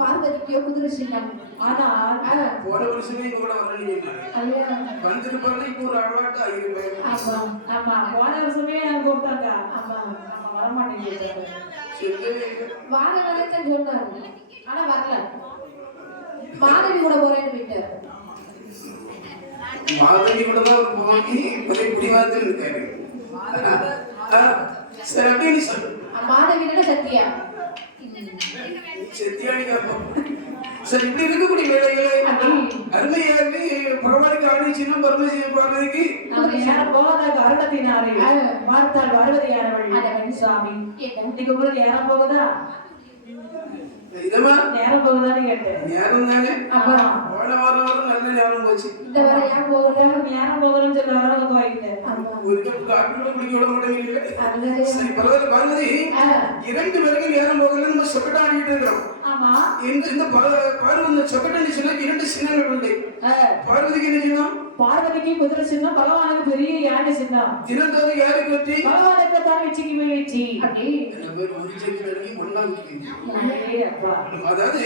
பார்வதிக்கோ குதிரை சின்னம். ஆனால் போன வருஷமே கூட வந்திருப்பாங்க. இப்போ ஒரு அழகாக ஆகிருப்பேன். ஆமா போன வருஷமே நான் கூப்பிட்டாங்க. ஆமா வரமாட்டேங்க. வார வழக்கம் சொன்னாரு ஆனா வரல. மாதவி கூட போறேன்னு போயிட்டாரு. மாதவி கூட தான் ஒரு போகி இப்போதை பிடிவாதத்தில் இருக்காரு. சரி அப்படின்னு சொல்லு. மாதவியோட சத்தியா சத்தியானி காப்போம். சரி இப்படி இருக்கக்கூடிய வேலைகளை அருமையாகவே பகவானுக்கு ஆடிச்சுன்னா பார்வதிக்கு போவதாக அருளத்தினாரே பார்த்தால் பார்வதியானவள் சுவாமி இன்னைக்கு உங்களுக்கு யாரும் போகுதா? இதமா நேரம் போகுதான்னு கேட்டேன். நேரம் தானே. அப்புறம் போன வாரம் நல்ல நேரம் போச்சு. இந்த வர ஏன் போகல? நேரம் போகலன்னு சொல்லி வர போயிட்டேன். ஒரு கப் காப்பி கூட குடிக்க விட மாட்டேங்கிறீங்க. சரி பரவாயில்ல பார்வதி. இரண்டு பேருக்கு நேரம் போகல நம்ம சொக்கட்டா ஆடிட்டு இருக்கிறோம். ஆமா இந்த பார்வதி சொக்கட்டா சொன்னா இரண்டு சின்னங்கள் உண்டு. பார்வதிக்கு என்ன சின்னம்? பார்வதிக்கு குதிரை சின்னம். பகவானுக்கு பெரிய யானை சின்னம். தினந்தோறும் யாருக்கு வெற்றி? பகவானுக்கு தான் வெற்றிக்கு மேல் வெற்றி. அதாவது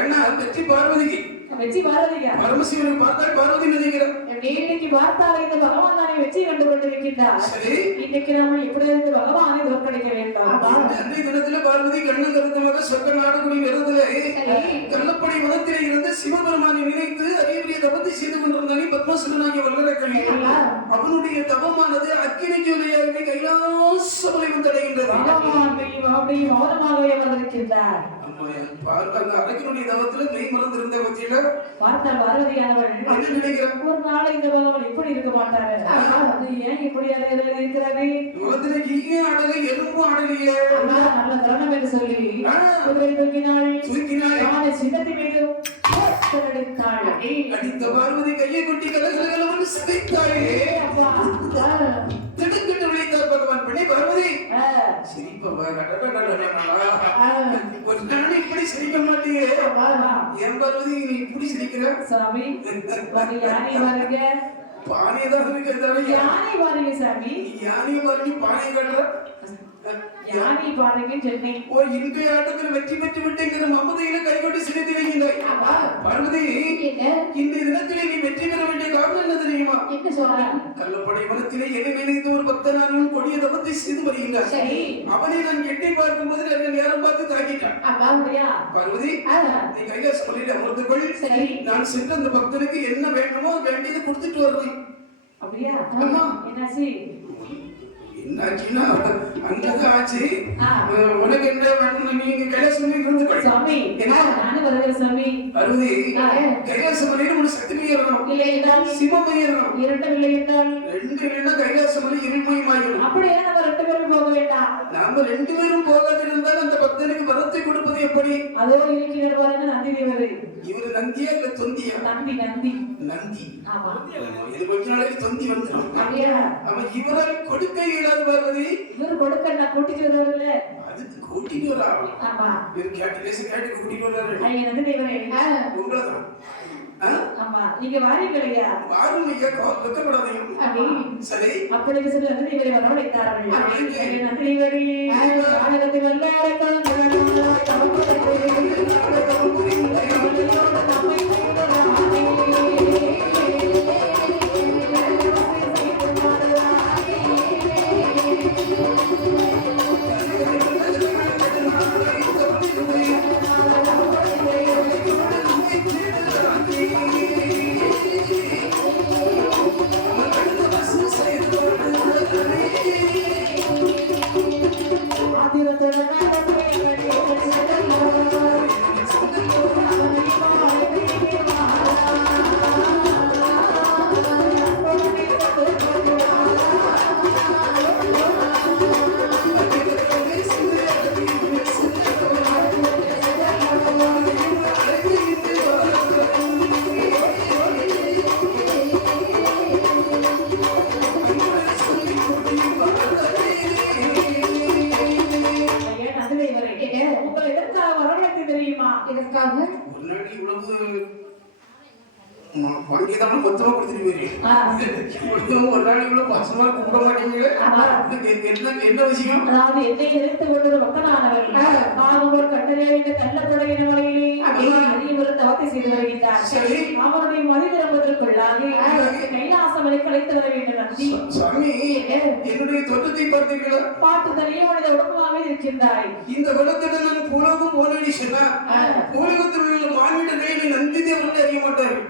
என்ன வெற்றி பார்வதிக்கு? வெற்றி பார்வதிக்கு. பரமசிவனை பார்த்தால் பார்வதி நினைக்கிறார். இன்னைக்கு பார்த்தால் இந்த பகவான் தானே வெற்றி கண்டு கொண்டிருக்கின்றார். இன்னைக்கு நாம எப்படி இருந்து பகவானை தோற்கடிக்க வேண்டாம். அன்றைய தினத்துல பார்வதி கண்ணு கருத்தமாக சொக்க நாடுகுடி நிறத்திலே கள்ளப்படை மதத்திலே இருந்து சிவபெருமானை நினைத்து அறிவுடைய தவத்தை செய்து கொண்டிருந்தானே பத்மசுரனாகிய வல்லரக்கணி. அவனுடைய தவமானது அக்கினி ஜோதியாகவே கைலாசமலை வந்தடைகின்றது. மௌனமாகவே வந்திருக்கின்றார். அரக்கனுடைய தவத்துல மெய் மறந்து இருந்த பட்சியில பார்த்தால் பார்வதியானவள் ஒரு நாள் இந்த பகவான் இப்படி இருக்க மாட்டாரு. அது ஏன் இப்படி இருக்கிறாரு? முகத்துல ஈயும் ஆடலை எறும்பும் ஆடலையே. நல்ல தருணம் என்று சொல்லி தூக்கினாள் சின்னத்தை மீது அடித்த பார்வதி கையை கொட்டி கலகலகலவென்று சிதைத்தாயே. திடுக்கிட்டு விழித்தார் பகவான். பெண்ணே பார்வதி சிரிப்பா ஒரு நாள் இப்படி இப்படி சிரிக்க மாட்டீங்க என் பார்வதி நீ இப்படி சிரிக்கிற சாமி யானை பாருங்க பானையை தான் இருக்கிறதால யானை பாருங்க சாமி யானையை பாருங்க பானையை கட்டுற யானை பாருங்க சென்னை ஓ இன்றைய ஆட்டத்தில் வெற்றி பெற்று விட்டேங்கிற மமதையில கைகொண்டு சிரித்து வைக்கின்றாய் பார்வதி இந்த தினத்திலே நீ வெற்றி பெற வேண்டிய காரணம் என்ன தெரியுமா என்ன சொல்றேன் கள்ளப்படை வனத்திலே என்னை நினைத்து ஒரு பக்தனானும் கொடிய தபத்தை செய்து வருகின்றார் அவனை நான் எட்டி பார்க்கும் போது என்ன நேரம் பார்த்து தாக்கிட்டான் பார்வதி நீ கையில சொல்லிட்டு அமர்ந்துகொள் நான் சென்று அந்த பக்தனுக்கு என்ன வேண்டுமோ வேண்டியது கொடுத்துட்டு வருவேன் அப்படியா அம்மா என்னாச்சு என்னாச்சுன்னா அங்கதான் ஆச்சு உனக்கு என்ன வேணும் நீங்க கைலாசம் இருந்து சாமி நானும் வருகிறேன் சாமி அருதி கைலாசம் ஒரு சக்தி மையம் இல்லை என்றால் சிவமயம் இரண்டும் இல்லை என்றால் ரெண்டு இல்லைன்னா கைலாசம் இருள்மயமாயிடும் அப்படியே நம்ம ரெண்டு பேரும் போக வேண்டாம் நாம ரெண்டு பேரும் போகாதிருந்தால் அந்த பக்தனுக்கு வரத்தை கொடுப்பது எப்படி அதோ இருக்கிற பாருங்க நந்தி தேவர் இவரு நந்தியா இல்ல தொந்தியா நந்தி நந்தி நந்தி ஆமா இது கொஞ்ச நாளைக்கு தொந்தி வந்துடும் அப்படியா அவன் இவரால் கொடுக்க இயலாது பார்வதி இவர் கொடுக்க நான் கூட்டிட்டு வருவாருல்ல அதுக்கு கூட்டிட்டு வரா ஆமா இவர் கேட்டு கூட்டிட்டு வர்றாரு ஐயா நந்தி தேவரே உங்களதான் ஆமா நீங்க வாரீங்களையா வாரும் ஐயா வெக்கப்படாதீங்க சரி அப்படி சொல்லி நந்தி தேவரை வரவழைத்தார்கள் நந்தி தேவரே நாடகத்தில் எல்லாருக்கும் வாங்கிதான் மொத்தமா கொடுத்துட்டு போயிருக்கேன் ஒரு நாள் இவ்வளவு பாசமா கூப்பிட மாட்டீங்களே என்ன விஷயம் அதாவது என்னை எதிர்த்து கொண்டது மக்களானவர் ஒரு கட்டளையை கள்ளப்படையின வரையிலே அடியவர் தவத்தை செய்து வருகின்றார் அவருடைய மதிதிரம்பதற்குள்ளாக கைலாசமலை கலைத்து வர வேண்டும் நந்தி சாமி என்னுடைய தோற்றத்தை பார்த்தீர்களா பார்த்து தனியே மனித உடம்புவாக இருக்கின்றாய் இந்த குலத்துடன் நான் பூலோகம் போனடி சொன்னா பூலோகத்தில் உள்ள மாநிலங்களை நந்தி தேவர்கள் அறிய மாட்டார்கள்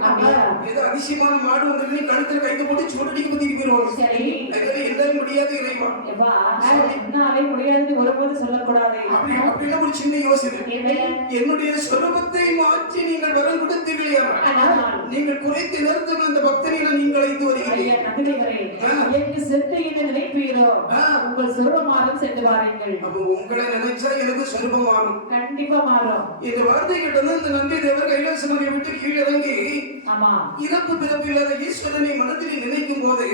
ஏதோ அதிசயமான மாடு வந்து கழுத்துல கைது போட்டு சூடடிக்க பத்தி இருக்கிறோம் என்னாலும் முடியாது இறைவா என்னாலே முடியாது ஒருபோது சொல்லக்கூடாது அப்படின்னா ஒரு சின்ன யோசனை என்னுடைய சொரூபத்தை மாற்றி நீங்கள் வரம் கொடுத்தீர்களா நீங்கள் குறைத்து நிறுத்தும் அந்த பக்தனை நீங்கள் அழைத்து வருகிறீர்கள் சென்று என்ன நினைப்பீரோ உங்கள் சொரூபமாறும் சென்று வாருங்கள் உங்களை நினைச்சா எனக்கு சொரூபம் மாறும் கண்டிப்பா மாறும் இந்த வார்த்தை கிட்ட இந்த நந்தி தேவர் கைலாசமலை விட்டு கீழிறங்கி இறப்பு பிறப்பு இல்லாத ஈஸ்வரனை மனதில் நினைக்கும் போது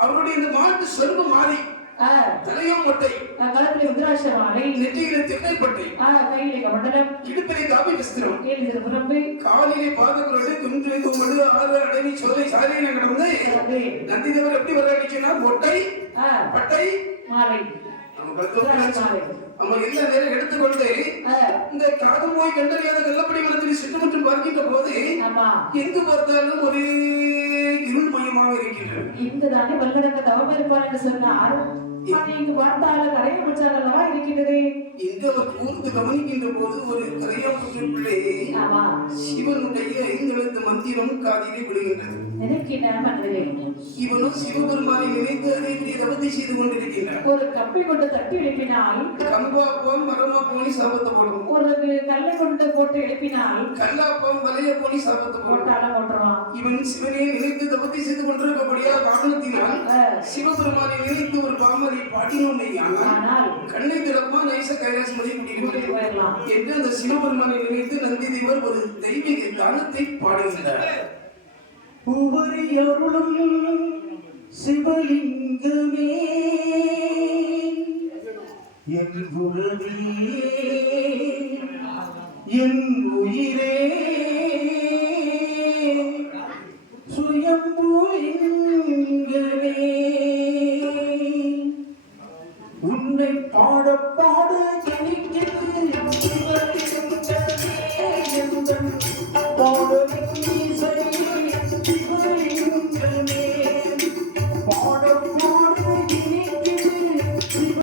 அவருடைய இந்த மாட்டு சொர்க்கம் மாறி தலையும் மொட்டை களத்திலே உத்ராட்சமாலை நெற்றியிலே திண்ணைப்பட்டை கையிலே கமண்டலம் இடுப்பிலே காவி வஸ்திரம் கேள்வி புறம்பு காலிலே பாதக்குரடு குன்று குமடு ஆறு அடவி சோலை சாலையில கிடந்து நந்தி தேவர் எப்படி வர்றாடிச்சுன்னா மொட்டை பட்டை மாலை நம்ம எல்லா நேரம் எடுத்துக்கொண்டு இந்த காதல் நோய் கண்டறியாத கள்ளப்படி வனத்தில் சுற்றுமுற்றும் பார்க்கின்ற போது எங்கு பார்த்தாலும் ஒரு இருள் மயமாக இருக்கின்றது இங்குதானே வல்லரங்க தவம் இருப்பார் என்று சொன்னார் இங்கு பார்த்தாலும் கரையை முச்சாரல்லவா இருக்கின்றது இங்கு அவர் கூர்ந்து கவனிக்கின்ற போது ஒரு கரையாப்புற்றிலே சிவனுடைய 5 எழுத்து மந்திரம் காதிலே விடுகின்றது இவனும் சிவபெருமானை நினைத்து அதே தவத்தை செய்து கொண்டிருக்கின்றார் ஒரு கப்பை கொண்டு தட்டி எழுப்பினால் கம்பாப்பம் மரமா போனி சாபத்தை போடும் ஒரு கல்லை கொண்டு போட்டு எழுப்பினால் கல்லாப்பம் வலைய போனி சாபத்தை போட்டாலும் போட்டுருவான் இவன் சிவனை நினைத்து தவத்தை செய்து கொண்டிருக்கக்கூடிய காரணத்தினால் சிவபெருமானை நினைத்து ஒரு பாமரை பாடினோம் ஆனால் கண்ணை திறப்பா நைச கைலாசமலை கூட்டிட்டு போயிடலாம் என்று அந்த சிவபெருமானை நினைத்து நந்தி தேவர் ஒரு தெய்வீக கானத்தை பாடுகின்றார். பூவரி அருளும் சிவலிங்கமே என் குருவே என் உயிரே